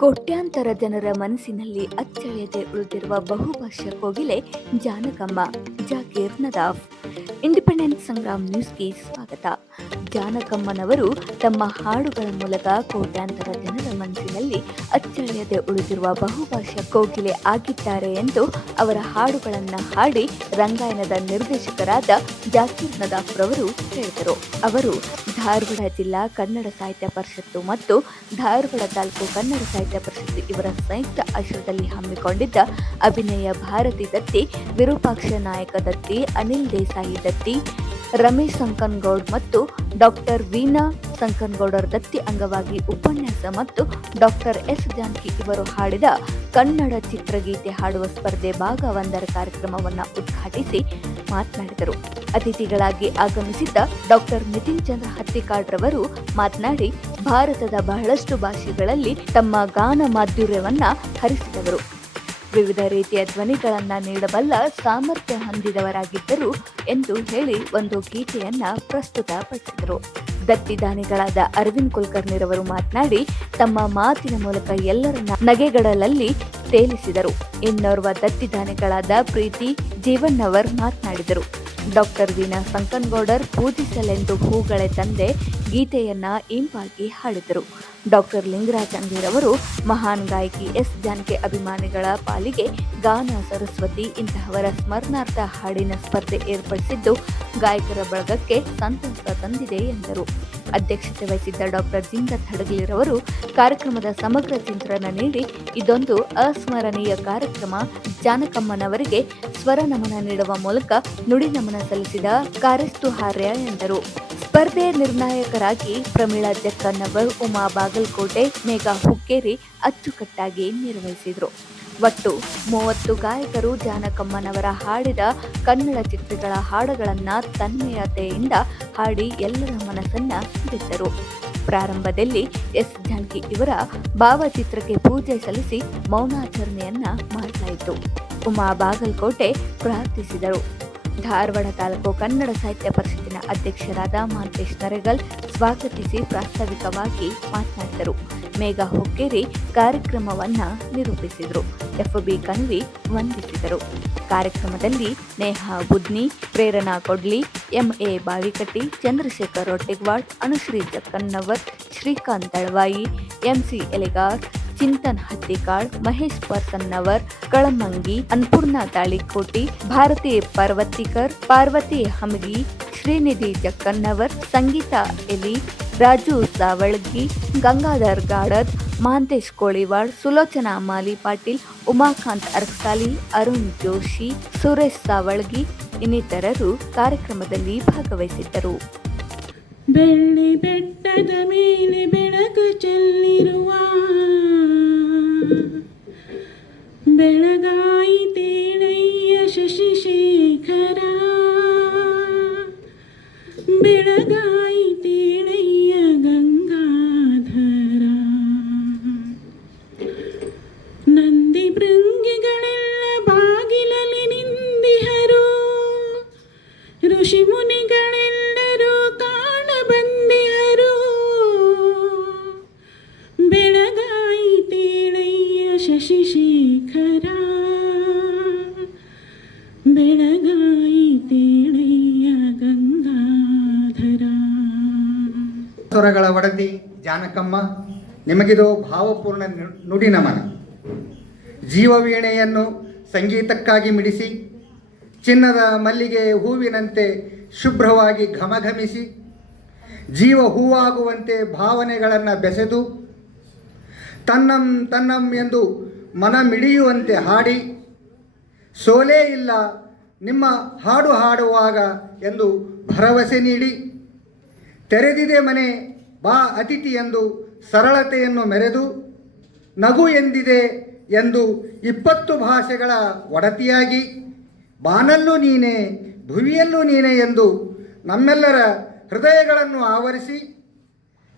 ಕೋಟ್ಯಾಂತರ ಜನರ ಮನಸ್ಸಿನಲ್ಲಿ ಅಚ್ಚಳಿಯದೆ ಉಳಿದಿರುವ ಬಹುಭಾಷಾ ಕೋಗಿಲೆ ಜಾನಕಮ್ಮ ಜಾಕೀರ್ ನದಾಫ್. ಇಂಡಿಪೆಂಡೆಂಟ್ ಸಂಗ್ರಾಮ್ ನ್ಯೂಸ್ಗೆ ಸ್ವಾಗತ. ಜಾನಕಮ್ಮನವರು ತಮ್ಮ ಹಾಡುಗಳ ಮೂಲಕ ಕೋಟ್ಯಾಂತರ ಜನರ ಮನಸ್ಸಿನಲ್ಲಿ ಅಚ್ಚಳಿಯದೆ ಉಳಿದಿರುವ ಬಹುಭಾಷಾ ಕೋಗಿಲೆ ಆಗಿದ್ದಾರೆ ಎಂದು ಅವರ ಹಾಡುಗಳನ್ನು ಹಾಡಿ ರಂಗಾಯಣದ ನಿರ್ದೇಶಕರಾದ ಜಾಕೀರ್ ನದಾಫ್ ರವರು ಹೇಳಿದರು. ಅವರು ಧಾರವಾಡ ಜಿಲ್ಲಾ ಕನ್ನಡ ಸಾಹಿತ್ಯ ಪರಿಷತ್ತು ಮತ್ತು ಧಾರವಾಡ ತಾಲೂಕು ಕನ್ನಡ ಸಾಹಿತ್ಯ ಪರಿಷತ್ತು ಇವರ ಸಂಯುಕ್ತ ಆಶ್ರಯದಲ್ಲಿ ಹಮ್ಮಿಕೊಂಡಿದ್ದ ಅಭಿನಯ ಭಾರತಿ ದತ್ತಿ, ವಿರೂಪಾಕ್ಷ ನಾಯಕ ದತ್ತಿ, ಅನಿಲ್ ದೇಸಾಯಿ ದತ್ತಿ, ರಮೇಶ್ ಸಂಕನಗೌಡ್ ಮತ್ತು ಡಾಕ್ಟರ್ ವೀಣಾ ಸಂಕನಗೌಡರ ದತ್ತಿ ಅಂಗವಾಗಿ ಉಪನ್ಯಾಸ ಮತ್ತು ಡಾಕ್ಟರ್ ಎಸ್ ಜಾನಕಿ ಇವರು ಹಾಡಿದ ಕನ್ನಡ ಚಿತ್ರಗೀತೆ ಹಾಡುವ ಸ್ಪರ್ಧೆ ಭಾಗ 1ರ ಕಾರ್ಯಕ್ರಮವನ್ನು ಉದ್ಘಾಟಿಸಿ ಮಾತನಾಡಿದರು. ಅತಿಥಿಗಳಾಗಿ ಆಗಮಿಸಿದ್ದ ಡಾಕ್ಟರ್ ನಿತಿನ್ ಚಂದ್ರ ಹತ್ತಿಕಾಡ್ ರವರು ಮಾತನಾಡಿ, ಭಾರತದ ಬಹಳಷ್ಟು ಭಾಷೆಗಳಲ್ಲಿ ತಮ್ಮ ಗಾನ ಮಾಧುರ್ಯವನ್ನ ಹರಿಸಿದವರು. ವಿವಿಧ ರೀತಿಯ ಧ್ವನಿಗಳನ್ನು ನೀಡಬಲ್ಲ ಸಾಮರ್ಥ್ಯ ಹೊಂದಿದವರಾಗಿದ್ದರು ಎಂದು ಹೇಳಿ ಒಂದು ಗೀತೆಯನ್ನ ಪ್ರಸ್ತುತಪಡಿಸಿದರು. ದತ್ತಿದಾನಿಗಳಾದ ಅರವಿಂದ್ ಕುಲಕರ್ಣಿರವರು ಮಾತನಾಡಿ, ತಮ್ಮ ಮಾತಿನ ಮೂಲಕ ಎಲ್ಲರನ್ನ ನಗೆಗಡಲಲ್ಲಿ ತೇಲಿಸಿದರು. ಇನ್ನೋರ್ವ ದತ್ತಿದಾನಿಗಳಾದ ಪ್ರೀತಿ ಜೀವನ್ನವರ್ ಮಾತನಾಡಿದರು. ಡಾಕ್ಟರ್ ವೀಣಾ ಸಂಕನಗೌಡರ್ ಪೂಜಿಸಲೆಂದು ಹೂಗಳೇ ತಂದೆ ಗೀತೆಯನ್ನ ಇಂಪಾಗಿ ಹಾಡಿದರು. ಡಾಕ್ಟರ್ ಲಿಂಗರಾಜ್ ಅಂಗಡಿರವರು ಮಹಾನ್ ಗಾಯಕಿ ಎಸ್ ಜಾನಕಿ ಅಭಿಮಾನಿಗಳ ಪಾಲಿಗೆ ಗಾನ ಸರಸ್ವತಿ ಇಂತಹವರ ಸ್ಮರಣಾರ್ಥ ಹಾಡಿನ ಸ್ಪರ್ಧೆ ಏರ್ಪಡಿಸಿದ್ದು ಗಾಯಕರ ಬಳಗಕ್ಕೆ ಸಂತಸ ತಂದಿದೆ ಎಂದರು. ಅಧ್ಯಕ್ಷತೆ ವಹಿಸಿದ್ದ ಡಾಕ್ಟರ್ ಜಿಂಗತ್ ಹಡಗಲಿರವರು ಕಾರ್ಯಕ್ರಮದ ಸಮಗ್ರ ಚಿತ್ರಣ ನೀಡಿ, ಇದೊಂದು ಅಸ್ಮರಣೀಯ ಕಾರ್ಯಕ್ರಮ, ಜಾನಕಮ್ಮನವರಿಗೆ ಸ್ವರ ನಮನ ನೀಡುವ ಮೂಲಕ ನುಡಿ ನಮನ ಸಲ್ಲಿಸಿದ ಕಾರ್ಯಸ್ತುಹಾರ್ಯ ಎಂದರು. ಸ್ಪರ್ಧೆ ನಿರ್ಣಾಯಕರಾಗಿ ಪ್ರಮೀಳಾ ಜಕ್ಕನ್ನವರ್, ಉಮಾ ಬಾಗಲಕೋಟೆ, ಮೇಘಾ ಹುಕ್ಕೇರಿ ಅಚ್ಚುಕಟ್ಟಾಗಿ ನಿರ್ವಹಿಸಿದರು. ಒಟ್ಟು 30 ಗಾಯಕರು ಜಾನಕಮ್ಮನವರ ಹಾಡಿದ ಕನ್ನಡ ಚಿತ್ರಗಳ ಹಾಡುಗಳನ್ನು ತನ್ಮಯತೆಯಿಂದ ಹಾಡಿ ಎಲ್ಲರ ಮನಸ್ಸನ್ನ ಗೆದ್ದರು. ಪ್ರಾರಂಭದಲ್ಲಿ ಎಸ್ ಜಾನಕಿ ಇವರ ಭಾವಚಿತ್ರಕ್ಕೆ ಪೂಜೆ ಸಲ್ಲಿಸಿ ಮೌನಾಚರಣೆಯನ್ನ ಮಾಡಲಾಯಿತು. ಉಮಾ ಬಾಗಲಕೋಟೆ ಪ್ರಾರ್ಥಿಸಿದರು. ಧಾರವಾಡ ತಾಲೂಕು ಕನ್ನಡ ಸಾಹಿತ್ಯ ಪರಿಷತ್ತಿನ ಅಧ್ಯಕ್ಷರಾದ ಮಹಂತೇಶ್ ನರೇಗಲ್ ಸ್ವಾಗತಿಸಿ ಪ್ರಾಸ್ತಾವಿಕವಾಗಿ ಮಾತನಾಡಿದರು. ಮೇಘಾ ಹುಕ್ಕೇರಿ ಕಾರ್ಯಕ್ರಮವನ್ನ ನಿರೂಪಿಸಿದರು. ಎಫ್ಬಿ ಕಣ್ವಿ ವಂದಿಸಿದರು. ಕಾರ್ಯಕ್ರಮದಲ್ಲಿ ನೇಹಾ ಬುದ್ನಿ, ಪ್ರೇರಣಾ ಕೊಡ್ಲಿ, ಎಂಎ ಬಾವಿಕಟ್ಟಿ, ಚಂದ್ರಶೇಖರ್ ರೊಟ್ಟಿಗ್ವಾಡ್, ಅನುಶ್ರೀ ಜಕ್ಕನ್ನವರ್, ಶ್ರೀಕಾಂತ್ ದಳವಾಯಿ, ಎಂಸಿ ಎಲೆಗಾರ್, ಚಿಂತನ್ ಹತ್ತಿಕಾಳ್, ಮಹೇಶ್ ಪರ್ಸನ್ನವರ್, ಕಳಮಂಗಿ, ಅನ್ನಪೂರ್ಣ ತಾಳಿಕೋಟಿ, ಭಾರತಿ ಪರ್ವತಿಕರ್, ಪಾರ್ವತಿ ಹಮಗಿ, ಶ್ರೀನಿಧಿ ಜಕ್ಕನ್ನವರ್, ಸಂಗೀತಾ ಎಲಿ, ರಾಜು ಸಾವಳಗಿ, ಗಂಗಾಧರ್ ಗಾಡದ್, ಮಹಾಂತೇಶ್ ಕೋಳಿವಾಡ್, ಸುಲೋಚನಾ ಮಾಲಿ ಪಾಟೀಲ್, ಉಮಾಕಾಂತ್ ಅರಕ್ಸಾಲಿ, ಅರುಣ್ ಜೋಶಿ, ಸುರೇಶ್ ಸಾವಳಗಿ ಇನ್ನಿತರರು ಕಾರ್ಯಕ್ರಮದಲ್ಲಿ ಭಾಗವಹಿಸಿದ್ದರು. ಬೆಳ್ಳಿ ಬೆಟ್ಟದ ಮೇಲೆ ಬೆಳಕು ಚೆಲ್ಲಿರುವ ಬೆಳಗಾಯಿತೇಳಯ್ಯ ಶಶಿಶೇಖರ, ಬೆಳಗಾಯಿತೇಳಯ್ಯ ಗಂಗಾಧರ. ನಂದಿ ಭೃಂಗಿಗಳೆಲ್ಲ ಬಾಗಿಲಲ್ಲಿ ನಿಂದಿಹರು, ಋಷಿ ಮುನಿಗಳೆಲ್ಲರೂ ಕಾಣ ಬಂದಿಹರು. ಬೆಳಗಾಯಿತೇಳಯ್ಯ ಶಶಿಶೇಖರ, ಬೆಳಗಾಯಿತೇಳಯ್ಯ ಗಂಗಾಧರ. ಸ್ವರಗಳ ಒಡತಿ ಜಾನಕಮ್ಮ, ನಿಮಗಿದು ಭಾವಪೂರ್ಣ ನುಡಿ ನಮನ. ಜೀವವೀಣೆಯನ್ನು ಸಂಗೀತಕ್ಕಾಗಿ ಮಿಡಿಸಿ, ಚಿನ್ನದ ಮಲ್ಲಿಗೆ ಹೂವಿನಂತೆ ಶುಭ್ರವಾಗಿ ಘಮಘಮಿಸಿ, ಜೀವ ಹೂವಾಗುವಂತೆ ಭಾವನೆಗಳನ್ನು ಬೆಸೆದು, ತನ್ನಂ ತನ್ನಂ ಎಂದು ಮನ ಮಿಡಿಯುವಂತೆ ಹಾಡಿ, ಸೋಲೇ ಇಲ್ಲ ನಿಮ್ಮ ಹಾಡು ಹಾಡುವಾಗ ಎಂದು ಭರವಸೆ ನೀಡಿ, ತೆರೆದಿದೆ ಮನೆ ಬಾ ಅತಿಥಿ ಎಂದು ಸರಳತೆಯನ್ನು ಮೆರೆದು, ನಗು ಎಂದಿದೆ ಎಂದು 20 ಭಾಷೆಗಳ ಒಡತಿಯಾಗಿ, ಬಾನಲ್ಲೂ ನೀನೆ ಭುವಿಯಲ್ಲೂ ನೀನೆ ಎಂದು ನಮ್ಮೆಲ್ಲರ ಹೃದಯಗಳನ್ನು ಆವರಿಸಿ,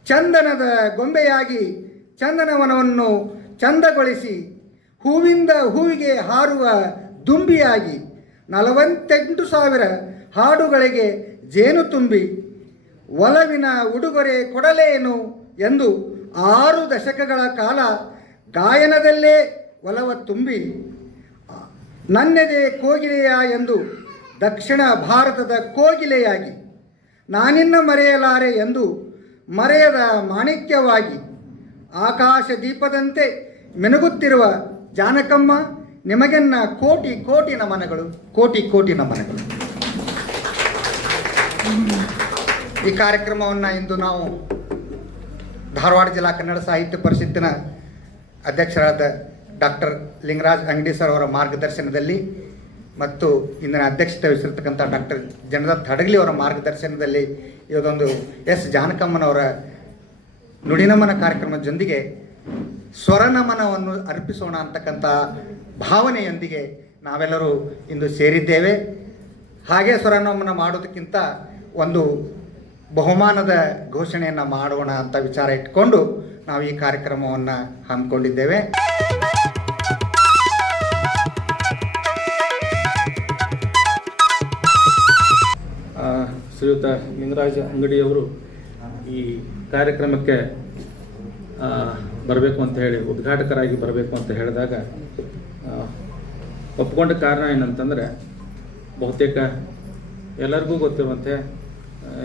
ಚಂದನದ ಗೊಂಬೆಯಾಗಿ ಚಂದನವನವನ್ನು ಚಂದಗೊಳಿಸಿ, ಹೂವಿಂದ ಹೂವಿಗೆ ಹಾರುವ ದುಂಬಿಯಾಗಿ 48,000 ಹಾಡುಗಳಿಗೆ ಜೇನು ತುಂಬಿ, ಒಲವಿನ ಉಡುಗೊರೆ ಕೊಡಲೇನು ಎಂದು 6 ದಶಕಗಳ ಕಾಲ ಗಾಯನದಲ್ಲೇ ಒಲವ ತುಂಬಿ ನನ್ನೆದೆ ಕೋಗಿಲೆಯ ಎಂದು ದಕ್ಷಿಣ ಭಾರತದ ಕೋಗಿಲೆಯಾಗಿ ನಾನಿನ್ನ ಮರೆಯಲಾರೆ ಎಂದು ಮರೆಯದ ಮಾಣಿಕ್ಯವಾಗಿ ಆಕಾಶ ದೀಪದಂತೆ ಮಿನುಗುತ್ತಿರುವ ಜಾನಕಮ್ಮ, ನಿಮಗೆನ್ನ ಕೋಟಿ ಕೋಟಿ ನಮನಗಳು, ಕೋಟಿ ಕೋಟಿ ನಮನಗಳು. ಈ ಕಾರ್ಯಕ್ರಮವನ್ನು ಇಂದು ನಾವು ಧಾರವಾಡ ಜಿಲ್ಲಾ ಕನ್ನಡ ಸಾಹಿತ್ಯ ಪರಿಷತ್ತಿನ ಅಧ್ಯಕ್ಷರಾದ ಡಾಕ್ಟರ್ ಲಿಂಗರಾಜ್ ಅಂಗಡಿ ಸರ್ ಅವರ ಮಾರ್ಗದರ್ಶನದಲ್ಲಿ ಮತ್ತು ಇಂದಿನ ಅಧ್ಯಕ್ಷತೆ ವಹಿಸಿರ್ತಕ್ಕಂಥ ಡಾಕ್ಟರ್ ಜನದತ್ ಹಡಗಲಿ ಅವರ ಮಾರ್ಗದರ್ಶನದಲ್ಲಿ ಇವತ್ತೊಂದು ಎಸ್ ಜಾನಕಮ್ಮನವರ ನುಡಿನಮನ ಕಾರ್ಯಕ್ರಮದ ಜೊತೆಗೆ ಸ್ವರನಮನವನ್ನು ಅರ್ಪಿಸೋಣ ಅಂತಕ್ಕಂಥ ಭಾವನೆಯೊಂದಿಗೆ ನಾವೆಲ್ಲರೂ ಇಂದು ಸೇರಿದ್ದೇವೆ. ಹಾಗೆ ಸ್ವರನಮನ ಮಾಡೋದಕ್ಕಿಂತ ಒಂದು ಬಹುಮಾನದ ಘೋಷಣೆಯನ್ನು ಮಾಡೋಣ ಅಂತ ವಿಚಾರ ಇಟ್ಕೊಂಡು ನಾವು ಈ ಕಾರ್ಯಕ್ರಮವನ್ನು ಹಮ್ಮಿಕೊಂಡಿದ್ದೇವೆ. ಶ್ರೀಯುತ ಲಿಂಗರಾಜ ಅಂಗಡಿಯವರು ಈ ಕಾರ್ಯಕ್ರಮಕ್ಕೆ ಬರಬೇಕು ಅಂತ ಹೇಳಿ, ಉದ್ಘಾಟಕರಾಗಿ ಬರಬೇಕು ಅಂತ ಹೇಳಿದಾಗ ಒಪ್ಕೊಂಡ ಕಾರಣ ಏನಂತಂದರೆ, ಬಹುತೇಕ ಎಲ್ಲರಿಗೂ ಗೊತ್ತಿರುವಂತೆ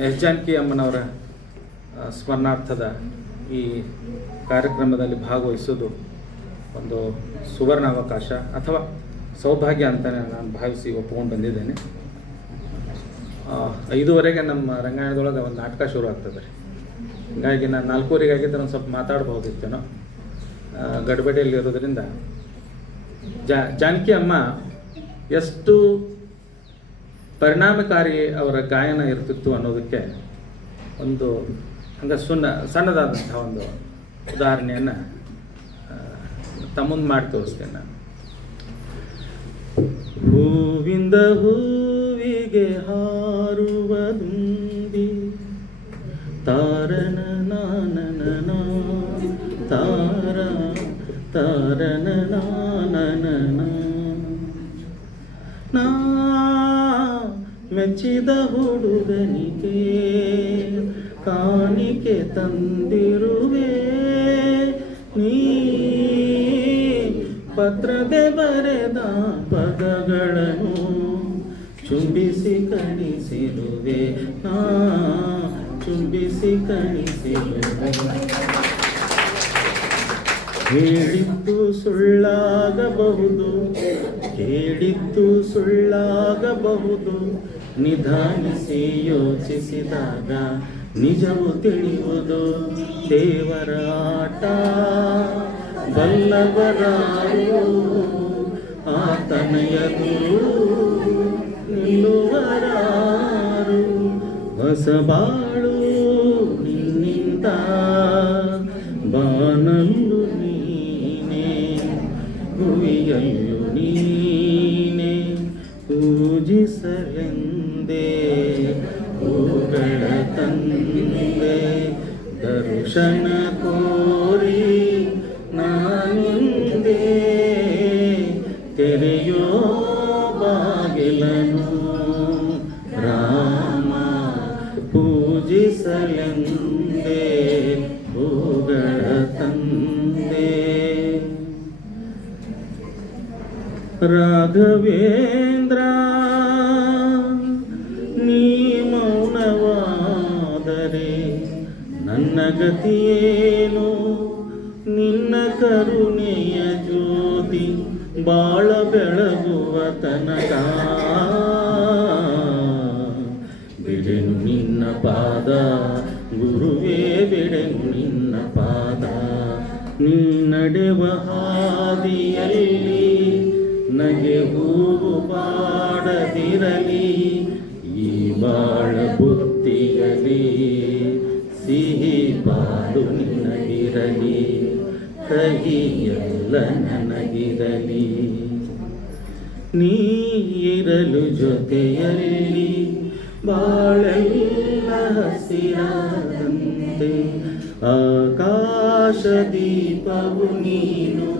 ಎಸ್ ಜಾನಕಿ ಅಮ್ಮನವರ ಸ್ಮರಣಾರ್ಥದ ಈ ಕಾರ್ಯಕ್ರಮದಲ್ಲಿ ಭಾಗವಹಿಸೋದು ಒಂದು ಸುವರ್ಣ ಅವಕಾಶ ಅಥವಾ ಸೌಭಾಗ್ಯ ಅಂತಲೇ ನಾನು ಭಾವಿಸಿ ಒಪ್ಕೊಂಡು ಬಂದಿದ್ದೇನೆ. 5:15 ನಮ್ಮ ರಂಗಾಯಣದೊಳಗೆ ಒಂದು ನಾಟಕ ಶುರು ಆಗ್ತದೆ ರೀ. ಹೀಗಾಗಿ ನಾನು 4:15 ಆಗಿದ್ದರೆ ಒಂದು ಸ್ವಲ್ಪ ಮಾತಾಡ್ಬೋದಿತ್ತೇನೋ, ಗಡಿಬಿಡಿಯಲ್ಲಿ ಇರೋದ್ರಿಂದ. ಜಾನಕಿ ಅಮ್ಮ ಎಷ್ಟು ಪರಿಣಾಮಕಾರಿ ಅವರ ಗಾಯನ ಇರ್ತಿತ್ತು ಅನ್ನೋದಕ್ಕೆ ಒಂದು ಹಂಗೆ ಸಣ್ಣದಾದಂಥ ಒಂದು ಉದಾಹರಣೆಯನ್ನು ತಮ್ಮ ಮುಂದೆ ಮಾಡಿ ತೋರಿಸ್ತೇನೆ ನಾನು. ಹೂವಿಂದ ಹೂವಿಗೆ ಹಾರುವ ದುಂಬಿ ತಾರನ ನಾನನ ತಾರ ತಾರನ ನಾನನ ನಾ ಮೆಚ್ಚಿದ ಹುಡುಗನಿಗೆ ಕಾಣಿಕೆ ತಂದಿರುವೆ ನೀ ಪತ್ರದೆ ಬರೆದ ಪದಗಳನ್ನು ಚುಂಬಿಸಿ ಕಣಿಸಿರುವೆ ನಾ ಚುಂಬಿಸಿ ಕಣಿಸಿರುವೆ. ಹೇಳಿದ್ದು ಸುಳ್ಳಾಗಬಹುದು, ಹೇಳಿದ್ದು ಸುಳ್ಳಾಗಬಹುದು, ನಿಧಾನಿಸಿ ಯೋಚಿಸಿದಾಗ ನಿಜವು ತಿಳಿಯುವುದು. ದೇವರ ಆಟ ಬಲ್ಲವರಾರು, ಆತನ ಎದುರು ನಿಲ್ಲುವರಾರು. ಹೊಸ ಬಾಳು ನಿನ್ನಿಂದ ಬಾನಲ್ಲು ನೀನೆ, ಭುವಿಯಲ್ಲು ನೀನೆ ಪೂಜಿಸಲೆಂದೇ ಹೂಗಳ ತಂದೆ. ದರ್ಶನ ಕೋರಿ ನಾನಿಂದೆ ತೆರೆಯೋ ಬಾಗಿಲನು ರಾಮ ಪೂಜಿಸಲೆಂದೇ ಹೂಗಳ ತಂದೆ. ರಾಘವೇಂದ್ರ ನೀ ಮೌನವಾದರೆ ನನ್ನ ಗತಿಯೇನು, ನಿನ್ನ ಕರುಣೆಯ ಜ್ಯೋತಿ ಬಾಳ ಬೆಳಗುವ ತನಕ. ಬಿಡೆನು ನಿನ್ನ ಪಾದ ಗುರುವೇ, ಬಿಡೆನು ನಿನ್ನ ಪಾದ. ನೀ ನಡೆವ ಹಾದಿಯಲ್ಲಿ ನಗೆ ಹೂವು ಬಾಡದಿರಲಿ, ಈ ಬಾಳ ಬುತ್ತಿಯಲಿ ಸಿಹಿ ಬಾಳು ನಿನಗಿರಲಿ, ಕಹಿಯೆಲ್ಲ ನನಗಿರಲಿ. ನೀ ಇರಲು ಜೊತೆಯಲ್ಲಿ ಬಾಳೆಲ್ಲ ಹಸಿರಾದಂತೆ. ಆಕಾಶ ದೀಪವು ನೀನು,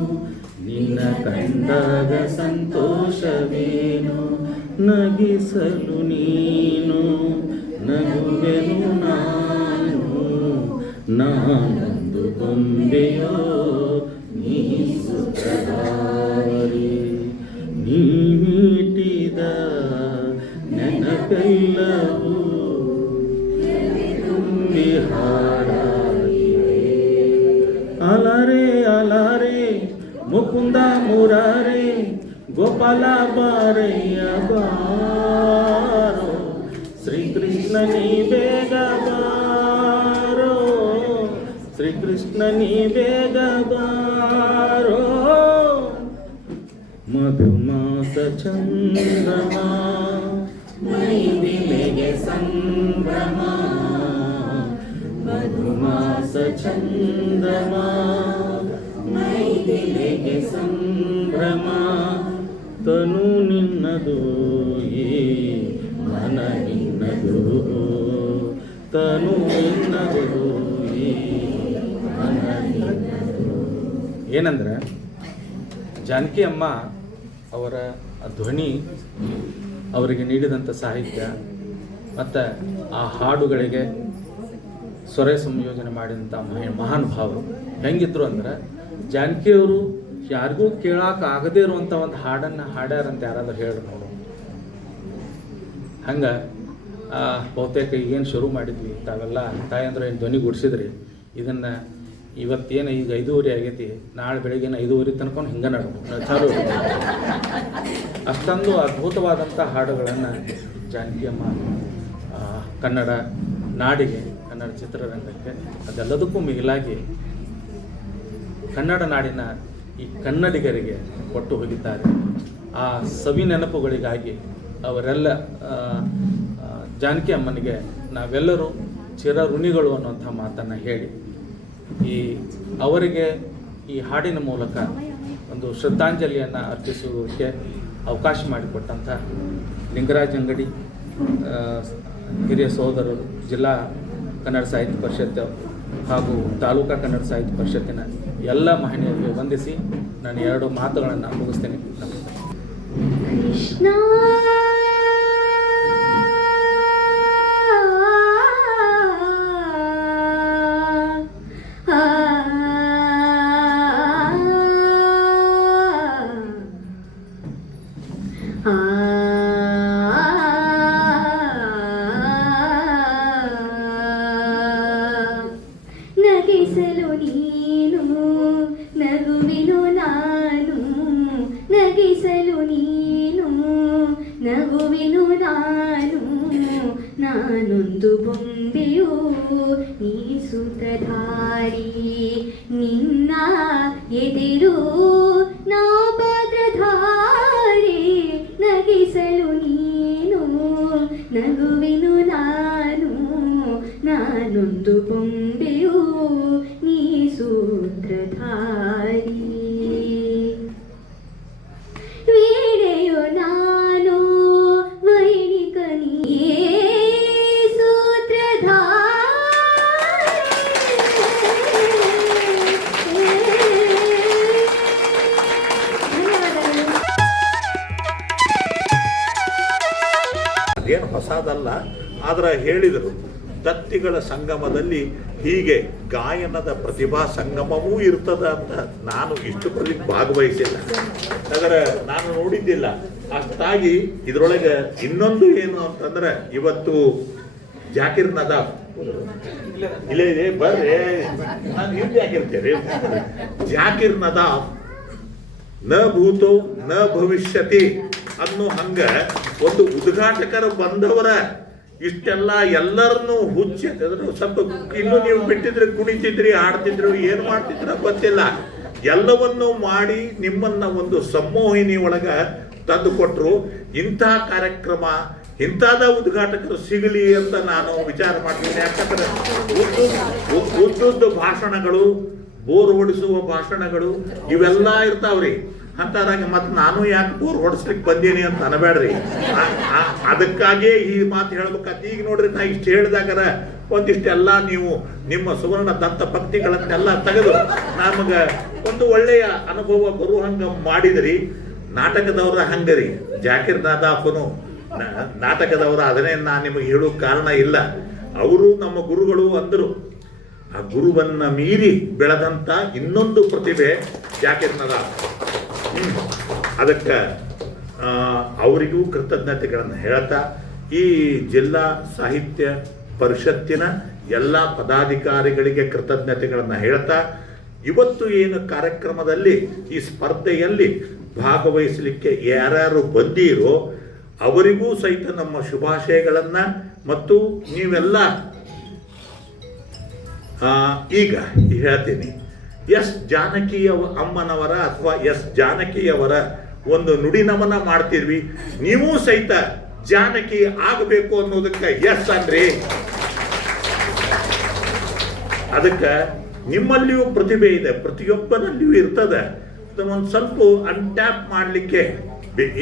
ನಿನ್ನ ಕಂಡಾಗ ಸಂತೋಷವೇನು. ನಗಿಸಲು ನೀನು, ನಗುವೆನು ನಾನು, ನಾನೊಂದು ಗೊಂಬೆಯೋ ನೀ ಸೂತ್ರಧಾರಿ, ನೀಟಿದ ನೆನಪೆಲ್ಲವೂ ತುಂಬಿ ಹಾಡಾಗಿವೆ. ಅಲರೆ ಅಲರೆ ಮುಕುಂದ ಮುರಾರೆ ಗೋಪಾಲ ಬಾರಯ್ಯ ಬಾರೋ, ಶ್ರೀಕೃಷ್ಣ ನೀ ಬೇಗ ಬಾರೋ, ಶ್ರೀಕೃಷ್ಣ ನೀ ಬೇಗ ಬಾರೋ. ಮಧುಮಾಸ ಚಂದ್ರಮ ಮೈದಿಲೆಗೆ ಸಂಭ್ರಮ, ಮಧುಮಾಸ ಚಂದ್ರಮ ಮೈದಿಲೆಗೆ ಸಂಭ್ರಮ. ತನು ನಿನ್ನದು ಈ ಮನ ನಿನ್ನದು, ತನು ನಿನ್ನದು ಈ ಮನ ನಿನ್ನದು. ಏನಂದ್ರೆ ಜಾನಕಿ ಅಮ್ಮ ಅವರ ಧ್ವನಿ, ಅವರಿಗೆ ನೀಡಿದಂಥ ಸಾಹಿತ್ಯ ಮತ್ತು ಆ ಹಾಡುಗಳಿಗೆ ಸ್ವರ ಸಂಯೋಜನೆ ಮಾಡಿದಂಥ ಮಹಾನ್ ಭಾವರು ಹೆಂಗಿದ್ರು ಅಂದ್ರೆ, ಜಾನಕಿಯವರು ಯಾರಿಗೂ ಕೇಳೋಕ್ಕಾಗದೇ ಇರುವಂಥ ಒಂದು ಹಾಡನ್ನು ಹಾಡ್ಯಾರಂತ ಯಾರಾದ್ರೂ ಹೇಳ್ರಿ ನೋಡು. ಹಂಗೆ ಬಹುತೇಕ ಏನು ಶುರು ಮಾಡಿದ್ವಿ ತಾವೆಲ್ಲ ತಾಯಂದ್ರೆ ಏನು ಧ್ವನಿ ಗುಡಿಸಿದ್ರಿ. ಇದನ್ನು ಇವತ್ತೇನು ಈಗ 5:30 ಆಗೈತಿ, ನಾಳೆ ಬೆಳಗ್ಗಿನ 5:30 ತನಕ ಹಿಂಗೆ ಚಾಲು. ಅಷ್ಟೊಂದು ಅದ್ಭುತವಾದಂಥ ಹಾಡುಗಳನ್ನು ಜಾನಕಿ ಅಮ್ಮ ಕನ್ನಡ ನಾಡಿಗೆ, ಕನ್ನಡ ಚಿತ್ರರಂಗಕ್ಕೆ, ಅದೆಲ್ಲದಕ್ಕೂ ಮಿಗಿಲಾಗಿ ಕನ್ನಡ ನಾಡಿನ ಈ ಕನ್ನಡಿಗರಿಗೆ ಕೊಟ್ಟು ಹೋಗಿದ್ದಾರೆ. ಆ ಸವಿ ನೆನಪುಗಳಿಗಾಗಿ ಅವರೆಲ್ಲ ಜಾನಕಿ ಅಮ್ಮನಿಗೆ ನಾವೆಲ್ಲರೂ ಚಿರಋಣಿಗಳು ಅನ್ನುವಂಥ ಮಾತನ್ನು ಹೇಳಿ, ಅವರಿಗೆ ಈ ಹಾಡಿನ ಮೂಲಕ ಒಂದು ಶ್ರದ್ಧಾಂಜಲಿಯನ್ನು ಅರ್ಪಿಸುವುದಕ್ಕೆ ಅವಕಾಶ ಮಾಡಿಕೊಟ್ಟಂಥ ಲಿಂಗರಾಜ್ ಅಂಗಡಿ ಹಿರಿಯ ಸಹೋದರರು, ಜಿಲ್ಲಾ ಕನ್ನಡ ಸಾಹಿತ್ಯ ಪರಿಷತ್ತು ಹಾಗೂ ತಾಲೂಕಾ ಕನ್ನಡ ಸಾಹಿತ್ಯ ಪರಿಷತ್ತಿನ ಎಲ್ಲ ಮಹನೀಯರಿಗೆ ವಂದಿಸಿ ನಾನು 2 ಮಾತುಗಳನ್ನು ಮುಗಿಸ್ತೇನೆ. ನಮಸ್ಕಾರ. ಕೃಷ್ಣ ನಗಿಸಲು ನೀನು, ನಗುವಿನು ನಾನು, ನಗಿಸಲು ನೀನು, ನಗುವಿನು ನಾನು, ನಾನೊಂದು ಬೊಂಬೆಯು ನೀ ಸೂತ್ರಧಾರಿ, ನಿನ್ನ ಎದಿರು ನಾ ಪಾತ್ರಧಾರಿ. ನಗಿಸಲು ನೀನು, ನಗುವಿನು ನಾನು, ನಾನೊಂದು ಬೊಂಬೆಯು ನೀ ಸೂತ್ರಧಾರಿ. ವೀಣೆಯು ನಾನು, ವೈಣಿಕ ನೀಯೇ ಸೂತ್ರಧಾರಿ. ಅದೇನು ಹೊಸದಲ್ಲ, ಆದರೆ ಹೇಳಿದರು ದತ್ತಿಗಳ ಸಂಗಮದಲ್ಲಿ ಹೀಗೆ ಗಾಯನದ ಪ್ರತಿಭಾ ಸಂಗಮವೂ ಇರ್ತದ ಅಂತ ನಾನು ಇಷ್ಟು ಭಾಗವಹಿಸಿಲ್ಲ, ಆದರೆ ನಾನು ನೋಡಿದ್ದಿಲ್ಲ. ಅಷ್ಟಾಗಿ ಇದರೊಳಗೆ ಇನ್ನೊಂದು ಏನು ಅಂತಂದ್ರೆ, ಇವತ್ತು ಜಾಕಿರ್ ನದಾಫ್ ಇಲ್ಲೇ ಇದೆ, ಬರ್ರಿ, ನಾನು ಹಿಂದೆ ಆಗಿರ್ತೇನೆ. ಜಾಕಿರ್ ನದಾಫ್ ನ ಭೂತೋ ನ ಭವಿಷ್ಯತಿ ಅನ್ನೋ ಹಂಗ ಒಂದು ಉದ್ಘಾಟಕರು ಬಂದವರ ಇಷ್ಟೆಲ್ಲ ಎಲ್ಲರನ್ನೂ ಹುಚ್ಚಿದ್ರು. ಸ್ವಲ್ಪ ಇನ್ನು ನೀವು ಬಿಟ್ಟಿದ್ರೆ ಕುಣಿತಿದ್ರಿ, ಆಡ್ತಿದ್ರು, ಏನು ಮಾಡ್ತಿದ್ರ ಗೊತ್ತಿಲ್ಲ, ಎಲ್ಲವನ್ನೂ ಮಾಡಿ ನಿಮ್ಮನ್ನ ಒಂದು ಸಂಮೋಹಿನಿ ಒಳಗ ತಂದು ಕೊಟ್ಟರು. ಇಂಥ ಕಾರ್ಯಕ್ರಮ, ಇಂಥದ ಉದ್ಘಾಟಕರು ಸಿಗಲಿ ಅಂತ ನಾನು ವಿಚಾರ ಮಾಡ್ತೀನಿ. ಯಾಕಂದ್ರೆ ಉದ್ದುದ್ದ ಭಾಷಣಗಳು, ಬೋರ್ ಹೊಡಿಸುವ ಭಾಷಣಗಳು ಇವೆಲ್ಲ ಇರ್ತಾವ್ರಿ. ಅಂತಾದಾಗ ಮತ್ತೆ ನಾನು ಯಾಕೆ ಬೋರ್ ಹೊಡಿಸ್ಲಿಕ್ಕೆ ಬಂದೀನಿ ಅಂತ ಅನಬೇಡ್ರಿ. ಅದಕ್ಕಾಗಿಯೇ ಈ ಮಾತು ಹೇಳ್ಬೇಕಾಗ್ತದೆ. ಈಗ ನೋಡ್ರಿ, ನಾ ಇಷ್ಟು ಹೇಳಿದಾಗರ ಒಂದಿಷ್ಟೆಲ್ಲ ನೀವು ನಿಮ್ಮ ಸುವರ್ಣ ದಂತ ಭಕ್ತಿಗಳನ್ನೆಲ್ಲ ತೆಗೆದು ನಮಗೆ ಒಂದು ಒಳ್ಳೆಯ ಅನುಭವ ಬರುವಂಗ ಮಾಡಿದ್ರಿ. ನಾಟಕದವರ ಹಂಗರಿ, ಜಾಕಿರ್ ನದಾಫನು ನಾಟಕದವರ, ಅದನ್ನೇ ನಾನು ನಿಮಗೆ ಹೇಳೋ ಕಾರಣ ಇಲ್ಲ. ಅವರು ನಮ್ಮ ಗುರುಗಳು ಅಂದರು. ಆ ಗುರುವನ್ನು ಮೀರಿ ಬೆಳೆದಂಥ ಇನ್ನೊಂದು ಪ್ರತಿಭೆ ಜಾಕೀರ್ನದ. ಅದಕ್ಕೆ ಅವರಿಗೂ ಕೃತಜ್ಞತೆಗಳನ್ನು ಹೇಳ್ತಾ ಈ ಜಿಲ್ಲಾ ಸಾಹಿತ್ಯ ಪರಿಷತ್ತಿನ ಎಲ್ಲ ಪದಾಧಿಕಾರಿಗಳಿಗೆ ಕೃತಜ್ಞತೆಗಳನ್ನು ಹೇಳ್ತಾ ಇವತ್ತು ಏನು ಕಾರ್ಯಕ್ರಮದಲ್ಲಿ ಈ ಸ್ಪರ್ಧೆಯಲ್ಲಿ ಭಾಗವಹಿಸಲಿಕ್ಕೆ ಯಾರ್ಯಾರು ಬಂದೀರೋ ಅವರಿಗೂ ಸಹಿತ ನಮ್ಮ ಶುಭಾಶಯಗಳನ್ನು. ಮತ್ತು ನೀವೆಲ್ಲ ಈಗ ಹೇಳ್ತೀನಿ, ಎಸ್ ಜಾನಕಿಯ ಅಮ್ಮನವರ ಅಥವಾ ಎಸ್ ಜಾನಕಿಯವರ ಒಂದು ನುಡಿ ನಮನ ಮಾಡ್ತಿರ್ವಿ, ನೀವು ಸಹಿತ ಜಾನಕಿ ಆಗಬೇಕು ಅನ್ನೋದಕ್ಕೆ ಎಸ್ ಅನ್ರಿ. ಅದಕ್ಕೆ ನಿಮ್ಮಲ್ಲಿಯೂ ಪ್ರತಿಭೆ ಇದೆ, ಪ್ರತಿಯೊಬ್ಬನಲ್ಲಿಯೂ ಇರ್ತದೆ. ಅದನ್ನೊಂದು ಸ್ವಲ್ಪ ಅನ್ಟ್ಯಾಪ್ ಮಾಡಲಿಕ್ಕೆ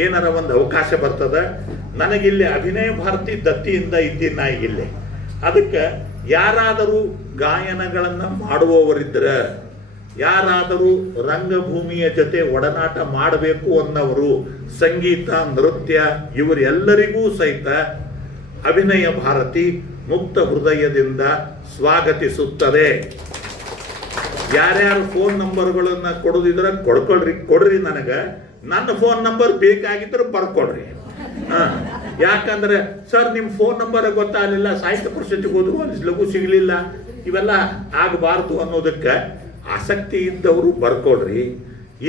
ಏನಾರ ಒಂದು ಅವಕಾಶ ಬರ್ತದೆ. ನನಗಿಲ್ಲಿ ಅಭಿನಯ ಭಾರತಿ ದತ್ತಿಯಿಂದ ಇದ್ದೀನಿ ನಾ ಇಲ್ಲಿ. ಅದಕ್ಕೆ ಯಾರಾದರೂ ಗಾಯನಗಳನ್ನು ಮಾಡುವವರಿದ್ದರೆ, ಯಾರಾದರೂ ರಂಗಭೂಮಿಯ ಜೊತೆ ಒಡನಾಟ ಮಾಡಬೇಕು ಅನ್ನೋರು, ಸಂಗೀತ ನೃತ್ಯ ಇವರೆಲ್ಲರಿಗೂ ಸಹಿತ ಅಭಿನಯ ಭಾರತಿ ಮುಕ್ತ ಹೃದಯದಿಂದ ಸ್ವಾಗತಿಸುತ್ತದೆ. ಯಾರ್ಯಾರು ಫೋನ್ ನಂಬರ್ಗಳನ್ನು ಕೊಡೋದಿದ್ರೆ ಕೊಡ್ರಿ ನನಗೆ. ನನ್ನ ಫೋನ್ ನಂಬರ್ ಬೇಕಾಗಿದ್ರೆ ಬರ್ಕೊಡ್ರಿ. ಯಾಕಂದ್ರೆ ಸರ್ ನಿಮ್ಮ ಫೋನ್ ನಂಬರ್ ಗೊತ್ತಾಗಲಿಲ್ಲ, ಸಾಹಿತ್ಯ ಪರಿಷತ್ತಿಗೆ ಹೋದ್ರು ಅಲ್ಲಿ ಲಘು ಸಿಗಲಿಲ್ಲ, ಇವೆಲ್ಲ ಆಗಬಾರ್ದು ಅನ್ನೋದಕ್ಕೆ ಆಸಕ್ತಿ ಇದ್ದವರು ಬರ್ಕೊಡ್ರಿ.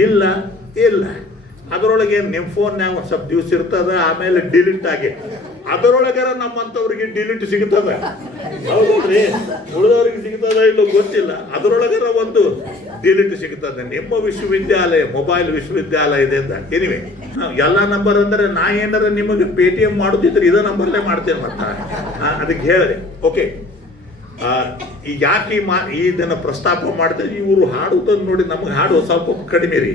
ಇಲ್ಲ ಅದರೊಳಗೆ ನಿಮ್ಮ ಫೋನ್ಯಾಗ ಒಂದು ಸ್ವಲ್ಪ ದಿವಸ ಇರ್ತದೆ, ಆಮೇಲೆ ಡಿಲೀಟ್ ಆಗಿ ಅದರೊಳಗಾರ ನಮ್ಮಂಥವ್ರಿಗೆ ಡಿಲೀಟ್ ಸಿಗ್ತದೆ. ಹೌದ್ರಿ, ಉಳಿದವ್ರಿಗೆ ಸಿಗ್ತದೆ ಇಲ್ಲೋ ಗೊತ್ತಿಲ್ಲ, ಅದರೊಳಗಾರ ಒಂದು ಡಿಲೀಟ್ ಸಿಗ್ತದೆ. ನಿಮ್ಮ ವಿಶ್ವವಿದ್ಯಾಲಯ ಮೊಬೈಲ್ ವಿಶ್ವವಿದ್ಯಾಲಯದಿಂದ ಎನಿವೆ ಎಲ್ಲ ನಂಬರ್ ಅಂದರೆ ನಾ ಏನಾರ ನಿಮಗೆ ಪೇಟಿಎಂ ಮಾಡೋದಿದ್ರೆ ಇದೇ ನಂಬರ್ಲೇ ಮಾಡ್ತೇನೆ. ಮತ್ತೆ ಅದಕ್ಕೆ ಹೇಳಿದೆ. ಓಕೆ, ಯಾಕೆ ಇದನ್ನು ಪ್ರಸ್ತಾಪ ಮಾಡ್ತಾರೆ, ಇವರು ಹಾಡುವುದನ್ನು ನೋಡಿ ನಮಗೆ ಹಾಡು ಸ್ವಲ್ಪ ಕಡಿಮೆ ರೀ.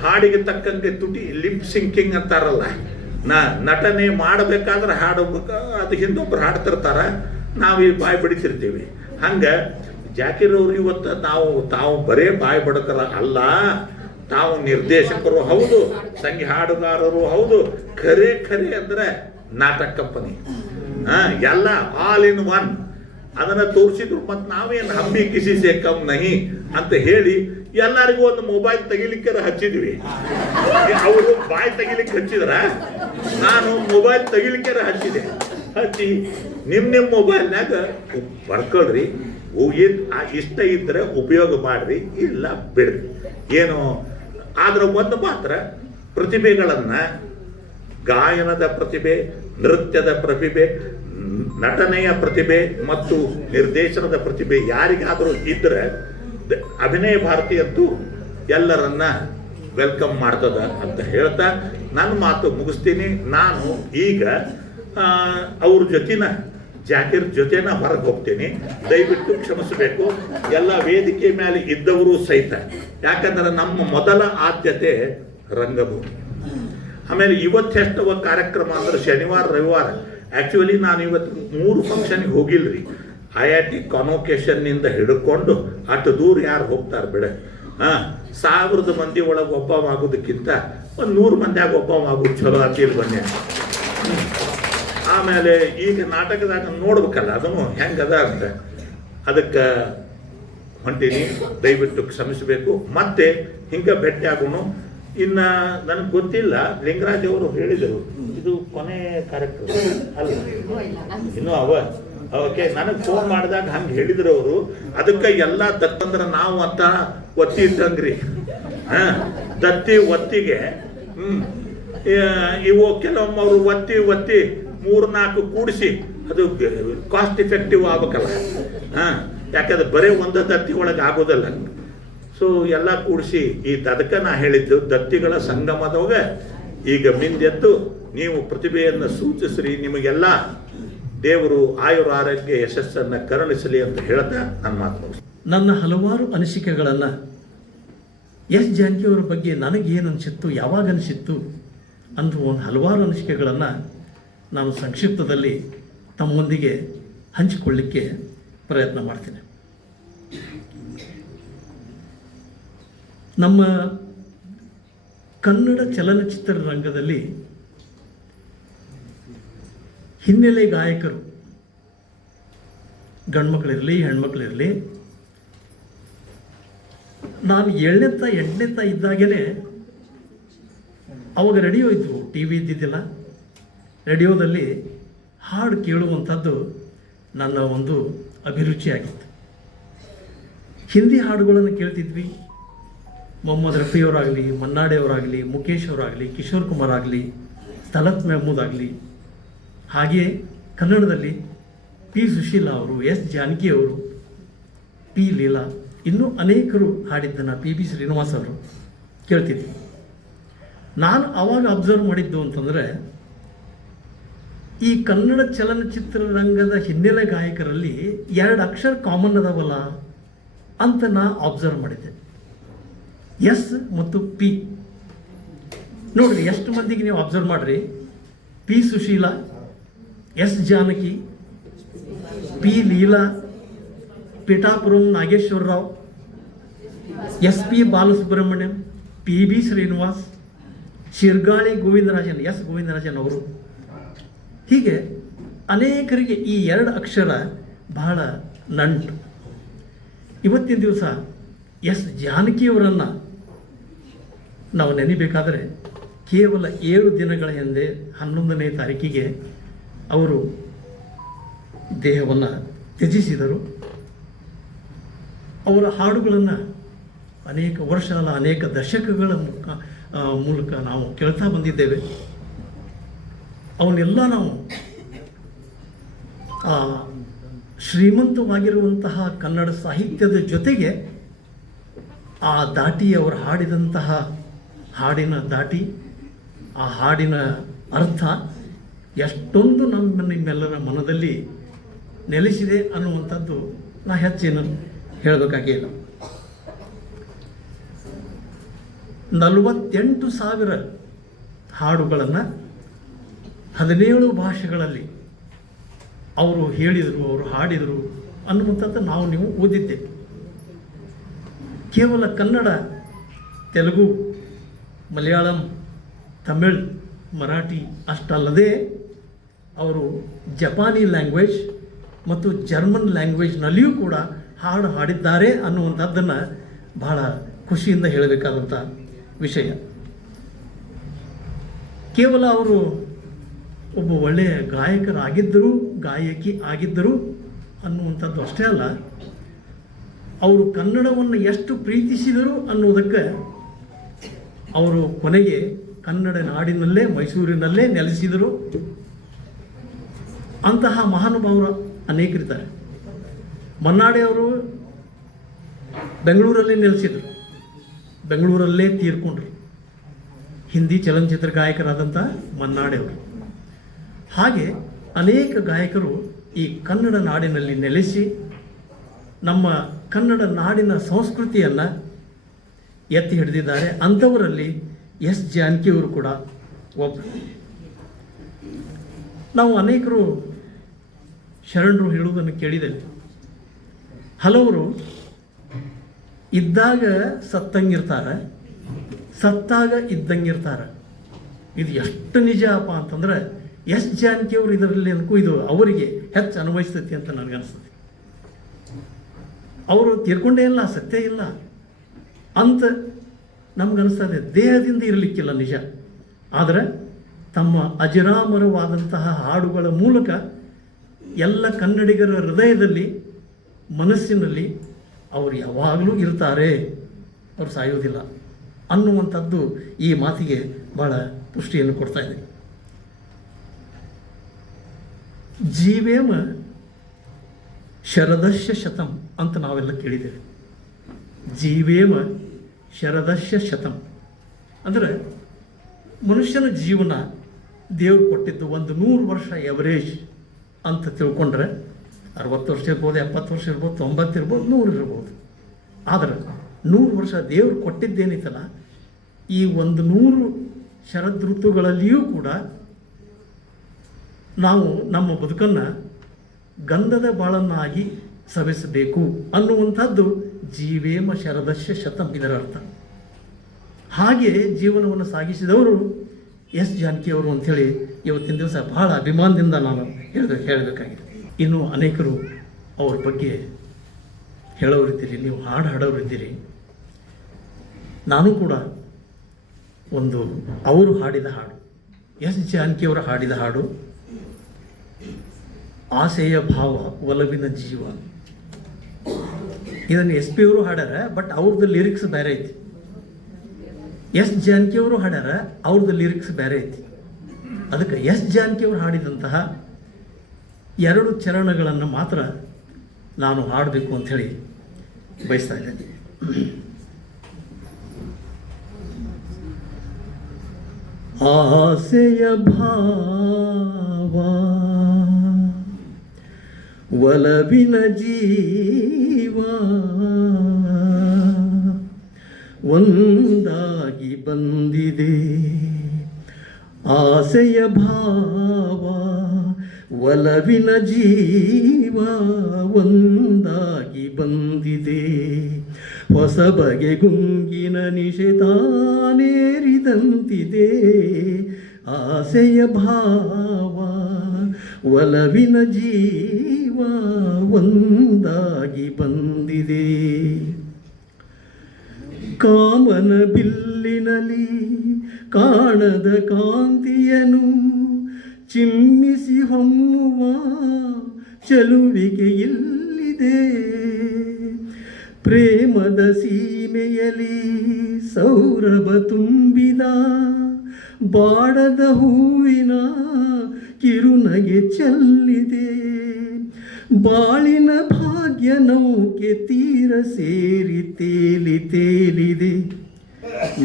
ಹಾಡಿಗೆ ತಕ್ಕಂಗೆ ತುಟಿ ಲಿಪ್ ಸಿಂಕಿಂಗ್ ಅಂತಾರಲ್ಲ, ನಟನೆ ಮಾಡಬೇಕಾದ್ರೆ ಹಾಡಬೇಕು, ಅದು ಹಿಂದೊಬ್ಬರು ಹಾಡ್ತಿರ್ತಾರ, ನಾವು ಈ ಬಾಯಿ ಬಡಿತಿರ್ತೀವಿ. ಹಂಗೆ ಜಾಕೀರ್ ಅವರು ಇವತ್ತು ತಾವು ಬರೇ ಬಾಯಿ ಬಡಕರ ಅಲ್ಲ, ತಾವು ನಿರ್ದೇಶಕರು ಹೌದು, ಹಾಡುಗಾರರು ಹೌದು, ಖರೆ ಅಂದ್ರೆ ನಾಟಕ ಕಂಪನಿ ಎಲ್ಲ ಆಲ್ ಇನ್ ಒನ್ ಅದನ್ನ ತೋರಿಸಿದ್ರು. ಮತ್ತು ನಾವೇನು ಹಂಬಿ ಕಿಸಿ ಸೇ ಕಮ್ ನಹಿ ಅಂತ ಹೇಳಿ ಎಲ್ಲರಿಗೂ ಒಂದು ಮೊಬೈಲ್ ತೆಗಿಲಿಕ್ಕೆ ಹಚ್ಚಿದ್ವಿ. ಅವರು ಬಾಯಿ ತೆಗಿಲಿಕ್ಕೆ ಹಚ್ಚಿದ್ರ, ನಾನು ಮೊಬೈಲ್ ತೆಗಿಲಿಕ್ಕೆ ಹಚ್ಚಿದೆ. ಹಚ್ಚಿ ನಿಮ್ಮ ಮೊಬೈಲ್ನಾಗ ಬರ್ಕೊಳ್ರಿ, ಇಷ್ಟ ಇದ್ರೆ ಉಪಯೋಗ ಮಾಡ್ರಿ, ಇಲ್ಲ ಬಿಡ್ರಿ. ಏನು ಆದ್ರೆ ಒಂದು ಮಾತ್ರ, ಪ್ರತಿಭೆಗಳನ್ನು, ಗಾಯನದ ಪ್ರತಿಭೆ, ನೃತ್ಯದ ಪ್ರತಿಭೆ, ನಟನೆಯ ಪ್ರತಿಭೆ ಮತ್ತು ನಿರ್ದೇಶನದ ಪ್ರತಿಭೆ ಯಾರಿಗಾದರೂ ಇದ್ರೆ ಅಭಿನಯ ಭಾರತಿ ಅಂತೂ ಎಲ್ಲರನ್ನ ವೆಲ್ಕಮ್ ಮಾಡ್ತದ ಅಂತ ಹೇಳ್ತಾ ನನ್ನ ಮಾತು ಮುಗಿಸ್ತೀನಿ. ನಾನು ಈಗ ಅವ್ರ ಜಾಕೀರ್ ಜೊತೆನ ಹೊರಗೆ ಹೋಗ್ತೀನಿ, ದಯವಿಟ್ಟು ಕ್ಷಮಿಸಬೇಕು ಎಲ್ಲ ವೇದಿಕೆ ಮೇಲೆ ಇದ್ದವರು ಸಹಿತ. ಯಾಕಂದ್ರೆ ನಮ್ಮ ಮೊದಲ ಆದ್ಯತೆ ರಂಗಭೂಮಿ. ಆಮೇಲೆ ಇವತ್ತೆಷ್ಟವ ಕಾರ್ಯಕ್ರಮ ಅಂದ್ರೆ ಶನಿವಾರ ರವಿವಾರ. ಆ್ಯಕ್ಚುಲಿ ನಾನು ಇವತ್ತು 3 ಫಂಕ್ಷನ್ಗೆ ಹೋಗಿಲ್ರಿ. IIT ಕಾನ್ವೊಕೇಶನ್ನಿಂದ ಹಿಡ್ಕೊಂಡು ಅಷ್ಟು ದೂರ ಯಾರು ಹೋಗ್ತಾರೆ ಬಿಡ. 1000 ಮಂದಿ ಒಳಗೆ ಒಬ್ಬ ಆಗೋದಕ್ಕಿಂತ ಒಂದು 100 ಮಂದಿಯಾಗ ಒಬ್ಬ ಆಗೋದು ಚಲೋ ಅಂತೀರಿ ಬನ್ನಿ. ಆಮೇಲೆ ಈಗ ನಾಟಕದಾಗ ನೋಡ್ಬೇಕಲ್ಲ ಅದನ್ನು ಹೆಂಗದ ಅಂತ, ಅದಕ್ಕೆ ಹೊಂಟೀನಿ, ದಯವಿಟ್ಟು ಕ್ಷಮಿಸಬೇಕು. ಮತ್ತೆ ಹಿಂಗೆ ಭೇಟಿ ಆಗೋಣ. ಇನ್ನು ನನಗೆ ಗೊತ್ತಿಲ್ಲ, ಲಿಂಗರಾಜ್ ಅವರು ಹೇಳಿದರು ಇದು ಕೊನೆ ಕಾರ್ಯಕ್ರಮ ಅಲ್ಲ, ಇನ್ನೂ ಓಕೆ. ನನಗೆ ಫೋನ್ ಮಾಡಿದಾಗ ಹಂಗೆ ಹೇಳಿದ್ರು ಅವರು. ಅದಕ್ಕೆ ಎಲ್ಲ ದತ್ತಂದ್ರೆ ನಾವು ಅಂತ ಒತ್ತಿ ಇಟ್ಟಂಗ್ರಿ. ದತ್ತಿ ಒತ್ತಿಗೆ ಇವು ಕೆಲವೊಮ್ಮೆ ಅವರು ಒತ್ತಿ 3-4 ಕೂಡಿಸಿ ಅದು ಕಾಸ್ಟ್ ಎಫೆಕ್ಟಿವ್ ಆಗ್ಬೇಕಲ್ಲ. ಯಾಕಂದ್ರೆ ಬರೀ ಒಂದು ದತ್ತಿ ಒಳಗೆ ಆಗೋದಲ್ಲ. ಸೊ ಎಲ್ಲ ಕೂಡಿಸಿ ಅದಕ್ಕೆ ನಾ ಹೇಳಿದ್ದು, ದತ್ತಿಗಳ ಸಂಗಮದವಾಗ ಈಗ ಮಿಂದೆದ್ದು ನೀವು ಪ್ರತಿಭೆಯನ್ನು ಸೂಚಿಸ್ರಿ. ನಿಮಗೆಲ್ಲ ದೇವರು ಆಯುರ ಆರೋಗ್ಯ ಯಶಸ್ಸನ್ನು ಕರುಣಿಸಲಿ ಅಂತ ಹೇಳ್ತಾ ನನ್ನ ಮಾತು. ನನ್ನ ಹಲವಾರು ಅನಿಸಿಕೆಗಳನ್ನು ಎಸ್ ಜಾನಕಿಯವರ ಬಗ್ಗೆ ನನಗೇನು ಅನಿಸಿತ್ತು, ಯಾವಾಗ ಅನಿಸಿತ್ತು ಅಂದರೂ ಒಂದು ಹಲವಾರು ಅನಿಸಿಕೆಗಳನ್ನು ನಾನು ಸಂಕ್ಷಿಪ್ತದಲ್ಲಿ ತಮ್ಮೊಂದಿಗೆ ಹಂಚಿಕೊಳ್ಳಿಕ್ಕೆ ಪ್ರಯತ್ನ ಮಾಡ್ತೀನಿ. ನಮ್ಮ ಕನ್ನಡ ಚಲನಚಿತ್ರ ರಂಗದಲ್ಲಿ ಹಿನ್ನೆಲೆ ಗಾಯಕರು ಗಂಡ್ಮಕ್ಳಿರಲಿ ಹೆಣ್ಮಕ್ಳಿರಲಿ. ನಾನು 7ನೇತ್ತ 8ನೇತ್ತ ಇದ್ದಾಗೇ ಅವಾಗ ರೇಡಿಯೋ ಇದ್ವು, ಟಿ ವಿ ಇದ್ದಿದ್ದಿಲ್ಲ. ರೇಡಿಯೋದಲ್ಲಿ ಹಾಡು ಕೇಳುವಂಥದ್ದು ನನ್ನ ಒಂದು ಅಭಿರುಚಿಯಾಗಿತ್ತು. ಹಿಂದಿ ಹಾಡುಗಳನ್ನು ಕೇಳ್ತಿದ್ವಿ. ಮೊಹಮ್ಮದ್ ರಫಿಯವರಾಗಲಿ, ಮನ್ನಾಡೆಯವರಾಗಲಿ, ಮುಖೇಶ್ ಅವರಾಗಲಿ, ಕಿಶೋರ್ ಕುಮಾರ್ ಆಗಲಿ, ತಲತ್ ಮೆಹಮೂದ್ ಆಗಲಿ, ಹಾಗೆಯೇ ಕನ್ನಡದಲ್ಲಿ ಪಿ ಸುಶೀಲಾ ಅವರು, ಎಸ್ ಜಾನಕಿ ಅವರು, ಪಿ ಲೀಲಾ, ಇನ್ನೂ ಅನೇಕರು ಹಾಡಿದ್ದನ್ನು ಪಿ ಬಿ ಶ್ರೀನಿವಾಸ್ ಅವರು ಕೇಳ್ತಿದ್ವಿ. ನಾನು ಆವಾಗ ಅಬ್ಸರ್ವ್ ಮಾಡಿದ್ದು ಅಂತಂದರೆ, ಈ ಕನ್ನಡ ಚಲನಚಿತ್ರರಂಗದ ಹಿನ್ನೆಲೆ ಗಾಯಕರಲ್ಲಿ 2 ಅಕ್ಷರ ಕಾಮನ್ ಅದಾವಲ್ಲ ಅಂತ ನಾ ಅಬ್ಸರ್ವ್ ಮಾಡಿದ್ದೆ. ಎಸ್ ಮತ್ತು ಪಿ. ನೋಡ್ರಿ ಎಷ್ಟು ಮಂದಿಗೆ ನೀವು ಅಬ್ಸರ್ವ್ ಮಾಡಿರಿ. P Susheela, S Janaki, P Leela, Pithapuram Nageswararao, S P Balasubrahmanyam, P B Srinivas, Sirkazhi Govindarajan, S Govindarajan ಅವರು. ಹೀಗೆ ಅನೇಕರಿಗೆ ಈ 2 ಅಕ್ಷರ ಬಹಳ ನಂಟು. ಇವತ್ತಿನ ದಿವಸ ಎಸ್ ಜಾನಕಿಯವರನ್ನು ನಾವು ನೆನಬೇಕಾದರೆ ಕೇವಲ 7 ದಿನಗಳ ಹಿಂದೆ 11ನೇ ತಾರೀಕಿಗೆ ಅವರು ದೇಹವನ್ನು ತ್ಯಜಿಸಿದರು. ಅವರ ಹಾಡುಗಳನ್ನು ಅನೇಕ ವರ್ಷಗಳ, ಅನೇಕ ದಶಕಗಳ ಮೂಲಕ ನಾವು ಕೇಳ್ತಾ ಬಂದಿದ್ದೇವೆ. ಅವನ್ನೆಲ್ಲ ನಾವು ಶ್ರೀಮಂತವಾಗಿರುವಂತಹ ಕನ್ನಡ ಸಾಹಿತ್ಯದ ಜೊತೆಗೆ ಆ ದಾಟಿ ಅವರು ಹಾಡಿದಂತಹ ಹಾಡಿನ ದಾಟಿ, ಆ ಹಾಡಿನ ಅರ್ಥ ಎಷ್ಟೊಂದು ನಿಮ್ಮೆಲ್ಲರ ಮನದಲ್ಲಿ ನೆಲೆಸಿದೆ ಅನ್ನುವಂಥದ್ದು ನಾ ಹೆಚ್ಚೇನು ಹೇಳಬೇಕಾಗಿಲ್ಲ. 48,000 ಹಾಡುಗಳನ್ನು 17 ಭಾಷೆಗಳಲ್ಲಿ ಅವರು ಹೇಳಿದರು, ಅವರು ಹಾಡಿದರು ಅನ್ನುವಂಥದ್ದು ನೀವು ಓದಿದ್ದೆ. ಕೇವಲ ಕನ್ನಡ, ತೆಲುಗು, ಮಲಯಾಳಂ, ತಮಿಳ್, ಮರಾಠಿ ಅಷ್ಟಲ್ಲದೆ ಅವರು ಜಪಾನಿ ಲ್ಯಾಂಗ್ವೇಜ್ ಮತ್ತು ಜರ್ಮನ್ ಲ್ಯಾಂಗ್ವೇಜ್ನಲ್ಲಿಯೂ ಕೂಡ ಹಾಡು ಹಾಡಿದ್ದಾರೆ ಅನ್ನುವಂಥದ್ದನ್ನು ಬಹಳ ಖುಷಿಯಿಂದ ಹೇಳಬೇಕಾದಂಥ ವಿಷಯ. ಕೇವಲ ಅವರು ಒಬ್ಬ ಒಳ್ಳೆಯ ಗಾಯಕರಾಗಿದ್ದರು, ಗಾಯಕಿ ಆಗಿದ್ದರು ಅನ್ನುವಂಥದ್ದು ಅಷ್ಟೇ ಅಲ್ಲ, ಅವರು ಕನ್ನಡವನ್ನು ಎಷ್ಟು ಪ್ರೀತಿಸಿದರು ಅನ್ನೋದಕ್ಕೆ ಅವರು ಕೊನೆಗೆ ಕನ್ನಡ ನಾಡಿನಲ್ಲೇ, ಮೈಸೂರಿನಲ್ಲೇ ನೆಲೆಸಿದರು. ಅಂತಹ ಮಹಾನುಭಾವರು ಅನೇಕರಿದ್ದಾರೆ. ಮನ್ನಾಡೆ ಅವರು ಬೆಂಗಳೂರಲ್ಲೇ ನೆಲೆಸಿದರು, ಬೆಂಗಳೂರಲ್ಲೇ ತೀರ್ಕೊಂಡ್ರು. ಹಿಂದಿ ಚಲನಚಿತ್ರ ಗಾಯಕರಾದಂಥ ಮನ್ನಾಡೆ ಅವರು. ಹಾಗೆ ಅನೇಕ ಗಾಯಕರು ಈ ಕನ್ನಡ ನಾಡಿನಲ್ಲಿ ನೆಲೆಸಿ ನಮ್ಮ ಕನ್ನಡ ನಾಡಿನ ಸಂಸ್ಕೃತಿಯನ್ನು ಎತ್ತಿ ಹಿಡಿದಿದ್ದಾರೆ. ಅಂಥವರಲ್ಲಿ ಎಸ್ ಜಾನಕಿಯವರು ಕೂಡ ಒಬ್ಬರು. ನಾವು ಅನೇಕರು ಶರಣರು ಹೇಳುವುದನ್ನು ಕೇಳಿದ್ದೇವೆ. ಹಲವರು ಇದ್ದಾಗ ಸತ್ತಂಗಿರ್ತಾರೆ, ಸತ್ತಾಗ ಇದ್ದಂಗಿರ್ತಾರೆ. ಇದು ಎಷ್ಟು ನಿಜ ಅಪ್ಪ ಅಂತಂದರೆ ಎಸ್ ಜಾನಕಿಯವರು ಇದರಲ್ಲಿ ಅನ್ಕೂ ಇದು ಅವರಿಗೆ ಹೆಚ್ಚು ಅನ್ವಯಿಸ್ತೈತಿ ಅಂತ ನನಗನ್ನಿಸ್ತದೆ. ಅವರು ತೀರ್ಕೊಂಡೇ ಇಲ್ಲ, ಸತ್ಯ ಇಲ್ಲ ಅಂತ ನಮಗನ್ನಿಸ್ತದೆ. ದೇಹದಿಂದ ಇರಲಿಕ್ಕಿಲ್ಲ ನಿಜ, ಆದರೆ ತಮ್ಮ ಅಜರಾಮರವಾದಂತಹ ಹಾಡುಗಳ ಮೂಲಕ ಎಲ್ಲ ಕನ್ನಡಿಗರ ಹೃದಯದಲ್ಲಿ, ಮನಸ್ಸಿನಲ್ಲಿ ಅವರು ಯಾವಾಗಲೂ ಇರ್ತಾರೆ, ಅವರು ಸಾಯೋದಿಲ್ಲ ಅನ್ನುವಂಥದ್ದು ಈ ಮಾತಿಗೆ ಭಾಳ ಪುಷ್ಟಿಯನ್ನು ಕೊಡ್ತಾ ಇದೆ. ಜೀವೇಮ ಶರದಶ್ಯ ಶತಂ ಅಂತ ನಾವೆಲ್ಲ ಕೇಳಿದ್ದೇವೆ. ಜೀವೇಮ ಶರದಶ್ಯ ಶತಂ ಅಂದರೆ ಮನುಷ್ಯನ ಜೀವನ ದೇವರು ಕೊಟ್ಟಿದ್ದು 100 ವರ್ಷ ಎವರೇಜ್ ಅಂತ ತಿಳ್ಕೊಂಡ್ರೆ 60 ವರ್ಷ ಇರ್ಬೋದು, 70 ವರ್ಷ ಇರ್ಬೋದು, 90 ಇರ್ಬೋದು, 100 ಇರ್ಬೋದು. ಆದರೆ 100 ವರ್ಷ ದೇವರು ಕೊಟ್ಟಿದ್ದೇನಿತ್ತಲ್ಲ, ಈ 100 ಶರದ್ ಋತುಗಳಲ್ಲಿಯೂ ಕೂಡ ನಾವು ನಮ್ಮ ಬದುಕನ್ನು ಗಂಧದ ಬಾಳನ್ನಾಗಿ ಸವೆಸಬೇಕು ಅನ್ನುವಂಥದ್ದು ಜೀವೇಮ ಶರದಶ್ಯ ಶತಂ ಇದರ ಅರ್ಥ. ಹಾಗೆ ಜೀವನವನ್ನು ಸಾಗಿಸಿದವರು ಎಸ್ ಜಾನಕಿಯವರು ಅಂಥೇಳಿ ಇವತ್ತಿನ ದಿವಸ ಬಹಳ ಅಭಿಮಾನದಿಂದ ನಾನು ಹೇಳಬೇಕಾಗಿದೆ. ಇನ್ನು ಅನೇಕರು ಅವ್ರ ಬಗ್ಗೆ ಹೇಳೋರಿದ್ದೀರಿ, ನೀವು ಹಾಡು ಹಾಡೋರಿದ್ದೀರಿ. ನಾನು ಕೂಡ ಒಂದು ಅವರು ಹಾಡಿದ ಹಾಡು, ಎಸ್ ಜಾನಕಿಯವರು ಹಾಡಿದ ಹಾಡು, ಆಸೆಯ ಭಾವ ಒಲವಿನ ಜೀವ. ಇದನ್ನು ಎಸ್ ಪಿ ಅವರು ಹಾಡ್ಯಾರ, ಬಟ್ ಅವ್ರದ್ದು ಲಿರಿಕ್ಸ್ ಬೇರೆ ಐತಿ. ಎಸ್ ಜಾನಕಿಯವರು ಹಾಡ್ಯಾರ, ಅವ್ರದ್ದು ಲಿರಿಕ್ಸ್ ಬೇರೆ ಐತಿ. ಅದಕ್ಕೆ ಎಸ್ ಜಾನಕಿಯವರು ಹಾಡಿದಂತಹ 2 ಚರಣಗಳನ್ನು ಮಾತ್ರ ನಾನು ಹಾಡಬೇಕು ಅಂಥೇಳಿ ಬಯಸ್ತಾ ಇದ್ದೇನೆ. ಆಸೆಯ ಭಾವ ಒಲವಿನ ಜೀವ ಒಂದಾಗಿ ಬಂದಿದೆ. ಆಸೆಯ ಭಾವ ಒಲವಿನ ಜೀವ ಒಂದಾಗಿ ಬಂದಿದೆ. ಹೊಸ ಬಗೆ ಗುಂಗಿನ ನಿಷೇಧಾನೇರಿದಂತಿದೆ. ಆಸೆಯ ಭಾವ ಒಲವಿನ ಜೀವ ಒಂದಾಗಿ ಬಂದಿದೆ. ಕಾಮನ ಬಿಲ್ಲಿನಲ್ಲಿ ಕಾಣದ ಕಾಂತಿಯನು ಚಿಮ್ಮಿಸಿ ಹೊಮ್ಮುವ ಚಲುವಿಗೆ ಇಲ್ಲಿದೆ. ಪ್ರೇಮದ ಸೀಮೆಯಲ್ಲಿ ಸೌರಭ ತುಂಬಿದ ಬಾಡದ ಹೂವಿನ ಕಿರುನಗೆ ಚೆಲ್ಲಿದೆ. ಬಾಳಿನ ಭಾಗ್ಯ ನೌಕೆ ತೀರ ಸೇರಿ ತೇಲಿ ತೇಲಿದೆ.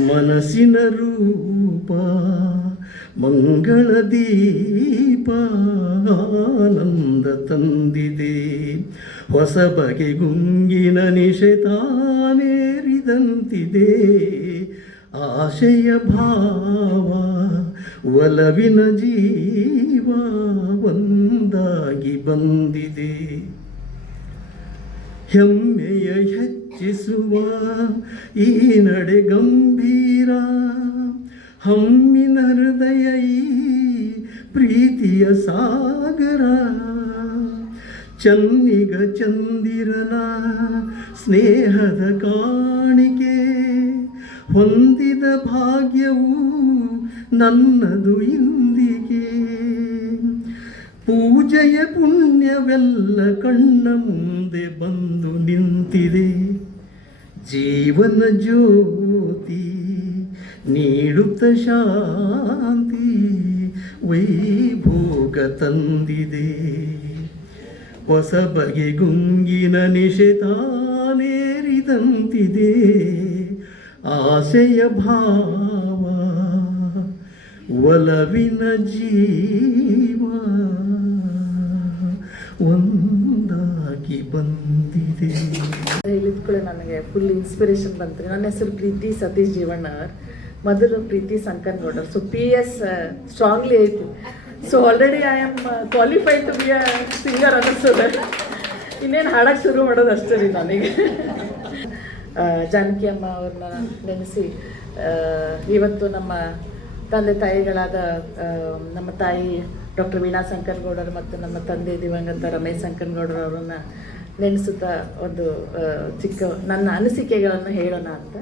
ಮನಸ್ಸಿನ ರೂಪ ಮಂಗಳ ದೀಪ ಆನಂದ ತಂದಿದೆ. ಹೊಸ ಬಗೆ ಗುಂಗಿನ ನಿಷೇಧಾನೇರಿದಂತಿದೆ. ಆಶೆಯ ಭಾವ ಒಲವಿನ ಜೀವ ಒಂದಾಗಿ ಬಂದಿದೆ. ಹೆಮ್ಮೆಯ ಹೆಚ್ಚಿಸುವ ಈ ನಡೆ ಗಂಭೀರ, ಹಮ್ಮಿನ ಹೃದಯ ಈ ಪ್ರೀತಿಯ ಸಾಗರ. ಚನ್ನಿಗ ಚಂದಿರನ ಸ್ನೇಹದ ಕಾಣಿಕೆ, ಹೊಂದಿದ ಭಾಗ್ಯವು ನನ್ನದು ಇಂದಿಗೆ. ಪೂಜೆಯ ಪುಣ್ಯವೆಲ್ಲ ಕಣ್ಣ ಮುಂದೆ ಬಂದು ನಿಂತಿದೆ. ಜೀವನ ಜ್ಯೋತಿ ನೀಡುತ್ತ ಶಾಂತಿ ವೈಭೋಗ ತಂದಿದೆ. ಹೊಸ ಬಗೆ ಗುಂಗಿನ ನಿಷೇಧಾನೇರಿದಂತಿದೆ. ಆಸೆಯ ಭಾವ ಒಲವಿನ ಜೀವ ಒಂದಾಗಿ ಬಂದಿದೆ. ಹೇಳಿದ ನನಗೆ ಫುಲ್ ಇನ್ಸ್ಪಿರೇಷನ್ ಬಂತು. ನನ್ನ ಹೆಸರು ಪ್ರೀತಿ ಸತೀಶ್ ಜೀವಣ್ಣ, ಮೊದಲು Preethi Sankanagoudar. So PS strongly ಐತಿ. So already I am qualified to be a singer ಅನ್ನಿಸ್ತದೆ. ಇನ್ನೇನು ಹಾಡಕ್ಕೆ ಶುರು ಮಾಡೋದು ಅಷ್ಟೇ ರೀ ನನಗೆ. ಜಾನಕಿ ಅಮ್ಮ ಅವ್ರನ್ನ ನೆನೆಸಿ ಇವತ್ತು ನಮ್ಮ ತಂದೆ ತಾಯಿಗಳಾದ ನಮ್ಮ ತಾಯಿ ಡಾಕ್ಟರ್ ವೀಣಾ ಸಂಕನಗೌಡರು ಮತ್ತು ನಮ್ಮ ತಂದೆ ದಿವಂಗತ ರಮೇಶ್ ಸಂಕನಗೌಡರು ಅವರನ್ನು ನೆನೆಸುತ್ತಾ ಒಂದು ಚಿಕ್ಕ ನನ್ನ ಅನಿಸಿಕೆಗಳನ್ನು ಹೇಳೋಣ ಅಂತ.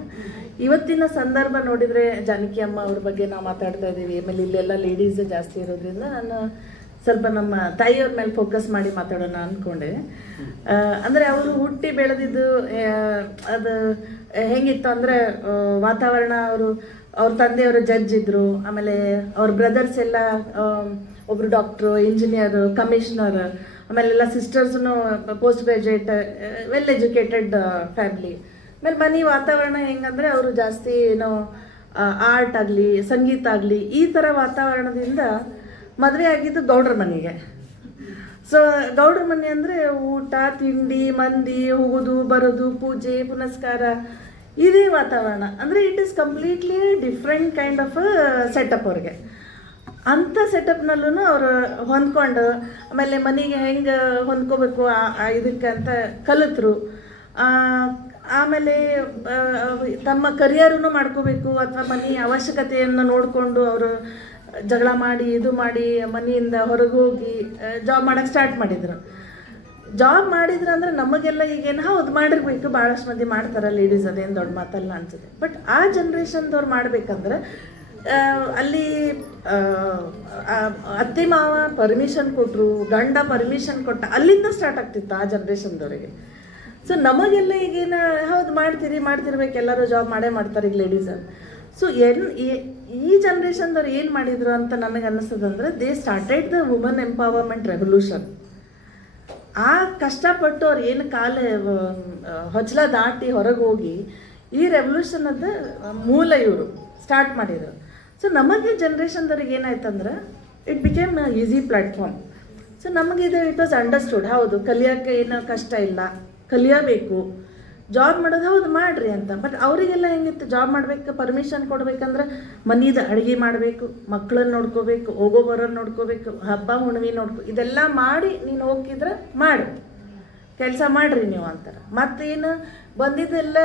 ಇವತ್ತಿನ ಸಂದರ್ಭ ನೋಡಿದರೆ ಜಾನಕಿ ಅಮ್ಮ ಅವ್ರ ಬಗ್ಗೆ ನಾವು ಮಾತಾಡ್ತಾ ಇದ್ದೀವಿ. ಆಮೇಲೆ ಇಲ್ಲೆಲ್ಲ ಲೇಡೀಸ್ ಜಾಸ್ತಿ ಇರೋದ್ರಿಂದ ನಾನು ಸ್ವಲ್ಪ ನಮ್ಮ ತಾಯಿಯವ್ರ ಮೇಲೆ ಫೋಕಸ್ ಮಾಡಿ ಮಾತಾಡೋಣ ಅಂದ್ಕೊಂಡೆ. ಅಂದರೆ ಅವರು ಹುಟ್ಟಿ ಬೆಳೆದಿದ್ದು ಅದು ಹೆಂಗಿತ್ತು ಅಂದರೆ ವಾತಾವರಣ, ಅವ್ರ ತಂದೆಯವರು ಜಡ್ಜ್ ಇದ್ದರು. ಆಮೇಲೆ ಅವ್ರ ಬ್ರದರ್ಸ್ ಎಲ್ಲ ಒಬ್ಬರು ಡಾಕ್ಟ್ರು, ಇಂಜಿನಿಯರು, ಕಮಿಷನರ್, ಆಮೇಲೆಲ್ಲ ಸಿಸ್ಟರ್ಸ್ನು post graduate, well educated family. ಆಮೇಲೆ ಮನೆ ವಾತಾವರಣ ಹೆಂಗಂದರೆ ಅವರು ಜಾಸ್ತಿ ಏನೋ ಆರ್ಟ್ ಆಗಲಿ ಸಂಗೀತ ಆಗಲಿ ಈ ಥರ ವಾತಾವರಣದಿಂದ ಮದುವೆ ಆಗಿದ್ದು ಗೌಡ್ರ ಮನೆಗೆ. ಸೊ ಗೌಡ್ರ ಮನೆ ಅಂದರೆ ಊಟ ತಿಂಡಿ ಮಂದಿ ಹೋಗೋದು ಬರೋದು ಪೂಜೆ ಪುನಸ್ಕಾರ ಇದೇ ವಾತಾವರಣ. ಅಂದರೆ it is completely different kind of setup ಅವ್ರಿಗೆ. ಅಂಥ ಸೆಟಪ್ನಲ್ಲೂ ಅವರು ಹೊಂದ್ಕೊಂಡು ಆಮೇಲೆ ಮನೆಗೆ ಹೆಂಗೆ ಹೊಂದ್ಕೋಬೇಕು ಇದಕ್ಕೆ ಅಂತ ಕಲಿತರು. ಆಮೇಲೆ ತಮ್ಮ ಕರಿಯರನ್ನು ಮಾಡ್ಕೋಬೇಕು ಅಥವಾ ಮನೆ ಅವಶ್ಯಕತೆಯನ್ನು ನೋಡಿಕೊಂಡು ಅವರು ಜಗಳ ಮಾಡಿ ಇದು ಮಾಡಿ ಮನೆಯಿಂದ ಹೊರಗೆ ಹೋಗಿ ಜಾಬ್ ಮಾಡೋಕ್ಕೆ ಸ್ಟಾರ್ಟ್ ಮಾಡಿದರು. ಜಾಬ್ ಮಾಡಿದ್ರೆ ಅಂದರೆ ನಮಗೆಲ್ಲ ಈಗೇನು ಹೌದು ಮಾಡಿರ್ಬೇಕು, ಭಾಳಷ್ಟು ಮಂದಿ ಮಾಡ್ತಾರೆ ಲೇಡೀಸ್, ಅದೇನು ದೊಡ್ಡ ಮಾತಲ್ಲ ಅನ್ಸುತ್ತೆ. ಬಟ್ ಆ ಜನ್ರೇಷನ್ದವ್ರು ಮಾಡಬೇಕಂದ್ರೆ ಅಲ್ಲಿ ಅತ್ತೆ ಮಾವ ಪರ್ಮಿಷನ್ ಕೊಟ್ಟರು, ಗಂಡ ಪರ್ಮಿಷನ್ ಕೊಟ್ಟ, ಅಲ್ಲಿಂದ ಸ್ಟಾರ್ಟ್ ಆಗ್ತಿತ್ತು ಆ ಜನ್ರೇಷನ್ದವರಿಗೆ. ಸೊ ನಮಗೆಲ್ಲ ಈಗೇನು ಹೌದು ಮಾಡ್ತಿರ್ಬೇಕು, ಎಲ್ಲರೂ ಜಾಬ್ ಮಾಡೇ ಮಾಡ್ತಾರೆ ಈಗ ಲೇಡೀಸ್. ಸೊ ಈ ಜನ್ರೇಷನ್ದವ್ರು ಏನು ಮಾಡಿದರು ಅಂತ ನನಗೆ ಅನ್ನಿಸ್ತದಂದ್ರೆ, they started the woman empowerment revolution. ಆ ಕಷ್ಟಪಟ್ಟು ಅವ್ರು ಏನು ಹೊಚ್ಚಲ ದಾಟಿ ಹೊರಗೆ ಹೋಗಿ ಈ ರೆವಲ್ಯೂಷನದ ಮೂಲ ಇವರು ಸ್ಟಾರ್ಟ್ ಮಾಡಿದರು. ಸೊ ನಮಗೆ ಜನ್ರೇಷನ್ದವ್ರಿಗೆ ಏನಾಯ್ತಂದ್ರೆ it became easy platform. So ನಮಗಿದು ಇಟ್ ವಾಸ್ ಅಂಡರ್ಸ್ಟುಡ್, ಹೌದು ಕಲಿಯೋಕ್ಕೆ ಏನೋ ಕಷ್ಟ ಇಲ್ಲ, ಕಲಿಯಬೇಕು, ಜಾಬ್ ಮಾಡೋದು ಹೌದು ಮಾಡಿರಿ ಅಂತ. ಬಟ್ ಅವರಿಗೆಲ್ಲ ಹೆಂಗಿತ್ತು, ಜಾಬ್ ಮಾಡಬೇಕು, ಪರ್ಮಿಷನ್ ಕೊಡ್ಬೇಕಂದ್ರೆ ಮನೀದು ಅಡುಗೆ ಮಾಡಬೇಕು, ಮಕ್ಕಳನ್ನ ನೋಡ್ಕೋಬೇಕು, ಹೋಗೋ ಬರೋರು ನೋಡ್ಕೋಬೇಕು, ಹಬ್ಬ ಹುಣ್ಣಿಮೆ ಇದೆಲ್ಲ ಮಾಡಿ ನೀನು ಹೋಗಿದ್ರೆ ಮಾಡು, ಕೆಲಸ ಮಾಡಿರಿ ನೀವು ಅಂತಾರೆ. ಮತ್ತೇನು ಬಂದಿದ್ದೆಲ್ಲ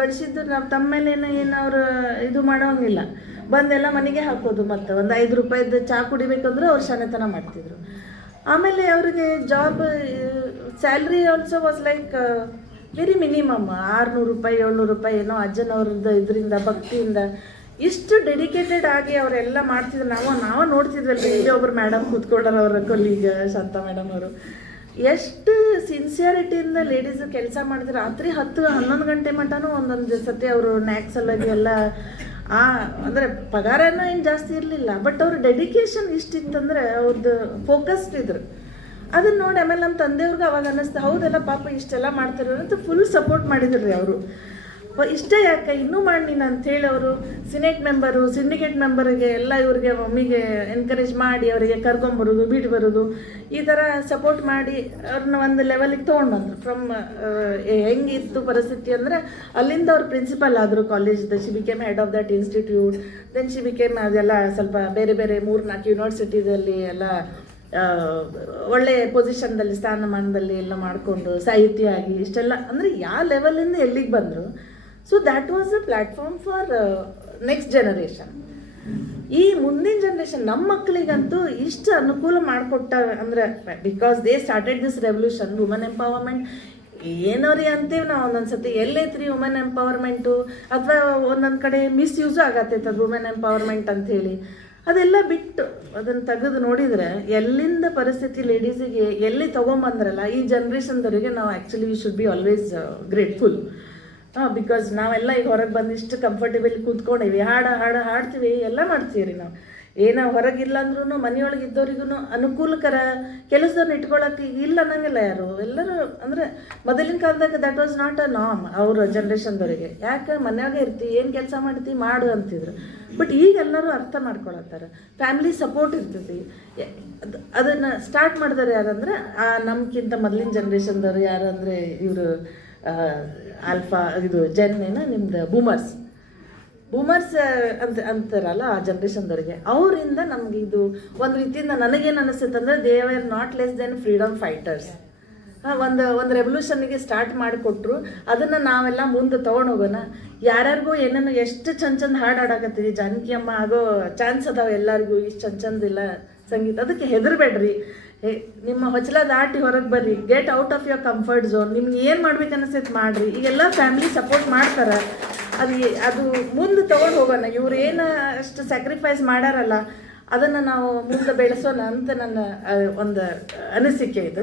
ಗಳಿಸಿದ್ದು ನಾವು ತಮ್ಮ ಮೇಲೇನು ಏನು ಅವರು ಇದು ಮಾಡೋಂಗಿಲ್ಲ, ಬಂದೆಲ್ಲ ಮನೆಗೆ ಹಾಕೋದು. ಮತ್ತು ಒಂದು 5 ರೂಪಾಯಿದ್ದು ಚಹಾ ಕುಡಿಬೇಕಂದ್ರೆ ಅವ್ರು ಶನೆತನ ಮಾಡ್ತಿದ್ರು. ಆಮೇಲೆ ಅವರಿಗೆ job salary also was like very minimum, 600 ರೂಪಾಯಿ 700 ರೂಪಾಯಿ ಏನೋ ಅಜ್ಜನವ್ರದ್ದು ಇದರಿಂದ ಭಕ್ತಿಯಿಂದ ಇಷ್ಟು ಡೆಡಿಕೇಟೆಡ್ ಆಗಿ ಅವರೆಲ್ಲ ಮಾಡ್ತಿದ್ರು. ನಾವು ನೋಡ್ತಿದ್ವಲ್ರಿ, ಇಲ್ಲಿ ಒಬ್ರು ಮೇಡಮ್ ಕೂತ್ಕೊಂಡ್ರ ಅವರ ಕೊಲ್ಲಿಗ ಶಾಂತ ಮೇಡಮ್ ಅವರು ಎಷ್ಟು ಸಿನ್ಸಿಯಾರಿಟಿಯಿಂದ ಲೇಡೀಸು ಕೆಲಸ ಮಾಡಿದ್ರು. ರಾತ್ರಿ 10-11 ಗಂಟೆ ಮಟನೂ ಒಂದೊಂದು ಸತಿ ಅವರು ನ್ಯಾಕ್ ಸಲುವಾಗಿ ಎಲ್ಲ ಅಂದರೆ ಪಗಾರನೂ ಏನು ಜಾಸ್ತಿ ಇರಲಿಲ್ಲ, ಬಟ್ ಅವ್ರ ಡೆಡಿಕೇಶನ್ ಇಷ್ಟಿತ್ತಂದರೆ ಅವ್ರದ್ದು ಫೋಕಸ್ಡ್ ಇದ್ರು. ಅದನ್ನು ನೋಡಿ ಆಮೇಲೆ ನಮ್ಮ ತಂದೆಯವ್ರಿಗೆ ಅವಾಗ ಅನ್ನಿಸ್ತು, ಹೌದೆಲ್ಲ ಪಾಪ ಇಷ್ಟೆಲ್ಲ ಮಾಡ್ತಿರೋ ಅಂತ ಫುಲ್ ಸಪೋರ್ಟ್ ಮಾಡಿದ್ರು ರೀ ಅವರು. ಇಷ್ಟೇ ಯಾಕೆ ಇನ್ನೂ ಮಾಡಿ ನೀನು ಅಂಥೇಳಿ ಅವರು ಸಿಂಡಿಕೇಟ್ ಮೆಂಬರಿಗೆ ಎಲ್ಲ ಇವ್ರಿಗೆ ಮಮ್ಮಿಗೆ ಎನ್ಕರೇಜ್ ಮಾಡಿ ಅವರಿಗೆ ಕರ್ಕೊಂಬರೋದು ಬಿಟ್ಟು ಬರೋದು, ಈ ಥರ ಸಪೋರ್ಟ್ ಮಾಡಿ ಅವ್ರನ್ನ ಒಂದು ಲೆವೆಲಿಗೆ ತೊಗೊಂಡ್ಬಂದ್ರು. ಫ್ರಮ್ ಹೆಂಗಿತ್ತು ಪರಿಸ್ಥಿತಿ ಅಂದರೆ ಅಲ್ಲಿಂದ ಅವ್ರು ಪ್ರಿನ್ಸಿಪಲ್ ಆದರು ಕಾಲೇಜ್ದು. She became head of that institute. Then she became ಅದೆಲ್ಲ ಸ್ವಲ್ಪ ಬೇರೆ 3-4 ಯೂನಿವರ್ಸಿಟಿದಲ್ಲಿ ಎಲ್ಲ ಒಳ್ಳೆಯ ಪೊಸಿಷನ್ದಲ್ಲಿ ಸ್ಥಾನಮಾನದಲ್ಲಿ ಎಲ್ಲ ಮಾಡಿಕೊಂಡು ಸಾಹಿತ್ಯ ಆಗಿ ಇಷ್ಟೆಲ್ಲ ಅಂದರೆ ಯಾವ ಲೆವೆಲಿಂದ ಎಲ್ಲಿಗೆ ಬಂದರು. So that was a platform for next generation. ಈ ಮುಂದಿನ ಜನ್ರೇಷನ್ ನಮ್ಮ ಮಕ್ಕಳಿಗಂತೂ ಇಷ್ಟು ಅನುಕೂಲ ಮಾಡಿಕೊಟ್ಟ ಅಂದರೆ because they started this revolution woman empowerment. ಏನೋರಿ ಅಂತೀವಿ ನಾವು ಒಂದೊಂದು ಸತಿ ಎಲ್ಲೈತ್ರಿ ವುಮೆನ್ ಎಂಪವರ್ಮೆಂಟು, ಅಥವಾ ಒಂದೊಂದು ಕಡೆ ಮಿಸ್ಯೂಸು ಆಗತ್ತೈತೆ ಅದು ವುಮೆನ್ ಎಂಪವರ್ಮೆಂಟ್ ಅಂಥೇಳಿ. ಅದೆಲ್ಲ ಬಿಟ್ಟು ಅದನ್ನು ತೆಗೆದು ನೋಡಿದರೆ ಎಲ್ಲಿಂದ ಪರಿಸ್ಥಿತಿ ಲೇಡೀಸಿಗೆ ಎಲ್ಲಿ ತೊಗೊಂಬಂದ್ರಲ್ಲ ಈ ಜನ್ರೇಷನ್ದವರಿಗೆ ನಾವು actually we should be always grateful. Because ನಾವೆಲ್ಲ ಈಗ ಹೊರಗೆ ಬಂದು ಇಷ್ಟು ಕಂಫರ್ಟೇಬಲ್ ಕೂತ್ಕೊಂಡೀವಿ, ಹಾಡ್ತೀವಿ, ಎಲ್ಲ ಮಾಡ್ತೀವಿ ರೀ ನಾವು. ಏನೋ ಹೊರಗಿಲ್ಲ ಅಂದ್ರೂ ಮನೆಯೊಳಗೆ ಇದ್ದವ್ರಿಗೂ ಅನುಕೂಲಕರ ಕೆಲಸದವ್ರನ್ನ ಇಟ್ಕೊಳ್ಳೋಕೆ ಇಲ್ಲ ಅನ್ನಂಗಿಲ್ಲ ಯಾರು. ಎಲ್ಲರೂ ಅಂದರೆ ಮೊದಲಿನ ಕಾಲದಾಗ that was not a norm ಅವ್ರ ಜನ್ರೇಷನ್ದವರಿಗೆ. ಯಾಕೆ ಮನೆಯಾಗೆ ಇರ್ತೀವಿ, ಏನು ಕೆಲಸ ಮಾಡ್ತೀವಿ ಮಾಡು ಅಂತಿದ್ರು. ಬಟ್ ಈಗ ಎಲ್ಲರೂ ಅರ್ಥ ಮಾಡ್ಕೊಳತ್ತಾರೆ, ಫ್ಯಾಮಿಲಿ ಸಪೋರ್ಟ್ ಇರ್ತೈತಿ. ಅದನ್ನು ಸ್ಟಾರ್ಟ್ ಮಾಡಿದವ್ರು ಯಾರಂದ್ರೆ ನಮ್ಗಿಂತ ಮೊದಲಿನ ಜನ್ರೇಷನ್ದವ್ರು ಯಾರಂದರೆ ಇವರು ಆಲ್ಫಾ ಇದು ನಿಮ್ಮದು ಬೂಮರ್ಸ್ ಅಂತಾರಲ್ಲ ಆ ಜನ್ರೇಷನ್ದವ್ರಿಗೆ. ಅವರಿಂದ ನಮ್ಗೆ ಇದು ಒಂದು ರೀತಿಯಿಂದ ನನಗೇನು ಅನಿಸುತ್ತೆ ಅಂದರೆ they are not less than freedom fighters. ಒಂದು ರೆವಲ್ಯೂಷನ್ನಿಗೆ ಸ್ಟಾರ್ಟ್ ಮಾಡಿಕೊಟ್ರು, ಅದನ್ನು ನಾವೆಲ್ಲ ಮುಂದೆ ತೊಗೊಂಡೋಗೋಣ. ಯಾರ್ಯಾರಿಗೂ ಏನೇನು ಎಷ್ಟು ಚಂದ ಹಾಡು ಹಾಡಾಕತ್ತೀವಿ, ಜಾನಕಿ ಅಮ್ಮ ಆಗೋ ಚಾನ್ಸ್ ಅದಾವೆ ಎಲ್ಲರಿಗೂ, ಇಷ್ಟು ಚಂದಿಲ್ಲ ಸಂಗೀತ. ಅದಕ್ಕೆ ಹೆದರ್ಬೇಡ್ರಿ, ನಿಮ್ಮ ಹೊಚ್ಚಲ ದಾಟಿ ಹೊರಗೆ ಬರ್ರಿ, get out of your comfort zone. ನಿಮ್ಗೆ ಏನು ಮಾಡ್ಬೇಕು ಅನಿಸ್ತೈತೆ ಮಾಡಿರಿ. ಈಗೆಲ್ಲ ಫ್ಯಾಮಿಲಿ ಸಪೋರ್ಟ್ ಮಾಡ್ತಾರೆ. ಅದು ಮುಂದೆ ತೊಗೊಂಡು ಹೋಗೋಣ. ಇವ್ರು ಏನು ಅಷ್ಟು ಸ್ಯಾಕ್ರಿಫೈಸ್ ಮಾಡ್ಯಾರಲ್ಲ ಅದನ್ನು ನಾವು ಮುಂದೆ ಬೆಳೆಸೋಣ ಅಂತ ನನ್ನ ಒಂದು ಅನಿಸಿಕೆ ಇದು.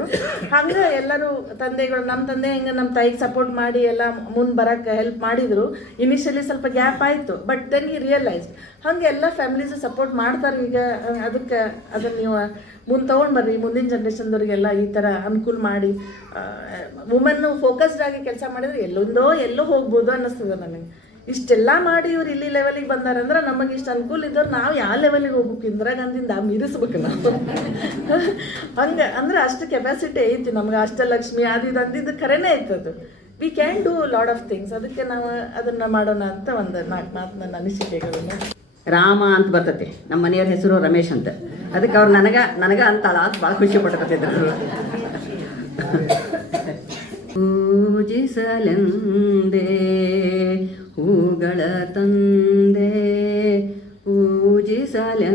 ಹಂಗೆ ಎಲ್ಲರೂ ತಂದೆಗಳು, ನಮ್ಮ ತಂದೆ ಹೆಂಗೆ ನಮ್ಮ ತಾಯಿಗೆ ಸಪೋರ್ಟ್ ಮಾಡಿ ಎಲ್ಲ ಮುಂದೆ ಬರೋಕ್ಕೆ ಹೆಲ್ಪ್ ಮಾಡಿದರು. ಇನಿಷಿಯಲಿ ಸ್ವಲ್ಪ ಗ್ಯಾಪ್ ಆಯಿತು, ಬಟ್ ದೆನ್ ಈ ರಿಯಲೈಸ್ಡ್ ಹಾಗೆ ಎಲ್ಲ ಫ್ಯಾಮಿಲೀಸು ಸಪೋರ್ಟ್ ಮಾಡ್ತಾರೆ ಈಗ. ಅದಕ್ಕೆ ಅದನ್ನು ನೀವು ಮುಂದೆ ತೊಗೊಂಡು ಬರ್ರಿ. ಮುಂದಿನ ಜನ್ರೇಷನ್ದವ್ರಿಗೆಲ್ಲ ಈ ಥರ ಅನುಕೂಲ ಮಾಡಿ ವುಮೆನ್ನು ಫೋಕಸ್ಡ್ ಆಗಿ ಕೆಲಸ ಮಾಡಿದರೆ ಎಲ್ಲೋ ಹೋಗ್ಬೋದು ಅನ್ನಿಸ್ತದೆ ನನಗೆ. ಇಷ್ಟೆಲ್ಲ ಮಾಡಿ ಇವ್ರು ಇಲ್ಲಿ ಲೆವೆಲಿಗೆ ಬಂದಾರಂದ್ರೆ ನಮಗೆ ಇಷ್ಟು ಅನುಕೂಲ ಇದ್ದವ್ರು ನಾವು ಯಾವ ಲೆವೆಲಿಗೆ ಹೋಗ್ಬೇಕು, ಇಂದಿರಾ ಗಾಂಧಿಯಿಂದ ಮೀರಿಸ್ಬೇಕು ನಾವು. ಹಂಗೆ ಅಂದರೆ ಅಷ್ಟು ಕೆಪಾಸಿಟಿ ಐತಿ ನಮ್ಗೆ. ಅಷ್ಟಲಕ್ಷ್ಮಿ ಅದು ಅಂದಿದ್ದು ಖರೇನೇ ಐತದು. We can do lot of things. ಅದಕ್ಕೆ ನಾವು ಅದನ್ನು ಮಾಡೋಣ ಅಂತ ಒಂದು 4 ಮಾತು ನನ್ನ ಅನಿಸಿಕೆಗಳನ್ನು. ರಾಮ ಅಂತ ಬರ್ತೈತಿ, ನಮ್ಮ ಮನೆಯವ್ರ ಹೆಸರು ರಮೇಶ್ ಅಂತ. ಅದಕ್ಕೆ ಅವ್ರು ನನಗೆ ಅಂತಾಳ ಅಂತ ಭಾಳ ಖುಷಿ ಪಟ್ಕೊತಿದ್ರು. ಪೂಜಿಸಲೆಂದೇ ಹೂಗಳ ತಂದೆ, ಪೂಜಿಸಲೆಂದೇ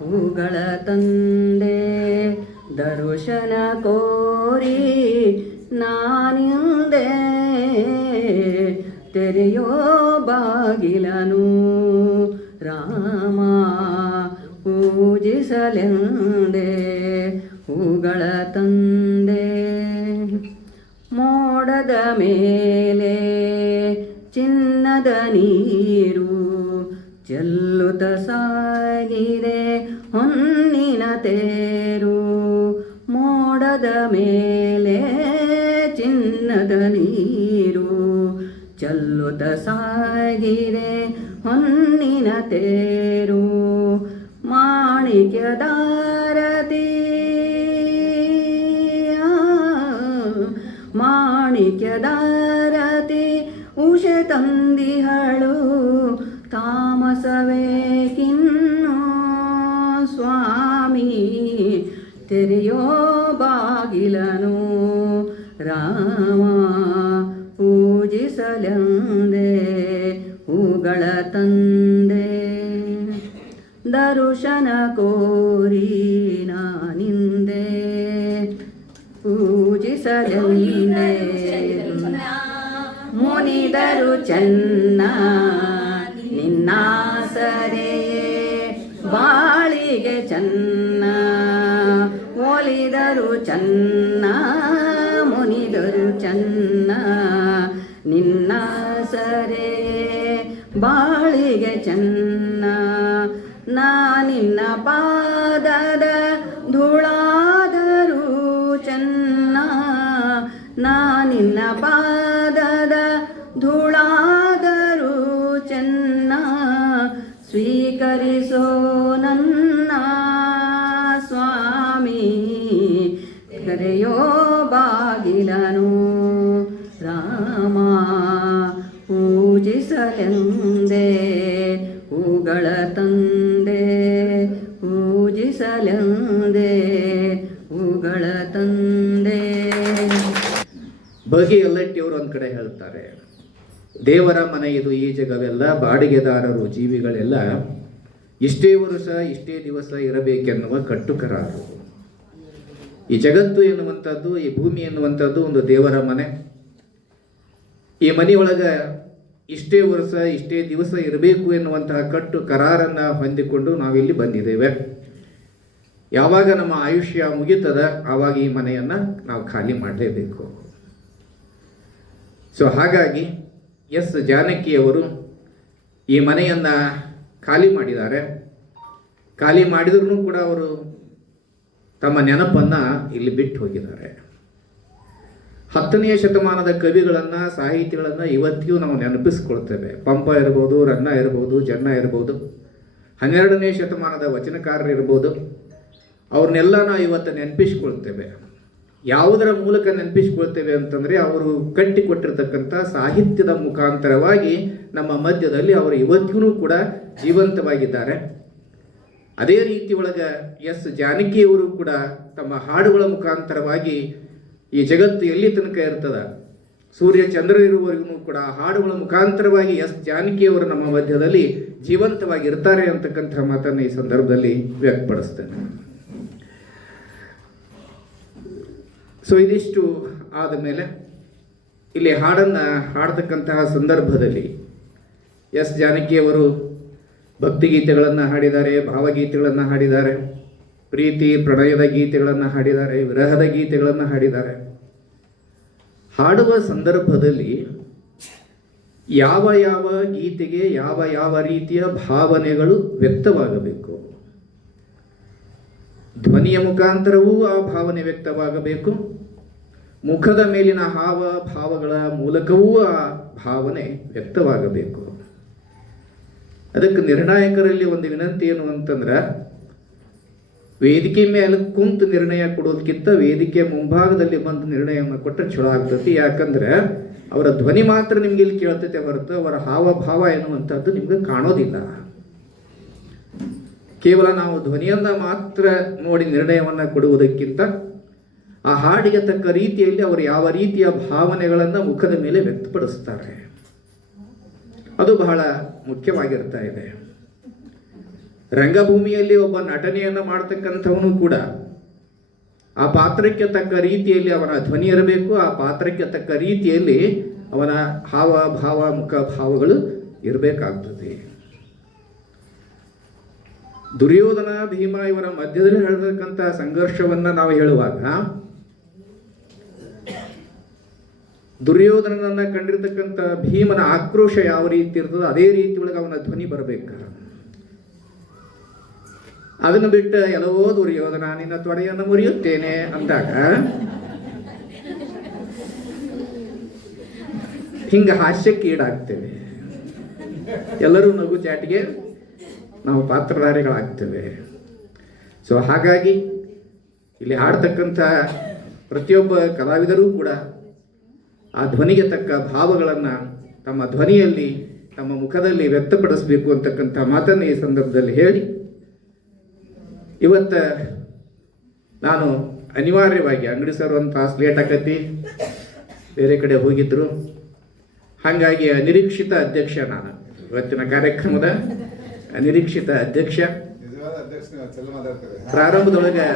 ಹೂಗಳ ತಂದೆ, ದರ್ಶನ ಕೋರಿ ನಾನಿಂದೆ ತೆರೆಯೋ ಬಾಗಿಲನು ರಾಮ ಪೂಜಿಸಲೆಂದೆ ಹೂಗಳ ತಂದೆ ಮೋಡದ ಮೇಲೆ ಚಿನ್ನದ ನೀರು ಚೆಲ್ಲುತ್ತ ಸಾಗಿದೆ ಹೊನ್ನಿನ ತೇರು ಮೋಡದ ಮೇಲೆ ಚಿನ್ನದ ನೀರು ಚೆಲ್ಲುತ್ತ ಸಾಗಿದೆ ಹೊನ್ನಿನ ತೇರು ಮಾಣಿಕ್ಯದಾರತಿ ಮಾಣಿಕ್ಯದಾರತಿ ಉಷೆ ತಂದಿಹಳು ತಾಮಸವೇಕಿನ್ನು ಸ್ವಾಮಿ ತೆರೆಯೋ ಬಾಗಿಲನು ರಾಮ ಪೂಜಿಸಲೆಂದೆ ಹೂಗಳ ತಂದೆ ದರ್ಶನ ಕೋರಿ ನಾನಿಂದೆ ಪೂಜಿಸಲೆಂದೆ ಮುನಿದರು ಚೆನ್ನ ನಿನ್ನಾಸರೆ ಬಾಳಿಗೆ ಚೆನ್ನ ಒಲಿದರು ಚೆನ್ನ ಮುನಿದರು ಚೆನ್ನ ನಿನ್ನಾಸರೆ ಬಾಳಿಗೆ ಚೆನ್ನ ನಾನಿನ್ನ ಪಾದದ ಧೂಳಾದರೂ ಚೆನ್ನ ನಾನಿನ್ನ ಪಾದದ ಧೂಳಾದರೂ ಚೆನ್ನ ಸ್ವೀಕರಿಸೋ ನನ್ನ ಸ್ವಾಮಿ ಕರೆಯೋ ಬಾಗಿಲನು ರಾಮ ಪೂಜಿಸಲೆಂದೆ ಹೂಗಳ ತಂದೆ ಪೂಜಿಸಲೆಂದೆ ಹೂಗಳ ತಂದೆ. ಬಗೆ ಅಲ್ಲಟ್ಟಿಯವರು ಒಂದು ಕಡೆ ಹೇಳ್ತಾರೆ, ದೇವರ ಮನೆ ಇದು ಈ ಜಗವೆಲ್ಲ, ಬಾಡಿಗೆದಾರರು ಜೀವಿಗಳೆಲ್ಲ ಇಷ್ಟೇ ವರ್ಷ ಇಷ್ಟೇ ದಿವಸ ಇರಬೇಕೆನ್ನುವ ಕಟ್ಟುಕರಾರು. ಈ ಜಗತ್ತು ಎನ್ನುವಂಥದ್ದು, ಈ ಭೂಮಿ ಎನ್ನುವಂಥದ್ದು ಒಂದು ದೇವರ ಮನೆ. ಈ ಮನೆಯೊಳಗೆ ಇಷ್ಟೇ ವರ್ಷ ಇಷ್ಟೇ ದಿವಸ ಇರಬೇಕು ಎನ್ನುವಂತಹ ಕಟ್ಟು ಕರಾರನ್ನು ಹೊಂದಿಕೊಂಡು ನಾವಿಲ್ಲಿ ಬಂದಿದ್ದೇವೆ. ಯಾವಾಗ ನಮ್ಮ ಆಯುಷ್ಯ ಮುಗಿತದ ಆವಾಗ ಈ ಮನೆಯನ್ನು ನಾವು ಖಾಲಿ ಮಾಡಲೇಬೇಕು. ಸೊ ಹಾಗಾಗಿ ಎಸ್ ಜಾನಕಿಯವರು ಈ ಮನೆಯನ್ನು ಖಾಲಿ ಮಾಡಿದ್ದಾರೆ. ಖಾಲಿ ಮಾಡಿದ್ರೂ ಕೂಡ ಅವರು ತಮ್ಮ ನೆನಪನ್ನು ಇಲ್ಲಿ ಬಿಟ್ಟು ಹೋಗಿದ್ದಾರೆ. 10ನೇ ಶತಮಾನದ ಕವಿಗಳನ್ನು, ಸಾಹಿತಿಗಳನ್ನು ಇವತ್ತಿಗೂ ನಾವು ನೆನಪಿಸ್ಕೊಳ್ತೇವೆ. ಪಂಪ ಇರ್ಬೋದು, ರನ್ನ ಇರ್ಬೋದು, ಜನ್ನ ಇರ್ಬೋದು, 12ನೇ ಶತಮಾನದ ವಚನಕಾರರು ಇರ್ಬೋದು, ಅವ್ರನ್ನೆಲ್ಲ ನಾವು ಇವತ್ತು ನೆನಪಿಸ್ಕೊಳ್ತೇವೆ. ಯಾವುದರ ಮೂಲಕ ನೆನಪಿಸ್ಕೊಳ್ತೇವೆ ಅಂತಂದರೆ, ಅವರು ಕಟ್ಟಿಕೊಟ್ಟಿರ್ತಕ್ಕಂಥ ಸಾಹಿತ್ಯದ ಮುಖಾಂತರವಾಗಿ ನಮ್ಮ ಮಧ್ಯದಲ್ಲಿ ಅವರು ಇವತ್ತಿಗೂ ಕೂಡ ಜೀವಂತವಾಗಿದ್ದಾರೆ. ಅದೇ ರೀತಿ ಒಳಗೆ ಎಸ್ ಜಾನಕಿಯವರು ಕೂಡ ತಮ್ಮ ಹಾಡುಗಳ ಮುಖಾಂತರವಾಗಿ ಈ ಜಗತ್ತು ಎಲ್ಲಿ ತನಕ ಇರ್ತದ, ಸೂರ್ಯ ಚಂದ್ರ ಇರುವವರೆಗೂ ಕೂಡ ಹಾಡುಗಳ ಮುಖಾಂತರವಾಗಿ ಎಸ್ ಜಾನಕಿಯವರು ನಮ್ಮ ಮಧ್ಯದಲ್ಲಿ ಜೀವಂತವಾಗಿ ಇರ್ತಾರೆ ಅಂತಕ್ಕಂಥ ಮಾತನ್ನು ಈ ಸಂದರ್ಭದಲ್ಲಿ ವ್ಯಕ್ತಪಡಿಸ್ತೇನೆ. ಸೊ ಇದಿಷ್ಟು ಆದ ಮೇಲೆ ಇಲ್ಲಿ ಹಾಡನ್ನು ಹಾಡ್ತಕ್ಕಂತಹ ಸಂದರ್ಭದಲ್ಲಿ ಎಸ್ ಜಾನಕಿಯವರು ಭಕ್ತಿಗೀತೆಗಳನ್ನು ಹಾಡಿದ್ದಾರೆ, ಭಾವಗೀತೆಗಳನ್ನು ಹಾಡಿದ್ದಾರೆ, ಪ್ರೀತಿ ಪ್ರಣಯದ ಗೀತೆಗಳನ್ನು ಹಾಡಿದ್ದಾರೆ, ವಿರಹದ ಗೀತೆಗಳನ್ನು ಹಾಡಿದ್ದಾರೆ. ಹಾಡುವ ಸಂದರ್ಭದಲ್ಲಿ ಯಾವ ಯಾವ ಗೀತೆಗೆ ಯಾವ ಯಾವ ರೀತಿಯ ಭಾವನೆಗಳು ವ್ಯಕ್ತವಾಗಬೇಕು, ಧ್ವನಿಯ ಮುಖಾಂತರವೂ ಆ ಭಾವನೆ ವ್ಯಕ್ತವಾಗಬೇಕು, ಮುಖದ ಮೇಲಿನ ಹಾವ ಭಾವಗಳ ಮೂಲಕವೂ ಆ ಭಾವನೆ ವ್ಯಕ್ತವಾಗಬೇಕು. ಅದಕ್ಕೆ ನಿರ್ಣಾಯಕರಲ್ಲಿ ಒಂದು ವಿನಂತಿ ಏನು ಅಂತಂದ್ರೆ, ವೇದಿಕೆ ಮೇಲೆ ಕುಂತು ನಿರ್ಣಯ ಕೊಡೋದಕ್ಕಿಂತ ವೇದಿಕೆ ಮುಂಭಾಗದಲ್ಲಿ ಬಂದು ನಿರ್ಣಯವನ್ನು ಕೊಟ್ಟರೆ ಚಲೋ ಆಗ್ತೈತಿ. ಯಾಕಂದ್ರೆ ಅವರ ಧ್ವನಿ ಮಾತ್ರ ನಿಮ್ಗೆ ಇಲ್ಲಿ ಕೇಳ್ತೈತೆ ಹೊರತು ಅವರ ಹಾವಭಾವ ಎನ್ನುವಂಥದ್ದು ನಿಮ್ಗೆ ಕಾಣೋದಿಲ್ಲ. ಕೇವಲ ನಾವು ಧ್ವನಿಯನ್ನು ಮಾತ್ರ ನೋಡಿ ನಿರ್ಣಯವನ್ನು ಕೊಡುವುದಕ್ಕಿಂತ ಆ ಹಾಡಿಗೆ ತಕ್ಕ ರೀತಿಯಲ್ಲಿ ಅವರು ಯಾವ ರೀತಿಯ ಭಾವನೆಗಳನ್ನು ಮುಖದ ಮೇಲೆ ವ್ಯಕ್ತಪಡಿಸ್ತಾರೆ, ಅದು ಬಹಳ ಮುಖ್ಯವಾಗಿರ್ತಾ ಇದೆ. ರಂಗಭೂಮಿಯಲ್ಲಿ ಒಬ್ಬ ನಟನೆಯನ್ನು ಮಾಡ್ತಕ್ಕಂಥವನು ಕೂಡ ಆ ಪಾತ್ರಕ್ಕೆ ತಕ್ಕ ರೀತಿಯಲ್ಲಿ ಅವನ ಧ್ವನಿ ಇರಬೇಕು, ಆ ಪಾತ್ರಕ್ಕೆ ತಕ್ಕ ರೀತಿಯಲ್ಲಿ ಅವನ ಹಾವ ಭಾವ ಮುಖ ಭಾವಗಳು ಇರಬೇಕಾಗ್ತದೆ. ದುರ್ಯೋಧನ ಭೀಮ ಇವರ ಮಧ್ಯದಲ್ಲಿ ನಡೆದಕ್ಕಂಥ ಸಂಘರ್ಷವನ್ನು ನಾವು ಹೇಳುವಾಗ ದುರ್ಯೋಧನನನ್ನು ಕಂಡಿರ್ತಕ್ಕಂಥ ಭೀಮನ ಆಕ್ರೋಶ ಯಾವ ರೀತಿ ಇರ್ತದೋ ಅದೇ ರೀತಿ ಒಳಗೆ ಅವನ ಧ್ವನಿ ಬರಬೇಕು. ಅದನ್ನು ಬಿಟ್ಟು ಎಲ್ಲವೋ ದುರ್ಯೋಧನ ನಿನ್ನ ತೊಡೆಯನ್ನು ಮುರಿಯುತ್ತೇನೆ ಅಂದಾಗ ಹಿಂಗೆ ಹಾಸ್ಯಕ್ಕೆ ಈಡಾಗ್ತೇವೆ, ಎಲ್ಲರೂ ನಗು ಚಾಟಿಗೆ ನಾವು ಪಾತ್ರಧಾರಿಗಳಾಗ್ತೇವೆ. ಸೊ ಹಾಗಾಗಿ ಇಲ್ಲಿ ಹಾಡ್ತಕ್ಕಂಥ ಪ್ರತಿಯೊಬ್ಬ ಕಲಾವಿದರೂ ಕೂಡ ಆ ಧ್ವನಿಗೆ ತಕ್ಕ ಭಾವಗಳನ್ನು ತಮ್ಮ ಧ್ವನಿಯಲ್ಲಿ ತಮ್ಮ ಮುಖದಲ್ಲಿ ವ್ಯಕ್ತಪಡಿಸಬೇಕು ಅಂತಕ್ಕಂಥ ಮಾತನ್ನು ಈ ಸಂದರ್ಭದಲ್ಲಿ ಹೇಳಿ, ಇವತ್ತು ನಾನು ಅನಿವಾರ್ಯವಾಗಿ ಅಂಗಡಿ ಸರ್ ಒಂದು ತಾಸು ಲೇಟ್ ಆಕತಿ, ಬೇರೆ ಕಡೆ ಹೋಗಿದ್ರು, ಹಾಗಾಗಿ ಅನಿರೀಕ್ಷಿತ ಅಧ್ಯಕ್ಷ ನಾನು ಇವತ್ತಿನ ಕಾರ್ಯಕ್ರಮದ ಅನಿರೀಕ್ಷಿತ ಅಧ್ಯಕ್ಷ. ಪ್ರಾರಂಭದೊಳಗೆ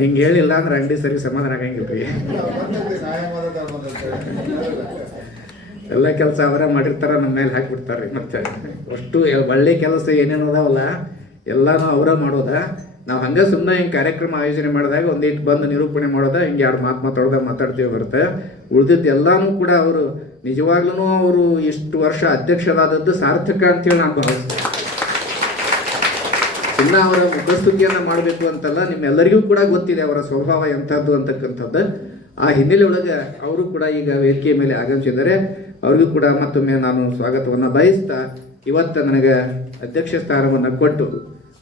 ಹಿಂಗೆ ಹೇಳಿಲ್ಲ ಅಂದ್ರೆ ಅಂಗಡಿ ಸರಿ ಸಮಾಧಾನ ಆಗಂಗಿಲ್ರಿ. ಎಲ್ಲ ಕೆಲಸ ಅವರ ಮಾಡಿರ್ತಾರ, ನಮ್ಮ ಮೇಲೆ ಹಾಕಿಬಿಡ್ತಾರ್ರಿ. ಮತ್ತೆ ಅಷ್ಟು ಒಳ್ಳೆ ಕೆಲಸ ಏನೇನು ಅದಾವಲ್ಲ ಎಲ್ಲಾನು ಅವರ ಮಾಡೋದ. ನಾವು ಹಂಗೆ ಸುಮ್ಮನೆ ಹಿಂಗೆ ಕಾರ್ಯಕ್ರಮ ಆಯೋಜನೆ ಮಾಡಿದಾಗ ಒಂದಿಟ್ಟು ಬಂದು ನಿರೂಪಣೆ ಮಾಡೋದ, ಹಿಂಗೆ ಎರಡು ಮಾತಾಡ್ತೀವಿ ಬರುತ್ತೆ. ಉಳಿದಿದ್ದು ಎಲ್ಲಾನು ಕೂಡ ಅವರು ನಿಜವಾಗ್ಲೂ ಅವರು ಇಷ್ಟು ವರ್ಷ ಅಧ್ಯಕ್ಷರಾದದ್ದು ಸಾರ್ಥಕ ಅಂತೇಳಿ ನಾನು ಭಾವಿಸ್ತೇನೆ. ಇನ್ನು ಅವರ ಮುಖಸ್ತುತಿಯನ್ನು ಮಾಡಬೇಕು ಅಂತಲ್ಲ, ನಿಮ್ಮೆಲ್ಲರಿಗೂ ಕೂಡ ಗೊತ್ತಿದೆ ಅವರ ಸ್ವಭಾವ ಎಂಥದ್ದು ಅಂತಕ್ಕಂಥದ್ದು. ಆ ಹಿನ್ನೆಲೆ ಒಳಗೆ ಅವರು ಕೂಡ ಈಗ ವೇದಿಕೆ ಮೇಲೆ ಆಗಮಿಸಿದ್ದಾರೆ. ಅವ್ರಿಗೂ ಕೂಡ ಮತ್ತೊಮ್ಮೆ ನಾನು ಸ್ವಾಗತವನ್ನು ಬಯಸ್ತಾ, ಇವತ್ತು ನನಗೆ ಅಧ್ಯಕ್ಷ ಸ್ಥಾನವನ್ನು ಕೊಟ್ಟು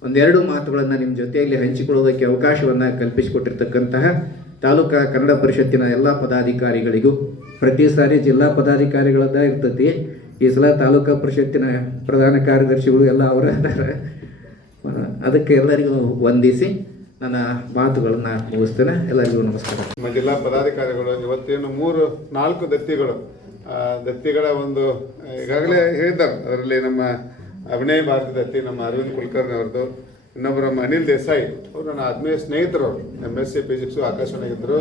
ಒಂದೆರಡು ಮಾತುಗಳನ್ನು ನಿಮ್ಮ ಜೊತೆಯಲ್ಲಿ ಹಂಚಿಕೊಳ್ಳೋದಕ್ಕೆ ಅವಕಾಶವನ್ನು ಕಲ್ಪಿಸಿಕೊಟ್ಟಿರ್ತಕ್ಕಂತಹ ತಾಲೂಕಾ ಕನ್ನಡ ಪರಿಷತ್ತಿನ ಎಲ್ಲ ಪದಾಧಿಕಾರಿಗಳಿಗೂ, ಪ್ರತಿ ಸಾರಿ ಜಿಲ್ಲಾ ಪದಾಧಿಕಾರಿಗಳದ್ದ ಇರ್ತೈತಿ, ಈ ಸಲ ತಾಲೂಕಾ ಪರಿಷತ್ತಿನ ಪ್ರಧಾನ ಕಾರ್ಯದರ್ಶಿಗಳು ಎಲ್ಲ ಅವರ ಇದ್ದಾರೆ. ಅದಕ್ಕೆ ಎಲ್ಲರಿಗೂ ವಂದಿಸಿ ನನ್ನ ಮಾತುಗಳನ್ನು ಮುಗಿಸ್ತೇನೆ. ಎಲ್ಲರಿಗೂ ನಮಸ್ಕಾರ. ನಮ್ಮ ಜಿಲ್ಲಾ ಪದಾಧಿಕಾರಿಗಳು ಇವತ್ತೇನು 3-4 ದತ್ತಿಗಳ ಒಂದು ಈಗಾಗಲೇ ಹೇಳಿದ್ದಾರೆ. ಅದರಲ್ಲಿ ನಮ್ಮ ಅಭಿನಯ ಭಾರತಿ ದತ್ತಿ, ನಮ್ಮ ಅರವಿಂದ್ ಕುಲಕರ್ಣಿ ಅವ್ರದ್ದು, ಇನ್ನೊಬ್ಬರು ನಮ್ಮ ಅನಿಲ್ ದೇಸಾಯಿ ಅವರು ನನ್ನ ಆತ್ಮೀಯ ಸ್ನೇಹಿತರು. ಅವರು MSc ಫಿಸಿಕ್ಸು ಆಕಾಶವಾಣಿಗಿದ್ದರು.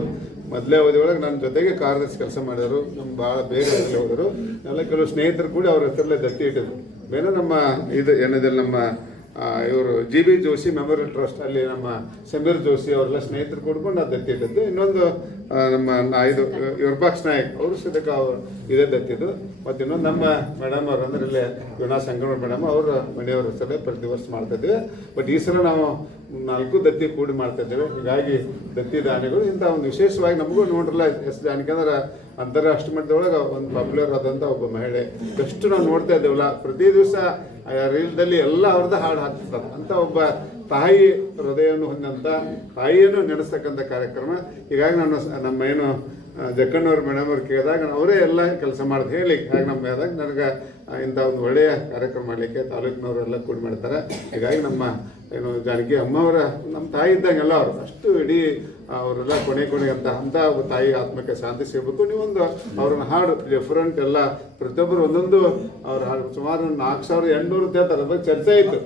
ಮೊದಲೇ ಅವಧಿ ಒಳಗೆ ನನ್ನ ಜೊತೆಗೆ ಕಾರ್ಯದರ್ಶಿ ಕೆಲಸ ಮಾಡಿದರು. ನಮ್ಮ ಭಾಳ ಬೇಗ ಹೋದರು. ಎಲ್ಲ ಕೆಲವು ಸ್ನೇಹಿತರು ಕೂಡ ಅವ್ರ ಹೆಸರಲ್ಲೇ ದತ್ತಿ ಇಟ್ಟಿದ್ರು. ಬೇರೆ ನಮ್ಮ ಇದು ಏನಿದೆ ನಮ್ಮ ಇವರು GB ಜೋಶಿ ಮೆಮೋರಿಯಲ್ ಟ್ರಸ್ಟ್, ಅಲ್ಲಿ ನಮ್ಮ ಸಮೀರ್ ಜೋಶಿ ಅವರೆಲ್ಲ ಸ್ನೇಹಿತರು ಕೊಡ್ಕೊಂಡು ಅದು ದತ್ತಿ ಇಟ್ಟಿದ್ದು. ಇನ್ನೊಂದು ನಮ್ಮ ಇದು ಯುರ್ಬಾಕ್ಷ್ ನಾಯಕ್ ಅವರು ಸದ್ಯಕ್ಕೆ ಅವರು ಇದೇ ದತ್ತಿದ್ದು. ಮತ್ತು ಇನ್ನೊಂದು ನಮ್ಮ ಮೇಡಮ್ ಅವರು ಅಂದರೆ ಇಲ್ಲೇ ವೀಣಾ ಸಂಗಮ ಮೇಡಮ್ ಅವರ ಮನೆಯವ್ರ ಹೆಸರಲ್ಲೇ ಪ್ರತಿ ವರ್ಷ ಮಾಡ್ತಾಯಿದ್ದೀವಿ. ಬಟ್ ಈ ಸಲ ನಾವು 4 ದತ್ತಿ ಕೂಡಿ ಮಾಡ್ತಾಯಿದ್ದೇವೆ. ಹೀಗಾಗಿ ದತ್ತಿ ದಾನಿಗಳು ಇಂಥ ಒಂದು ವಿಶೇಷವಾಗಿ ನಮಗೂ ನೋಡ್ರಲ್ಲ ಎಸ್ ಜಾನಕಿ ಅಂದ್ರೆ ಅಂತಾರಾಷ್ಟ್ರೀಯ ಮಟ್ಟದೊಳಗೆ ಒಂದು ಪಾಪ್ಯುಲರ್ ಆದಂಥ ಒಬ್ಬ ಮಹಿಳೆ. ಎಷ್ಟು ನಾವು ನೋಡ್ತಾ ಇದ್ದೇವಲ್ಲ, ಪ್ರತಿ ದಿವಸ ರೀಲ್ದಲ್ಲಿ ಎಲ್ಲ ಅವ್ರದ್ದು ಹಾಡು ಹಾಕ್ತಿರ್ತಾರೆ. ಅಂತ ಒಬ್ಬ ತಾಯಿ ಹೃದಯವನ್ನು ಹೊಂದಂಥ ತಾಯಿಯನ್ನು ನಡೆಸ್ತಕ್ಕಂಥ ಕಾರ್ಯಕ್ರಮ. ಹೀಗಾಗಿ ನಾನು ನಮ್ಮ ಏನು ಜಕ್ಕಣ್ಣವ್ರ ಮೇಡಮ್ ಅವ್ರು ಕೇಳಿದಾಗ ಅವರೇ ಎಲ್ಲ ಕೆಲಸ ಮಾಡೋದು ಹೇಳಿ ಹಾಗೆ ನಮ್ಮ ಹೇಳಿದಾಗ ನನಗೆ ಇಂಥ ಒಂದು ಒಳ್ಳೆಯ ಕಾರ್ಯಕ್ರಮ ಮಾಡಲಿಕ್ಕೆ ತಾಲೂಕಿನವರೆಲ್ಲ ಕೂಡಿ ಮಾಡ್ತಾರೆ. ಹೀಗಾಗಿ ನಮ್ಮ ಏನು ಜಾನಕಿ ಅಮ್ಮವರ ನಮ್ಮ ತಾಯಿ ಇದ್ದಂಗೆಲ್ಲ ಅವರು ಅಷ್ಟು ಇಡೀ ಅವರೆಲ್ಲ ಕೊನೆಗೆ ಅಂತ ಒಬ್ಬ ತಾಯಿ ಆತ್ಮಕ್ಕೆ ಶಾಂತಿ ಸಿಗಬೇಕು. ನೀವೊಂದು ಅವ್ರನ್ನ ಹಾಡು ಡಿಫ್ರೆಂಟ್ ಎಲ್ಲ ಪ್ರತಿಯೊಬ್ಬರು ಒಂದೊಂದು ಅವ್ರ ಹಾಡು ಸುಮಾರು 4800 ಹೇಳ್ತಾರೆ. ಅದ್ರ ಬಗ್ಗೆ ಚರ್ಚೆ ಆಯಿತು.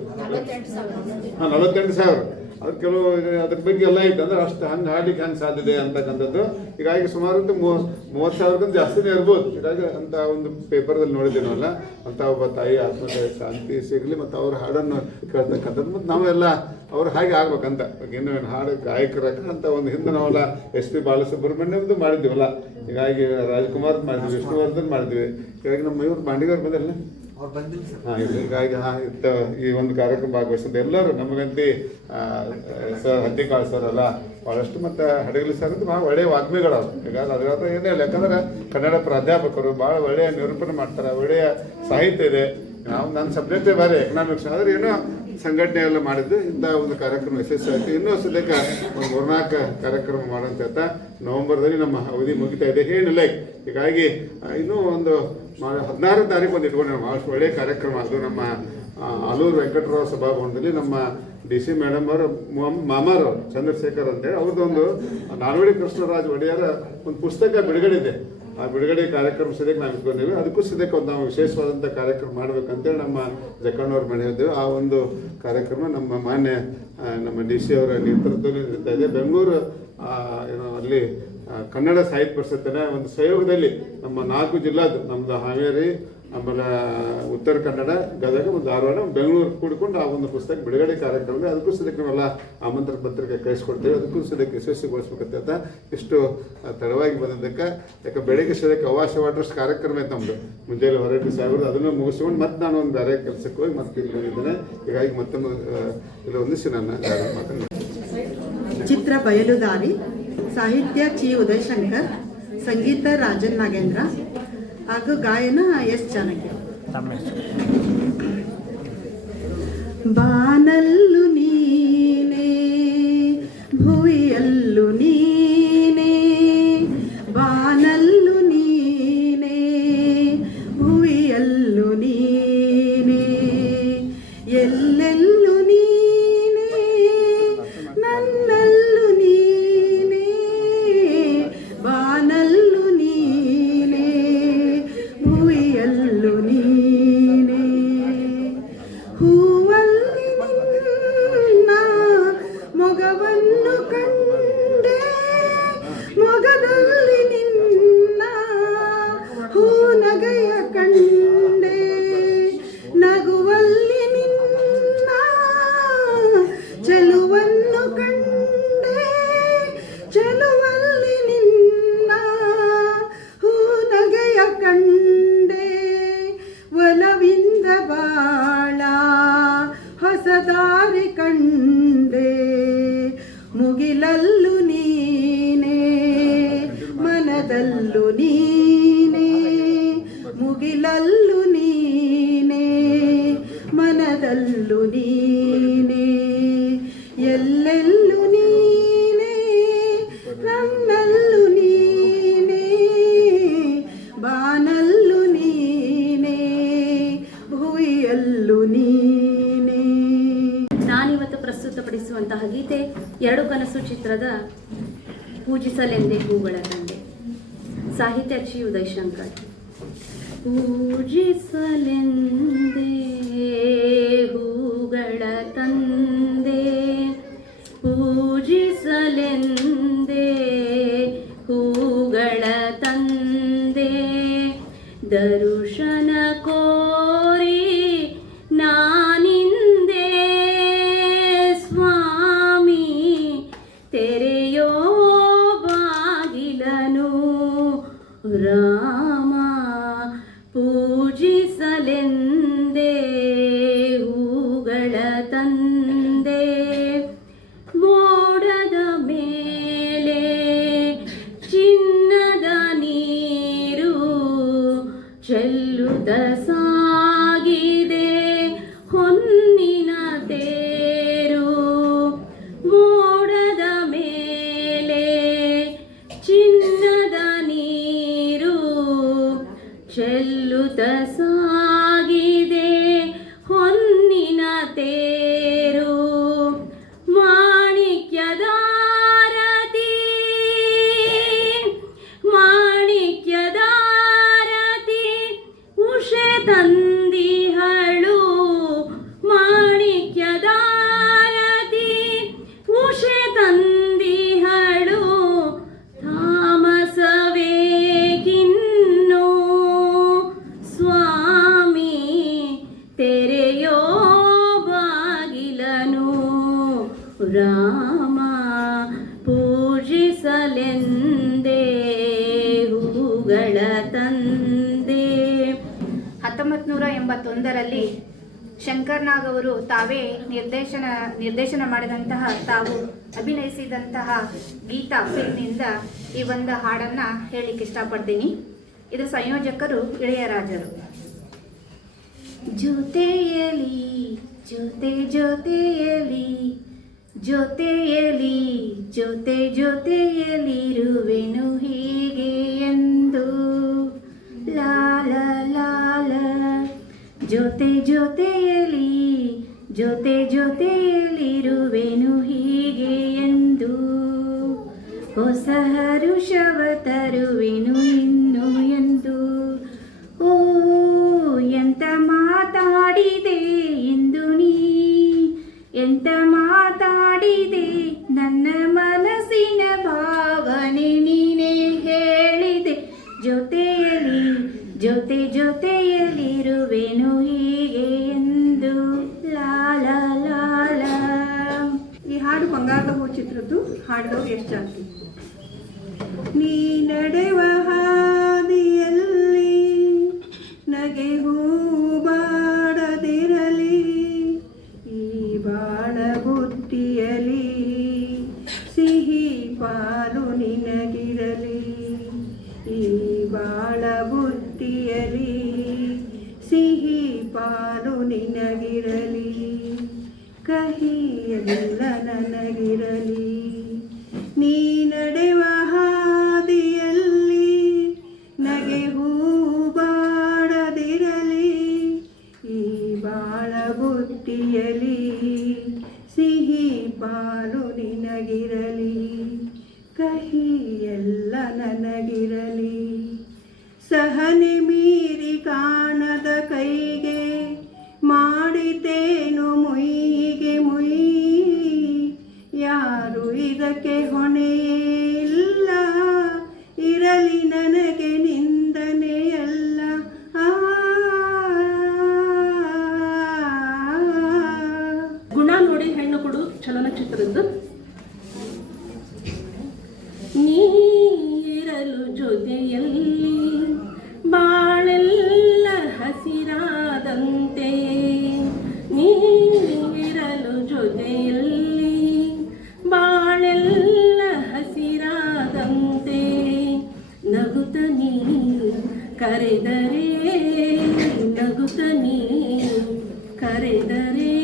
48,000 ಅದು ಕೆಲವು ಅದ್ರ ಬಗ್ಗೆ ಎಲ್ಲ ಐತೆ ಅಂದ್ರೆ ಅಷ್ಟು ಹಂಗೆ ಹಾಡ್ಲಿಕ್ಕೆ ಹೆಂಗೆ ಸಾಧ್ಯತೆ ಅಂತಕ್ಕಂಥದ್ದು. ಹೀಗಾಗಿ ಸುಮಾರು 30,000ಕ್ಕಿಂತ ಜಾಸ್ತಿನೇ ಇರ್ಬೋದು. ಹೀಗಾಗಿ ಅಂತ ಒಂದು ಪೇಪರ್ದಲ್ಲಿ ನೋಡಿದ್ದೀವಿ ನಾವೆಲ್ಲ. ಅಂತ ಒಬ್ಬ ತಾಯಿ ಆತ್ಮಕ್ಕೆ ಶಾಂತಿ ಸಿಗಲಿ ಮತ್ತು ಅವ್ರ ಹಾಡನ್ನು ಕೇಳ್ತಕ್ಕಂಥದ್ದು. ಮತ್ತು ನಾವೆಲ್ಲ ಅವ್ರು ಹಾಗೆ ಆಗ್ಬೇಕಂತ ಇನ್ನೂ ಹಾಡು ಗಾಯಕರಾಗ ಅಂತ ಒಂದು ಹಿಂದೆ ನಾವೆಲ್ಲ SP ಬಾಲಸುಬ್ರಹ್ಮಣ್ಯದ್ದು ಮಾಡಿದ್ದೀವಲ್ಲ. ಹೀಗಾಗಿ ರಾಜ್ಕುಮಾರ್ ಮಾಡಿದ್ವಿ, ವಿಷ್ಣುವರ್ಧನ್ ಮಾಡಿದ್ವಿ. ಹೀಗಾಗಿ ನಮ್ಮ ಇವ್ರು ಬಾಂಡಿಗವ್ರು ಬಂದಿರಲ್ಲ ಹೀಗಾಗಿ ಈ ಒಂದು ಕಾರ್ಯಕ್ರಮ ಭಾಗವಹಿಸಿದ ಎಲ್ಲರೂ ನಮಗಂತಿ ಸರ್ ಹತ್ತಿಕಾಳು ಸರ್ ಅಲ್ಲ ಭಾಳಷ್ಟು ಮತ್ತು ಹಡಗಲಿ ಸರ್ ಅಂತ ಭಾಳ ಒಳ್ಳೆಯ ವಾಗ್ಮಿಗಳವ್ರು. ಹೀಗಾಗಿ ಅದ್ರ ಏನೇ ಇಲ್ಲ, ಯಾಕಂದ್ರೆ ಕನ್ನಡ ಪ್ರಾಧ್ಯಾಪಕರು ಭಾಳ ಒಳ್ಳೆಯ ನಿರೂಪಣೆ ಮಾಡ್ತಾರೆ, ಒಳ್ಳೆಯ ಸಾಹಿತ್ಯ ಇದೆ. ನನ್ನ ಸಬ್ಜೆಕ್ಟೇ ಬೇರೆ ಎಕನಾಮಿಕ್ಸ್, ಆದರೆ ಏನೋ ಸಂಘಟನೆ ಎಲ್ಲ ಮಾಡಿದ್ದು ಇಂಥ ಒಂದು ಕಾರ್ಯಕ್ರಮ ಯಶಸ್ವಿ ಆಯಿತು. ಇನ್ನೂ ಸದ್ಯಕ್ಕೆ ಒಂದು 3-4 ಕಾರ್ಯಕ್ರಮ ಮಾಡೋಂತ ಹೇಳ್ತಾ ನವೆಂಬರ್ದಲ್ಲಿ ನಮ್ಮ ಅವಧಿ ಮುಗಿತಾ ಇದೆ. ಏನಿಲ್ಲ, ಹೀಗಾಗಿ ಇನ್ನೂ ಒಂದು 16ನೇ ತಾರೀಕು ಒಂದು ಇಟ್ಕೊಂಡು ನಾವು ಅಷ್ಟು ಒಳ್ಳೆಯ ಕಾರ್ಯಕ್ರಮ. ಅದು ನಮ್ಮ ಆಲೂರು ವೆಂಕಟರಾವ್ ಸಭಾಭವನದಲ್ಲಿ ನಮ್ಮ DC ಮೇಡಮ್ ಅವರು ಮಾಮಾರವರು ಚಂದ್ರಶೇಖರ್ ಅಂತೇಳಿ ಅವ್ರದ್ದೊಂದು ನಾಲ್ವಡಿ ಕೃಷ್ಣರಾಜ ಒಡೆಯರ ಒಂದು ಪುಸ್ತಕ ಬಿಡುಗಡೆ ಇದೆ. ಆ ಬಿಡುಗಡೆ ಕಾರ್ಯಕ್ರಮ ಸದ್ಯಕ್ಕೆ ನಾವು ಇಟ್ಕೊಂಡಿವಿ. ಅದಕ್ಕೂ ಸದ್ಯಕ್ಕೆ ಒಂದು ನಾವು ವಿಶೇಷವಾದಂಥ ಕಾರ್ಯಕ್ರಮ ಮಾಡಬೇಕಂತೇಳಿ ನಮ್ಮ ಜಕ್ಕಣ್ಣವ್ರ ಮನೆ ಇದ್ದೇವೆ. ಆ ಒಂದು ಕಾರ್ಯಕ್ರಮ ನಮ್ಮ ಮಾನ್ಯ ನಮ್ಮ ಡಿ ಸಿ ಅವರ ನೇತೃತ್ವದಲ್ಲಿ ನಡೀತಾ ಇದೆ. ಬೆಂಗಳೂರು ಅಲ್ಲಿ ಕನ್ನಡ ಸಾಹಿತ್ಯ ಪರಿಷತ್ತಿನ ಒಂದು ಸಹಯೋಗದಲ್ಲಿ ನಮ್ಮ 4 ಜಿಲ್ಲಾದು ನಮ್ಮದು ಹಾವೇರಿ, ಆಮೇಲೆ ಉತ್ತರ ಕನ್ನಡ, ಗದಗ ಮತ್ತು ಧಾರವಾಡ, ಬೆಂಗಳೂರು ಕೂಡಿಕೊಂಡು ಆ ಒಂದು ಪುಸ್ತಕ ಬಿಡುಗಡೆ ಕಾರ್ಯಕ್ರಮ. ಅದಕ್ಕೂ ಸದ್ಯಕ್ಕೆ ನಾವೆಲ್ಲ ಆಮಂತ್ರಣ ಪತ್ರಿಕೆ ಕಳಿಸ್ಕೊಡ್ತೇವೆ. ಅದಕ್ಕೂ ಸದ್ಯಕ್ಕೆ ಯಶಸ್ವಿಗೊಳಿಸ್ಬೇಕಂತ ಇಷ್ಟು ತಡವಾಗಿ ಬಂದಿದ್ದಕ್ಕೆ, ಯಾಕೆ ಬೆಳಗ್ಗೆ ಸದ್ಯಕ್ಕೆ ಅವಾಶ ವಾಟರ್ಸ್ ಕಾರ್ಯಕ್ರಮ ಐತೆ ನಮ್ಮದು ಮುಂಜಾನೆ ಹೊರಟಿ ಸಾಹೇಬ್ರು, ಅದನ್ನು ಮುಗಿಸ್ಕೊಂಡು ಮತ್ತೆ ನಾನು ಒಂದು ಬೇರೆ ಕೆಲಸಕ್ಕೆ ಹೋಗಿ ಮತ್ತೆ ಇಲ್ಲಿ ಬಂದಿದ್ದೇನೆ. ಹೀಗಾಗಿ ಮತ್ತೊಂದು ಇಲ್ಲಿ ಒಂದಿಸಿ ನನ್ನ ಮಾತನ್ನು ಚಿತ್ರ ಬಯಲುದಾರಿ, ಸಾಹಿತ್ಯ ಚಿ ಉದಯಶಂಕರ್, ಸಂಗೀತ ರಾಜನ್ ನಾಗೇಂದ್ರ ಹಾಗೂ ಗಾಯನ ಎಸ್ ಜಾನಕಿ. ಬಾನಲ್ಲು ನೀನೇ ಭುವಿಯಲ್ಲು ನೀನೇ, ಬಾನಲ್ಲು ನೀನೇ ಭುವಿಯಲ್ಲು ನೀನೇ, ಎಲ್ಲೆಲ್ಲು ನೀನೇ ನನ್ನಲ್ಲು ನೀನೇ, ಬಾನಲ್ಲು ನೀನೇ ಭುವಿಯಲ್ಲು ನೀನೇ, ಹೂವಲ್ಲಿ ನಿನ್ನ ಮೊಗವನ್ನು ಕಂಡೆ, ಮೊಗದಲ್ಲಿ ನಿನ್ನ ಹೂನಗೆಯ ಕಂಡೆ, ನಗುವಲ್ಲಿ ನಿನ್ನ ಚೆಲುವನ್ನು ಕಂಡೆ, ಚೆಲುವಲ್ಲಿ ನಿನ್ನ ಹೂನಗೆಯ ಕಂಡೆ, ಒಲವಿಂದ ಬಾಳ ಹೊಸದಾರಿ ಕಂಡೆ, ಮುಗಿಲಲ್ಲು ನೀನೇ ಮನದಲ್ಲು ನೀನೇ, ಮುಗಿಲಲ್ಲು ನೀನೇ ಮನದಲ್ಲು ನೀನೇ, ಎಲ್ಲೆಲ್ಲು ನೀನೇ ನನ್ನಲ್ಲು ನೀನೇ, ಬಾನಲ್ಲು ನೀನೇ ಭುವಿಯಲ್ಲು ನೀನೇ. ನಾನಿವತ್ತು ಪ್ರಸ್ತುತಪಡಿಸುವಂತಹ ಗೀತೆ 2 ಕನಸು ಚಿತ್ರದ ಪೂಜಿಸಲೆಂದೇ ಹೂಗಳ ತಂದೆ. ಸಾಹಿತ್ಯ ಚಿ ಉದಯಶಂಕರ್. ಪೂಜಿಸಲೆಂದೇ ಹೂಗಳ ತಂದೆ, ಪೂಜಿಸಲೆಂದೇ ಹೂಗಳ ತಂದೆ, ದರುಶನ ಕೋರಿ ನಾನಿಂದೆ ಸ್ವಾಮಿ, ತೆರೆಯೋ ಬಾಗಿಲನು ರಾಮ, ಪೂಜಿಸಲೆಂದೇ ಹೂಗಳ ತಂದೆ, ಮೋಡದ ಮೇಲೆ ಚಿನ್ನದ ನೀರು ಚೆಲ್ಲುತ್ತ ಸಾಗಿದೆ ಹೊನ್ನಿನ ತೇರು, ಮೋಡದ ಮೇಲೆ ಚಿನ್ನದ ನೀರು ಚೆಲ್ಲುತ್ತ ಸಾಗಿದೆ ಹೊನ್ನಿನ ತೇರು, ಮಾಣಿಕ್ಯದಾರತಿ ಮಾಣಿಕ್ಯದಾರತಿ ಉಷೆ ತಂದಿಹಳು, ಮಾಣಿಕ್ಯದಾರತಿ ಉಷೆ ತಂದಿಹಳು, ತಾಮಸವೇಗಿನ್ನು ಸ್ವಾಮಿ, ತೆರೆಯೋ ಬಾಗಿಲನು ರಾಮ, ಪೂಜಿಸಲೆಂದೇ ಹೂಗಳ ತಂದೆ. 1981ರಲ್ಲಿ ಶಂಕರ್ ನಾಗ್ ಅವರು ತಾವೇ ನಿರ್ದೇಶನ ಮಾಡಿದಂತಹ, ತಾವು ಅಭಿನಯಿಸಿದಂತಹ ಗೀತ ಫಿಲ್ಮ್ನಿಂದ ಈ ಒಂದು ಹಾಡನ್ನು ಹೇಳಲಿಕ್ಕೆ ಇಷ್ಟಪಡ್ತೀನಿ. ಇದರ ಸಂಯೋಜಕರು ಇಳೆಯರಾಜರು. ಜೊತೆಯಲಿ ಜೊತೆ ಜೊತೆಯಲಿ ಜೊತೆಯಲಿ ಜೊತೆ ಜೊತೆಯಲಿರುವೆನು ಹೀಗೆ ಎಂದು, ಲಾಲ ಲಾಲ, ಜೊತೆ ಜೊತೆಯಲಿ ಜೊತೆ ಜೊತೆಯಲಿರುವೆನು ಹೀಗೆ ಎಂದು, ಹೊಸ ಹರುಷವ ತರುವೆನು ಇನ್ನು ಮಾತಾಡಿದೆ ಎಂದು ನೀ ಎಂತ ಮಾತಾಡಿದೆ ನನ್ನ ಮನಸ್ಸಿನ ಭಾವನೆ ನೀನೇ ಹೇಳಿದೆ ಜೊತೆಯಲ್ಲಿ ಜೊತೆಯಲ್ಲಿರುವೆನು ಹೀಗೆ ಎಂದು ಲಾಲ ಲಾಲ. ಈ ಹಾಡು ಬಂಗಾರದ ಹೂ ಚಿತ್ರದ್ದು. ಹಾಡಿದವ್ರು ಎಷ್ಟು ಜಾಸ್ತಿ. ನೀ ನಡೆವ ಹಾದಿಯಲ್ಲಿ ನಗೆ ಹೂಬಾಡದಿರಲಿ, ಈ ಬಾಳ ಬುತ್ತಿಯಲಿ ಸಿಹಿ ಪಾಲು ನಿನಗಿರಲಿ, ಈ ಬಾಳ ಬುತ್ತಿಯಲಿ ಸಿಹಿ ಪಾಲು ನಿನಗಿರಲಿ, ಕಹಿಯೆಲ್ಲ ನನಗಿರಲಿ. ನೀ ನಡೆವ ಹಾದಿಯಲ್ಲಿ ನಗೆ ಹೂಬಾಡದಿರಲಿ, ಈ ಬಾಳ ಬುತ್ತಿಯಲಿ ಸಿಹಿ ಪಾಲು ನಿನಗಿರಲಿ, ಕಹಿಯೆಲ್ಲ ನನಗಿರಲಿ. ಸಹನೆ ಮೀರಿ ಕಾಣದ ಕೈಗೆ ಮಾಡಿತೇನು ಮುಯ್ಯಿಗೆ ಮುಯ್ಯಿ, ಯಾರು ಇದಕ್ಕೆ ಹೊಣೆಯೇ ಇಲ್ಲ, ಇರಲಿ ನನಗೆ ನಿಂದನೆಯಲ್ಲ. ಗುಣ ನೋಡಿ ಹೆಣ್ಣು ಕೊಡು ಚಲನಚಿತ್ರದ್ದು. ನೀರಲು ಜೊತೆಯಲ್ಲಿ ಬಾಳೆಲ್ಲ ಹಸಿರಾದಂತೆ, ನೀರಲು ಜೊತೆಯಲ್ಲಿ ಬಾಳೆಲ್ಲ ಹಸಿರಾದಂತೆ, ನಗುತ್ತ ನೀ ಕರೆದರೆ ನಗುತ್ತ ನೀ ಕರೆದರೆ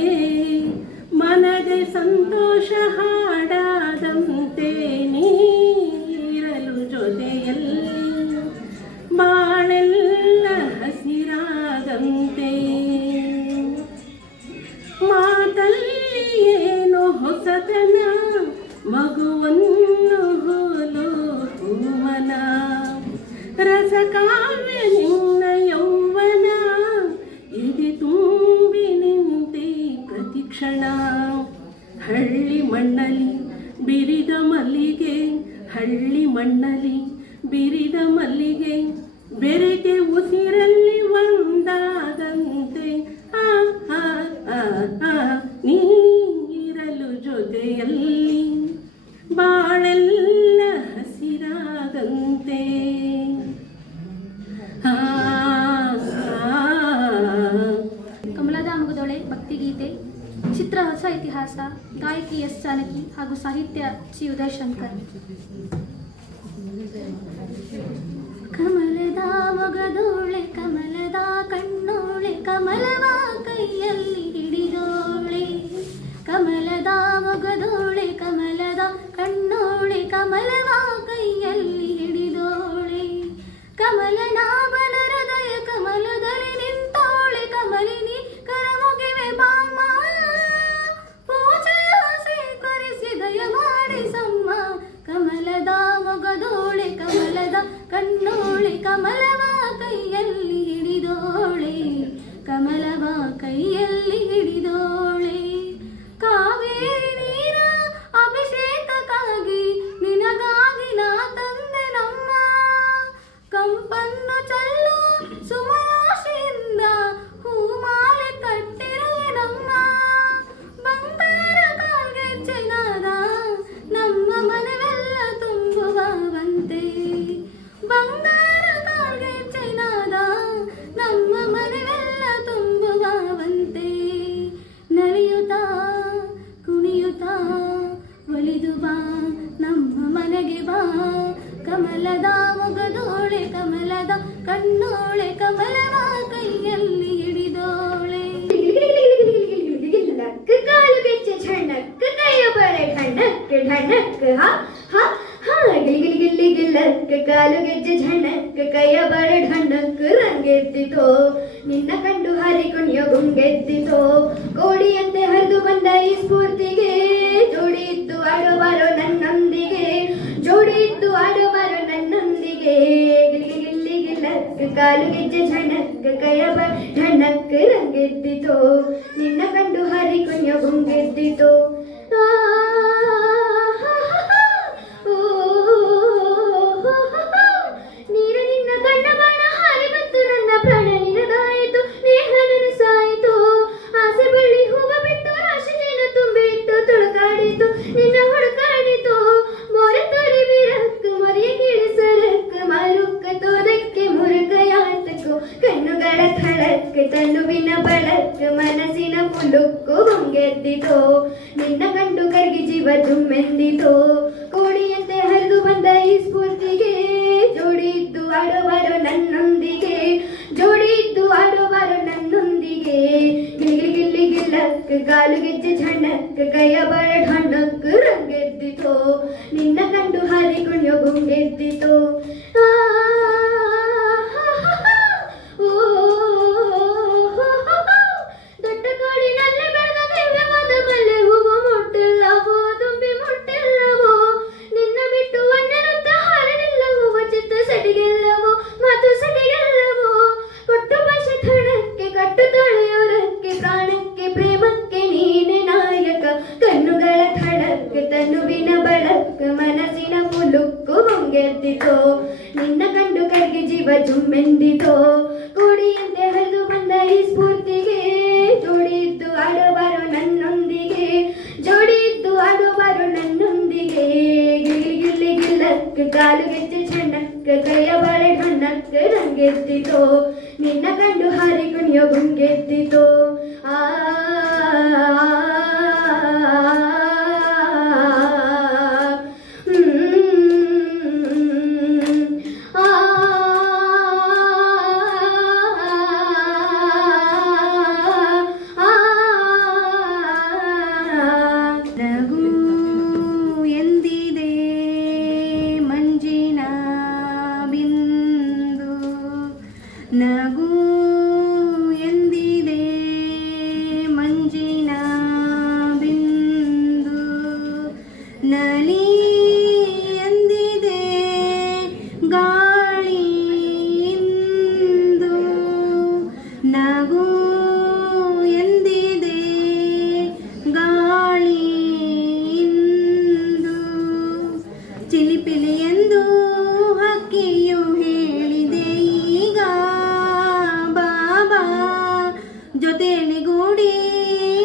ಮನದೆ ಸಂತೋಷ ಹಾಡಾದಂತೆ, ನೀರಲು ಜೊತೆಯಲ್ಲಿ ಬಾಳೆಲ್ಲ ಹಸಿರಾದಂತೆ, ಮಾತಲ್ಲಿ ಏನೋ ಹೊಸತನ ಮಗುವನ್ನು ಹೋಲು ಹೂಮನ, ರಸಕಾವ್ಯ ನಿನ್ನ ಯೌವನ ಎದೆ ತುಂಬಿ ನಿಂತೆ ಪ್ರತಿಕ್ಷಣ, ಹಳ್ಳಿ ಮಣ್ಣಲ್ಲಿ ಬಿರಿದ ಮಲ್ಲಿಗೆ, ಹಳ್ಳಿ ಮಣ್ಣಲ್ಲಿ ಬಿರಿದ ಮಲ್ಲಿಗೆ, ಬೆರೆತೆ ಉಸಿರಲ್ಲಿ ಒಂದಾದಂತೆ, ಆ ಆ ಆ ಆ ನೀರಲು ಜೊತೆಯಲ್ಲಿ ಬಾಳೆಲ್ಲ ಹಸಿರಾದಂತೆ. ಕಮಲದ ಮುಗದೊಳೆ ಭಕ್ತಿಗೀತೆ. ಚಿತ್ರ ಹೊಸ ಇತಿಹಾಸ. ಗಾಯಕಿ ಎಸ್ ಜಾನಕಿ ಹಾಗೂ ಸಾಹಿತ್ಯ ಚಿ ಉದಯ್ ಶಂಕರ್. ಕಮಲದ ಮೊಗದೋಳೆ ಕಮಲದ ಕಣ್ಣೋಳೆ ಕಮಲವ ಕೈಯಲ್ಲಿ ಹಿಡಿದೋಳೆ, ಕಮಲದ ಮೊಗದೋಳೆ ಕಮಲದ ಕಣ್ಣೋಳೆ ಕಮಲವ ಕೈಯಲ್ಲಿ ಹಿಡಿದೋಳೆ, ಕಮಲನಾಭನ ಹೃದಯ ಕಮಲದಲ್ಲಿ ನಿಂತೋಳೆ, ಕಮಲಿನಿ ಕರಮುಗಿವೆ ಬಾಮ್ಮ ಪೂಜೆಯ ಸ್ವೀಕರಿಸಿದಯ ಮಾಡಿಸಮ್ಮ, ಕಮಲದ ಮೊಗದೋಳೆ ಕಮಲದ ಕಣ್ಣೋಳೆ ಕಮಲವ ಕೈಯಲ್ಲಿ ಹಿಡಿದೋಳೆ, ಕಮಲವ ಕೈಯಲ್ಲಿ ಹಿಡಿದೋಳೆ. ಕಾವೇರಿ ನೀರ ಅಭಿಷೇಕಕ್ಕಾಗಿ ನಿನಗಾಗಿ ನಾ ತಂದೆ ನಮ್ಮ, ಕಂಪನ್ನು ಚೆಲ್ಲು ಸುಮರಾಶಿಯಿಂದ ಹೂಮಾಲೆ ಕಟ್ಟಿರುವೆ ನಮ್ಮ, ಬಂಗಾರ ಕಾಲ್ಗೆಜ್ಜೆ ನಾದ ನಮ್ಮ ಮನವೆಲ್ಲ ತುಂಬುವಂತೆ, ಬಂಗಾರ ಕಾಲ್ಗೆಜ್ಜೆ ನಾದ ನಮ್ಮ ಮನವೆಲ್ಲ ತುಂಬುವಂತೆ, ನಲಿಯುತ್ತಾ ಕುಣಿಯುತ್ತಾ ಒಲಿದು ಬಾ ನಮ್ಮ ಮನೆಗೆ ಬಾ, ಕಮಲದ ಮೊಗದೋಳೆ ಕಮಲದ ಕಣ್ಣೋಳೆ ಕಮಲವ ಕೈಯಲ್ಲಿ ಹಿಡಿದೋಳೆ. ಕಾಲು ಬೆಚ್ಚೆ ಝಣಕ್ ಕೈಯ ಬಳೆ ಢಣಕ್ ಢಣಕ್ ಹಾ ಹಾ ಹಾ ಗಿಲಿ ಗಿಲಿ ಗಿಲ್ಲಕ್ ಕಾಲು ಗೆಜ್ಜೆ ಝಣಕ್ ಕೈಯ ಬಳೆ ಢಣಕ್ ರಂಗೆದ್ದಿತೋ, ನಿನ್ನ ಕಂಡು ಹರಿ ಕುಣಿಯ ಗುಂಗೆದ್ದಿತೋ, ಕೋಡಿಯಂತೆ ಹರಿದು ಬಂದ ಈ ಸ್ಫೂರ್ತಿಗೆ ಜೋಡಿ ಇತ್ತು ಆಡಬಾರೋ ನನ್ನೊಂದಿಗೆ, ಜೋಡಿ ಇತ್ತು ಆಡಬಾರೋ ನನ್ನೊಂದಿಗೆ, ಗಿಲಿ ಗಿಲಿ ಗಿಲ್ಲಕ್ ಕಾಲು ಗೆಜ್ಜೆ ಝಣಕ್ ಕೈಯ ಢಣಕ್ ರಂಗೆದ್ದಿತೋ ನಿನ್ನ ಕಂಡು ಹರಿ ಕುಂಯ ಗುಂಗೆದ್ದಿತೋ ನೀರ ನಿನ್ನ ಕಣ್ಣ ಬಾಣ ಹಾರಿ ಬಂತು ನನ್ನ ಪ್ರಾಣ ನಿನಗಾಯಿತು ನೇಹ ನನಸಾಯಿತು ಆಸೆ ಬಳ್ಳಿ ಹೂವ ಬಿಟ್ಟು ರಾಶಿ ಜೇನ ತುಂಬಿ ಇಟ್ಟು ತುಳುಕಾಡಿತು ನಿನ್ನ ಹುಡುಕಾಡಿತು ಮೋರೆ ತೋರಿ ಬಿರಕ್ ಮೊರೆಯ ಕಿಳಿಸರಕ್ ಮಾರುಕ್ಕ ತೋರಕ್ಕೆ ಮುರುಕಯಾತಕು ಕಣ್ಣುಗಳ ಥಳಕ್ ತನುವಿನ ಬಳಕ್ ಮನಸ್ಸಿನ ಪುಲುಕ್ಕು ಹೊಂಗೆದ್ದಿತೋ ನಿನ್ನ ಕಂಡು ಕರಗಿ ಜೀವ ಜುಮ್ಮೆಂದಿತೋ ಕೋಡಿಯಂತೆ ಹರಿದು ಬಂದ ಈ ಸ್ಫೂರ್ತಿಗೆ ಜೋಡಿ ಇದ್ದು ಆಡೋಬಾರೋ ನನ್ನೊಂದಿಗೆ ಜೋಡಿ ಇದ್ದು ಆಡೋಬಾರೋ ನನ್ನೊಂದಿಗೆ ಗಿಲಿ ಗಿಲ್ಲಿ ಗಿಲ್ಲಕ್ ಕಾಲು ಗೆಜ್ಜೆ ಝಣಕ್ ಕೈಯ ಬಳ ಢಣಕ್ ರಂಗೆದ್ದಿತೋ ನಿನ್ನ ಕಂಡು ಹಾರಿ ಕುಣಿಯೋ ಗುಂಗೆದ್ದಿತೋ ದೊಡ್ಡ ಕಾಡಿನಲ್ಲಿ ಬೆಳೆದ ದಿವ್ಯವಾದ ಮಲ್ಲೆ ಹೂವು ಮುಟ್ಟಿಲ್ಲವೋ ತುಂಬಿ ಮುಟ್ಟಿಲ್ಲವೋ ನಿನ್ನ ಬಿಟ್ಟು ಒಂದೆರತ್ತ ಹಾರನಿಲ್ಲವೋ ಚಿತ್ತ ಸಡಿಗೆಲ್ಲವೋ ಮಾತು ಸಡಿಗೆಲ್ಲವೋ ಕೊಟ್ಟು ಭಾಷೆ ಥಳಕ್ಕೆ ಕಟ್ಟು ತೊಳೆಯೋರಕ್ಕೆ ಪ್ರಾಣಕ್ಕೆ ಪ್ರೇಮಕ್ಕೆ ನೀನೆ ನಾಯಕ ಕಣ್ಣುಗಳ ಥಳಕ್ಕೆ ತನುವಿನ ಬಳಕ್ ಮನಸ್ಸಿನ ಮುಲುಕ್ಕು ಹೊಂಗೆದ್ದಿತೋ ನಿನ್ನ ಕಂಡು ಕರ್ಗೆ ಜೀವ ಜುಮ್ಮೆಂದಿತೋ ಕೋಡಿಯಂತೆ ಹರಿದು ಬಂದ ಈ ಸ್ಫೂರ್ತಿಗೆ ಜೋಡಿ ಇದ್ದು ಆಡೋಬಾರೋ ನನ್ನೊಂದಿಗೆ ಜೋಡಿ ಇದ್ದು ಆಡೋಬಾರೋ ನನ್ನೊಂದಿಗೆ ಗಿಲಿ ಗಿಲ್ಲಿ ಗಿಲ್ಲಕ್ ಕಾಲು ಗೆಜ್ಜೆ ಝಣಕ್ ಕೈಯ ಬಾಳೆ ಢಣಕ್ ರಂಗೆದ್ದಿತೋ ನಿನ್ನ ಕಂಡು ಹಾರಿ ಕುಣಿಯೋ ಗುಂಗೆದ್ದಿತೋ ನಗು ಎಂದಿದೆ ಮಂಜಿನ ಬಿಂದು ನಲಿ ಎಂದಿದೆ ಗಾಳಿ ಇಂದು ನಗು ಎಂದಿದೆ ಗಾಳಿ ಇಂದು ಚಿಲಿಪಿಲಿ ಎಂದು ಹಕ್ಕಿಯು ಹೇಳಿದೆ ಈಗ ಬಾಬಾ ಜೊತೆಯಲ್ಲಿ ಗೂಡಿ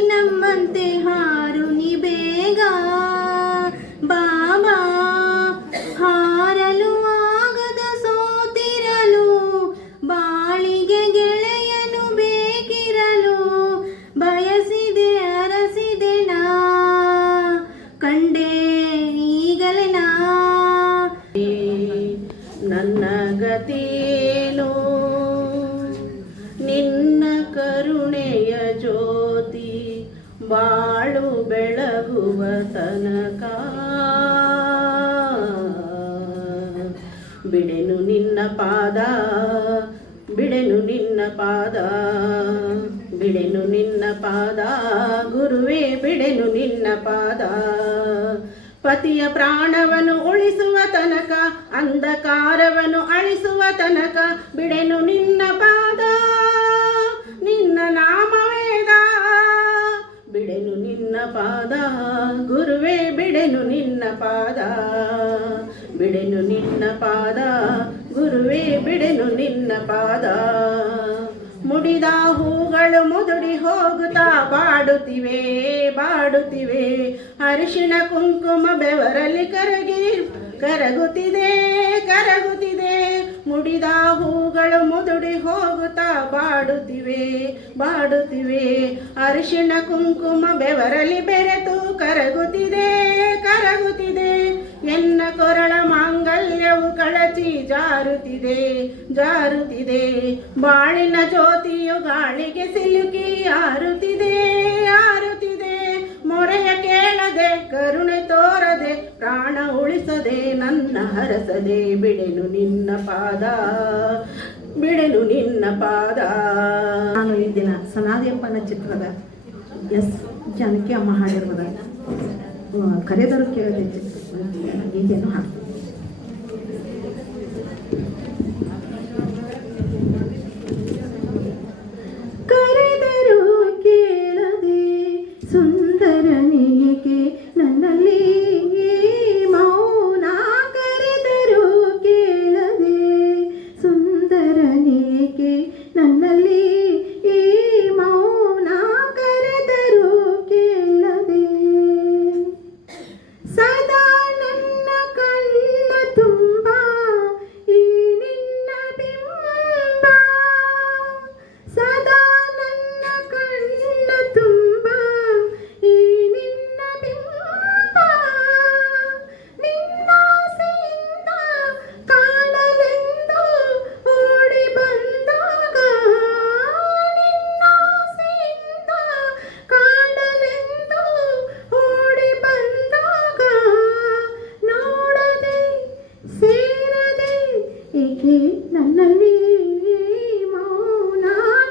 ನಮ್ಮಂತೆ ಹಾರು ನೀ ಬೇಗ ಬಾಬಾ ಹಾರಲು ಆಗದ ಸೋತಿರಲು ಬಾಳಿಗೆ ಗೆಳೆಯನು ಬೇಕಿರಲು ಬಯಸಿದೆ ಅರಸಿದೆ ನಾ ಕಂಡೇ ಈಗಲೇ ನಾ ನನ್ನ ಗತಿಯೇನು ನಿನ್ನ ಕರುಣೆಯ ಜ್ಯೋತಿ ಬಾಳು ಬೆಳಗುವ ತನಕ ಬಿಡೆನು ನಿನ್ನ ಪಾದ ಬಿಡೆನು ನಿನ್ನ ಪಾದ ಬಿಡೆನು ನಿನ್ನ ಪಾದ ಗುರುವೇ ಬಿಡೆನು ನಿನ್ನ ಪಾದ ಪತಿಯ ಪ್ರಾಣವನ್ನು ಉಳಿಸುವ ತನಕ ಅಂಧಕಾರವನ್ನು ಅಳಿಸುವ ತನಕ ಬಿಡೆನು ನಿನ್ನ ಪಾದ ನಿನ್ನ ನಾಮವೇದ ಬಿಡೆನು ನಿನ್ನ ಪಾದ ಗುರುವೇ ಬಿಡೆನು ನಿನ್ನ ಪಾದ ಬಿಡೆನು ನಿನ್ನ ಪಾದ ಗುರುವೇ ಬಿಡೆನು ನಿನ್ನ ಪಾದ ಮುಡಿದ ಹೂಗಳು ಮುದುಡಿ ಹೋಗುತ್ತಾ ಬಾಡುತ್ತಿವೆ ಬಾಡುತ್ತಿವೆ ಅರಿಶಿಣ ಕುಂಕುಮ ಬೆವರಲ್ಲಿ ಕರಗುತ್ತಿದೆ ಕರಗುತ್ತಿದೆ ಮುಡಿದ ಹೂಗಳು ಮುದುಡಿ ಹೋಗುತ್ತಾ ಬಾಡುತ್ತಿವೆ ಬಾಡುತ್ತಿವೆ ಅರಿಶಿಣ ಕುಂಕುಮ ಬೆವರಲ್ಲಿ ಬೆರೆತು ಕರಗುತ್ತಿದೆ ಕರಗುತ್ತಿದೆ ಎನ್ನ ಕೊರಳ ಮಾಂಗಲ್ಯವು ಕಳಚಿ ಜಾರುತ್ತಿದೆ ಜಾರುತ್ತಿದೆ ಬಾಳಿನ ಜ್ಯೋತಿಯು ಗಾಳಿಗೆ ಸಿಲುಕಿ ಆರುತ್ತಿದೆ ಆರುತ್ತಿದೆ ಮೊರೆಯ ಕೇಳದೆ ಕರುಣೆ ತೋರದೆ ಪ್ರಾಣ ಉಳಿಸದೆ ನನ್ನ ಹರಸದೆ ಬಿಡೆನು ನಿನ್ನ ಪಾದ ಬಿಡೆನು ನಿನ್ನ ಪಾದ. ನಾನು ಈ ದಿನ ಸನಾದಿಯಪ್ಪನ ಚಿತ್ರದ ಎಸ್ ಜಾನಕಿ ಅಮ್ಮ ಹಾಡಿರುವುದ ಕರೆದರು ಕೇಳದೆ ಗೀತೆಯನ್ನು ಹಾಡ್ತೀನಿ. ನನ್ನಲ್ಲಿ ಈ ಮೌನ ಕರೆದರೂ ಕೇಳದೆ ಸದಾ ನನ್ನ ಕಣ್ಣ ತುಂಬ ಈ ನಿನ್ನ ಬಿಂಬ ಸದಾ ನನ್ನ ಕಣ್ಣ ತುಂಬ ಈ ನಿನ್ನ ಬಿಂಬ ನಿನ್ನಾಸೆಯಿಂದ ಕಾಣಲೆಂದು ಓಡಿ ಬಂದಾಗ ನಿನ್ನಾಸೆಯಿಂದ ಕಾಣಲೆಂದು ಓಡಿ ಬಂದಾಗ ನೋಡದೆ ಸೇರದೆ ಏಕೆ ನನ್ನಲ್ಲಿ ಮೌನ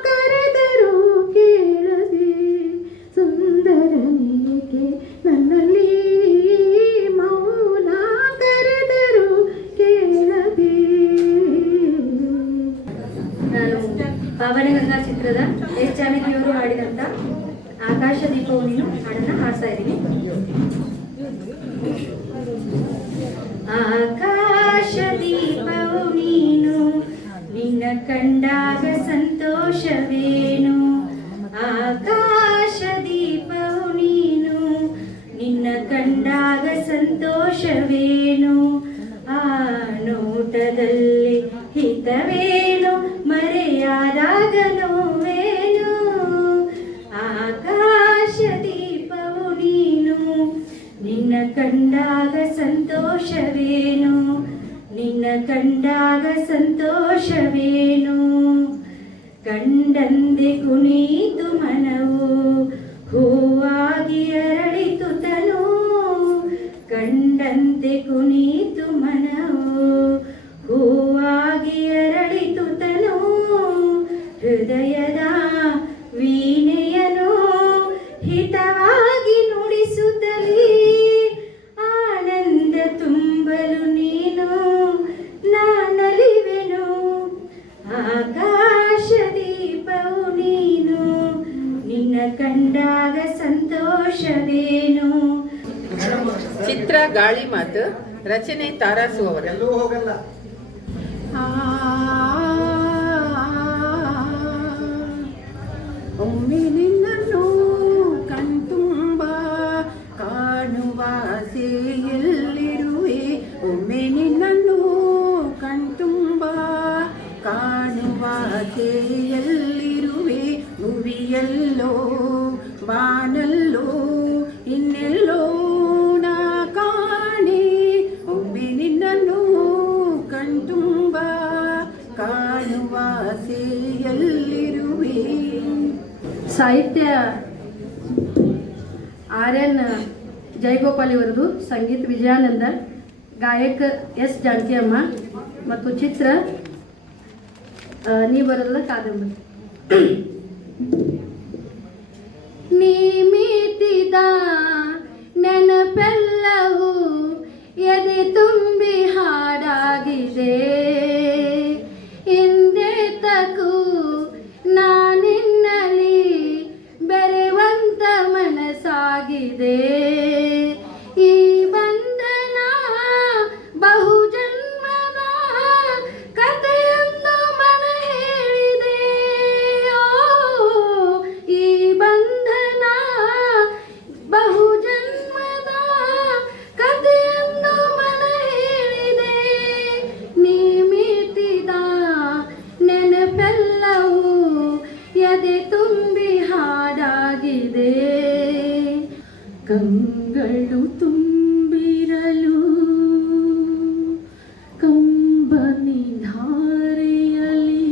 ಕರೆದರೂ ಕೇಳದೆ ಸುಂದರನೇಕೆ ನನ್ನಲ್ಲಿ ಮೌನ ಕರೆದರೂ ಕೇಳದೆ. ನಾನು ಪಾವನಗಂಗಾ ಚಿತ್ರದ ಎಸ್ ಜಾನಕಿಯವರು ಹಾಡಿದಂಥ ಆಕಾಶ ದೀಪವು ನೀನು ಹಾಡನ್ನು ಹಾಡ್ತಾ ಇದ್ದೀನಿ. ಆಕಾಶ ದೀಪವು ನೀನು ನಿನ್ನ ಕಂಡಾಗ ಸಂತೋಷವೇನು ಆಕಾಶ ದೀಪವು ನೀನು ನಿನ್ನ ಕಂಡಾಗ ಸಂತೋಷವೇನು ಆ ನೋಟದಲ್ಲಿ ಹಿತವೇನು ಮರೆಯಾದಾಗ ನೋವೇನು ಆಕಾಶ ದೀಪವು ನೀನು ನಿನ್ನ ಕಂಡಾಗ ಸಂತೋಷವೇನು ನಿನ್ನ ಕಂಡಾಗ ಸಂತೋಷವೇನು ಕಂಡಂದೆ ಕುಣಿತು ಮನವು ಹೂವಾಗಿ ಅರಳಿತು ತನು ಕಂಡಂತೆ ಕುಣಿತು ಮನವು ಹೂವಾಗಿ ಅರಳಿತು ತನು ಹೃದಯದ ವೀಣೆಯನು ಹಿತವಾಗಿ ನುಡಿಸುತ್ತಲೇ ಆನಂದ ತುಂಬಲು ನೀನು ನಾನಲಿವೆನು ಆಕಾಶ ದೀಪವು ನೀನು ನಿನ್ನ ಕಂಡಾಗ ಸಂತೋಷವೇನು. ಚಿತ್ರ ಗಾಳಿ ಮಾತು, ರಚನೆ ತಾರಾಸು ಅವರು. ಎಲ್ಲೂ ಹೋಗಲ್ಲ. ಒಮ್ಮೆ ನಿನ್ನನ್ನು ಕಣ್ತುಂಬ ಕಾಣುವ ಆಸೆಯಲ್ಲಿರುವೆ ಒಮ್ಮೆ ನಿನ್ನನ್ನು ಕಣ್ತುಂಬ ಕಾಣುವ ಆಸೆಯಲ್ಲಿರುವೆ ಭುವಿಯಲ್ಲೋ ಬಾನಲ್ಲೋ ಇನ್ನೆಲ್ಲೋ ನಾ ಕಾಣೆ ಒಮ್ಮೆ ನಿನ್ನನ್ನು ಕಣ್ತುಂಬ ಕಾಣುವ ಆಸೆಯಲ್ಲಿರುವೆ. ಸಾಹಿತ್ಯ ಆರ್.ಎನ್. ಜಯಗೋಪಾಲ್ ಇವರದು, ಸಂಗೀತ ವಿಜಯಾನಂದ, ಗಾಯಕ ಎಸ್ ಜಾನಕಿ ಅಮ್ಮ ಮತ್ತು ಚಿತ್ರ ನೀ ಬರೆದ ಕಾದಂಬರಿ. ನೀ ಮೀಟಿದ ನೆನಪೆಲ್ಲವೂ ಎದೆ ತುಂಬಿ ಹಾಡಾಗಿದೆ ಹಿಂದೆ ತಕು ನಾನಿನ್ನಲಿ ಬೆರೆವಂತ ಮನಸ್ಸಾಗಿದೆ ಈ ಬಂಧನ ಬಹುಜನ್ಮದ ಕಥೆಯನ್ನು ಮನ ಹೇಳಿದೆ ಈ ಬಂಧನ ಬಹುಜನ್ಮದ ಕಥೆಯನ್ನು ಮನ ಹೇಳಿದೆ ನೀ ಮೀಟಿದ ನೆನಪೆಲ್ಲವೂ ಎದೆ ತುಂಬಿ ಹಾಡಾಗಿದೆ ಕಂಗಳು ತುಂಬಿರಲು ಕಂಬನಿ ಧಾರೆಯಲಿ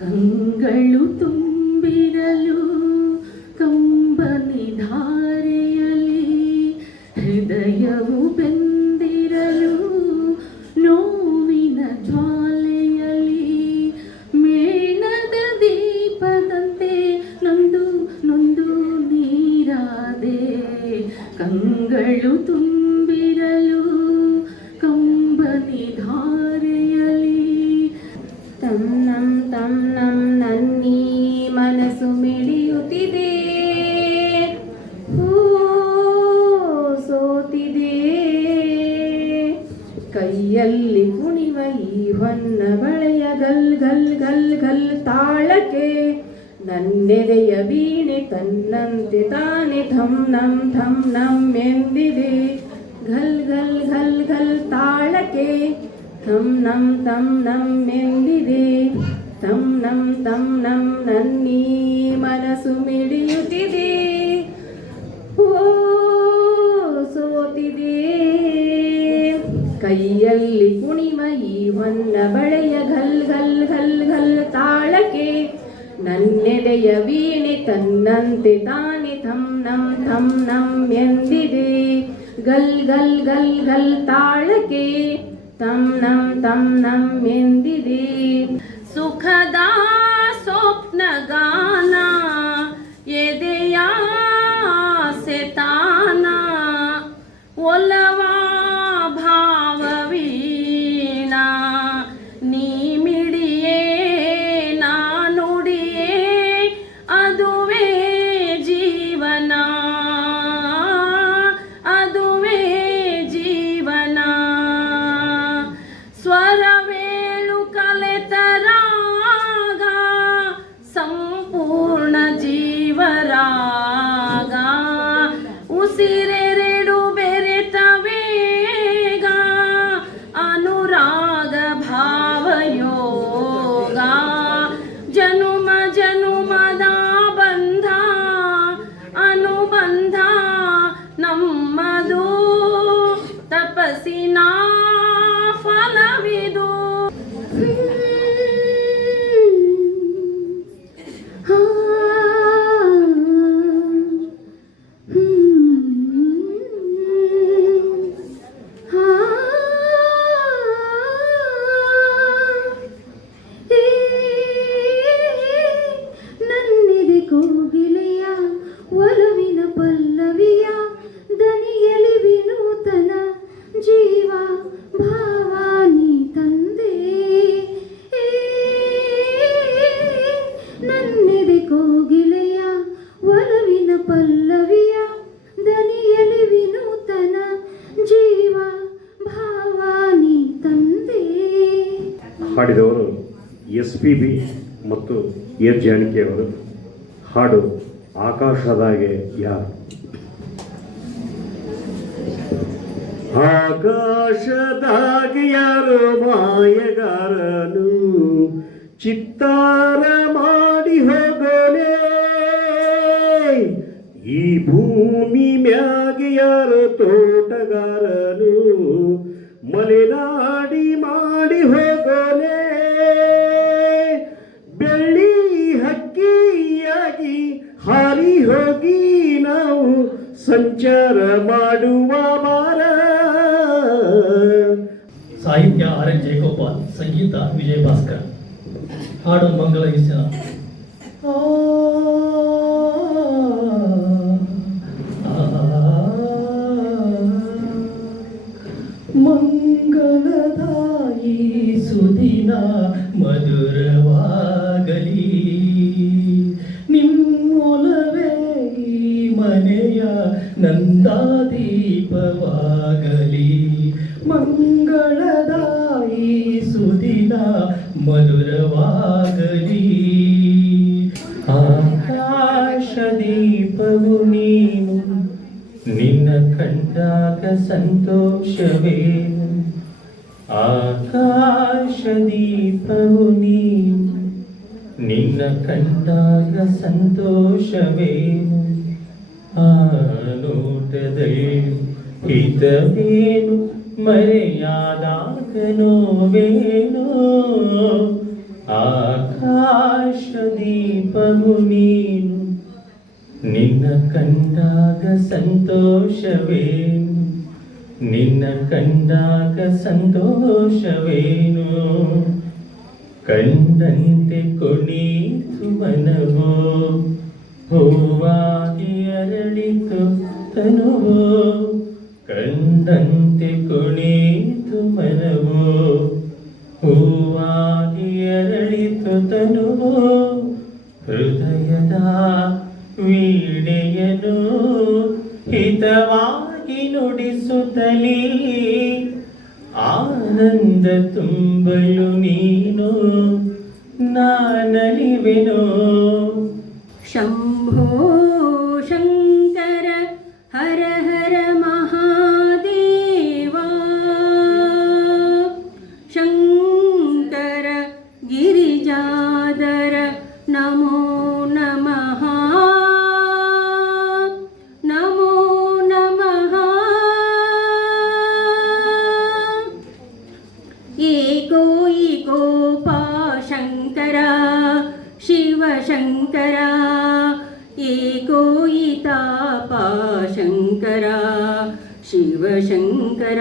ಕಂಗಳು ತುಂಬಿರಲು ಕಂಬನಿ ಧಾರೆಯಲಿ ಹೃದಯವು ಬೆಂದಿರಲು ನೋವಿನ ಜ್ವಾಲೆಯಲಿ ಮೇಣದ ದೀಪದಂತೆ ನೊಂದು ನೊಂದು ನೀರಾದೆ ಕಂಗಳು ತುಂಬಿರಲು ಕಂಬನಿ ಧಾರೆಯಲಿ ತನ್ನಂ ತನ್ನಂ ನನ್ನೀ ಮನಸ್ಸು ಮಿಡಿಯುತ್ತಿದೆ ಸೋತಿದೆ ಕೈಯಲ್ಲಿ ಕುಣಿವ ಈ ಹೊನ್ನ ಬಳೆಯ ಗಲ್ ಗಲ್ ಗಲ್ ತಾಳಕ್ಕೆ ನನ್ನೆದೆಯ ವೀಣೆ ತನ್ನಂತೆ ತಾನೆ ಧಮ್ ನಮ್ ಎಂದಿದೆ ಘಲ್ ಘಲ್ ಘಲ್ ಘಲ್ ತಾಳಕ್ಕೆ ಥಮ್ ನಮ್ ಎಂದಿದೆ ತಮ್ ನಮ್ ನನ್ನೀ ಮನಸ್ಸು ಮಿಡಿಯುತ್ತಿದೆ ಓ ಸೋತಿದೆ ಕೈಯಲ್ಲಿ ಕುಣಿವ ಈ ಹೊನ್ನ ಬಳೆಯ ಘಲ್ ಘಲ್ ಘಲ್ ಘಲ್ ತಾಳಕ್ಕೆ ನನ್ನೆದೆಯ ವೀಣೆ ತನ್ನಂತೆ ತಾನೆ ಥಮ್ ನಮ್ ಎಂದಿದೆ ಗಲ್ ಗಲ್ ಗಲ್ ಗಲ್ ತಾಳಕ್ಕೆ ತಮ್ ನಮ್ ಎಂದಿದೆ ಸುಖದ ಸ್ವಪ್ನ ಗಾನ ಎದೆಯ ಸೆತಾನ ಒಲವ ಭಾವವೀಣ ನೀ ಮಿಡಿಯೇ ನಾನುಡಿಯೇ ಅದುವೇ ಜೀವನ ಅದುವೇ ಜೀವನ ಸ್ವರವೇಳು ಕಲೆತರಾಗ ಸಂಪೂರ್ಣ ಜೀವರಾಗ ಉಸಿರೆರಡು ಬೆರೆತ ವೇಗ ಅನುರಾಗ ಭಾವಯೋಗ ಜನುಮ ಜನುಮದ ಬಂಧ ಅನುಬಂಧ ನಮ್ಮದು ತಪಸ್ಸಿನ ಫಲವಿದು ನನ್ನಿದೆ ಕೋಗಿಲೆಯ ಒಲವಿನ ಪಲ್ಲವಿಯ ದನಿಯಲಿ ವಿನೂತನ ಜೀವ ಭಾವಾನಿ ತಂದೆ ನನ್ನಿದೆ ಕೋಗಿಲೆಯ ಒಲವಿನ ಪಲ್ಲವಿಯ ದನಿಯಲಿ ವಿನೂತನ ಜೀವ ಭಾವಾನಿ ತಂದೆ. ಹಾಡಿದವರು SPB ಮತ್ತು ಎಸ್ ಜಾನಕಿಯವರು. ಹಾಡು ಆಕಾಶದಾಗೆ ಯಾರು. ಆಕಾಶದಾಗೆ ಯಾರೋ ಮಾಯಗಾರನು ಚಿತ್ತಾರ ಮಾಡಿ ಹೋಗಲೇ ಈ ಭೂಮಿ ಮ್ಯಾಗೆ ಯಾರೋ ತೋಟಗಾರನು ಮಲೆನಾಡಿ ಮಾಡಿ ಹೋಗಲೇ ಬೆಳ್ಳಿ ಹಕ್ಕಿಯಾಗಿ ಹಾರಿ ಹೋಗಿ ನಾವು ಸಂಚಾರ ಮಾಡುವ ಬಾರ. ಸಾಹಿತ್ಯ RN ಜಯಗೋಪಾಲ್, ಸಂಗೀತ ವಿಜಯ ಭಾಸ್ಕರ್. ಹಾಡು ಮಂಗಳ ಗೀಸನ. ಮಂಗಳದಾಯಿ ಸುದಿನ ಮಧುರವಾಗಲಿ ನಿಮ್ಮೊಲವೇ ಈ ಮನೆಯ ನಂದಾದೀಪವಾಗಲಿ. ಮಂಗಳದಾಯಿ ಸುದಿನ ಮಧುರವಾಗಲಿ. ಆಕಾಶ ದೀಪವು ನೀನು ನಿನ್ನ ಕಂಡಾಗ ಸಂತೋಷವೇನು. ಆಕಾಶ ದೀಪವು ನೀನು ನಿನ್ನ ಕಂಡಾಗ ಸಂತೋಷವೇನು. ಆ ನೋಟದಲ್ಲಿ ಹಿತವೇನು ಮರೆಯಾದಾಗ ನೋವೇನು. ಆಕಾಶ ದೀಪವು ನೀನು ನಿನ್ನ ಕಂಡಾಗ ಸಂತೋಷವೇನು. ನಿನ್ನ ಕಂಡಾಗ ಸಂತೋಷವೇನು. ಕಂಡಂತೆ ಕುಣಿತು ಮನವೋ ಹೂವಾಗಿ ಅರಳಿತು ತನುವೋ. ಕಂಡಂತೆ ಕುಣಿತು ಮನವೋ ಹೂವಾಗಿ ಅರಳಿತು ತನುವೋ. ಹೃದಯದ ವೀಣೆಯನು ಹಿತವಾಗಿ ನುಡಿಸುತ್ತಲೇ ಆನಂದ ತುಂಬಲು ನೀನು ನಾನಲಿವೆನೋ. ಶಂಭೋ ಶಂಕರ ಹರ ಹರ ಮಹಾದೇವ ಶಂಕರ ಗಿರಿಜಾದರ ನಮೋ ನಮಃ ನಮೋ ನಮಃ. ಏಕೋ ಈಕೋಪಾ ಶಂಕರ ಶಿವ ಶಂಕರ ಏಕೋ ಈತಾಪಾ ಶಂಕರ ಶಿವ ಶಂಕರ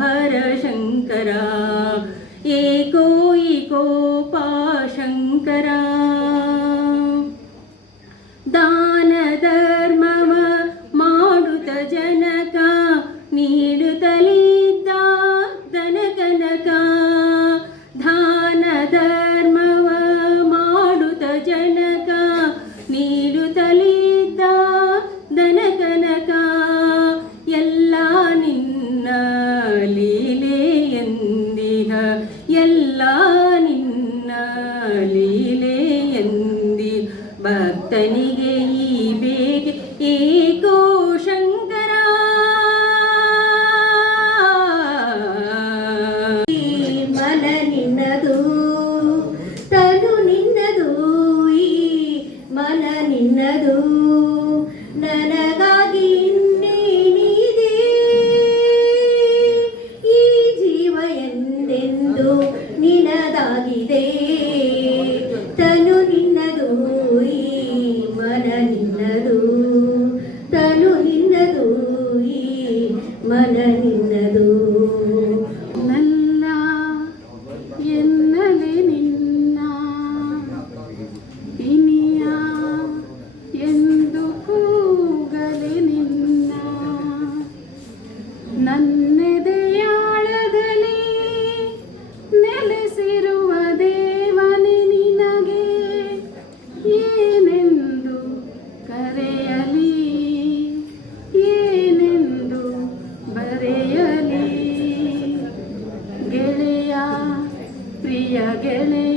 ಹರ ಶಂಕರ ಏಕೋ ಈಕೋಪಾ ಶಂಕರ. ದಾನ ಧರ್ಮವ ಮಾಡುತ್ತ ಜನಕ ನೀಡುತ್ತಲಿದ್ದ ದನ ಕನಕ. ದಾನ ಧರ್ಮವ ಮಾಡುತ್ತ ಜನಕ ನೀಡುತ್ತಲಿದ್ದ ದನ ಕನಕ. ಎಲ್ಲ ನಿನ್ನ ಲೀಲೆಯಂದಿಹ ಎಲ್ಲ ನಿನ್ನ ಲೀಲೆಯಂದಿ ಭಕ್ತನಿಗೆ ಈ ಬೇಗೆ ಏಕೋ ಶಂಕರ. ಮನ ನಿನ್ನದು ತನು ನಿನ್ನದು ಈ ಮನ ನಿನ್ನದು ನನಗಾಗಿ ಇನ್ನೇನಿದೆ ಈ ಜೀವ ಎಂದೆಂದು ನಿನದಾಗಿದೆ. ತನು ನಿನ್ನದು ಈ ಮನ ನಿನ್ನದು ತನು ನಿನ್ನದು ಈ ಮನ ನಿನ್ನದು. ನನ್ನ ಎನ್ನಲೆ ನಿನ್ನ ಇನಿಯ ಎಂದು ಕೂಗಲೆ ನಿನ್ನ ನನ್ನೆದೆಯಾಳದಲ್ಲಿ ನೆಲೆಸಿರುವ ದೇವನೇ ನಿನಗೆ ಏನೆಂದು ಕರೆಯಲಿ ಏನೆಂದು ಬರೆಯಲಿ. ಗೆಳೆಯ ಪ್ರಿಯ ಗೆಳೆಯ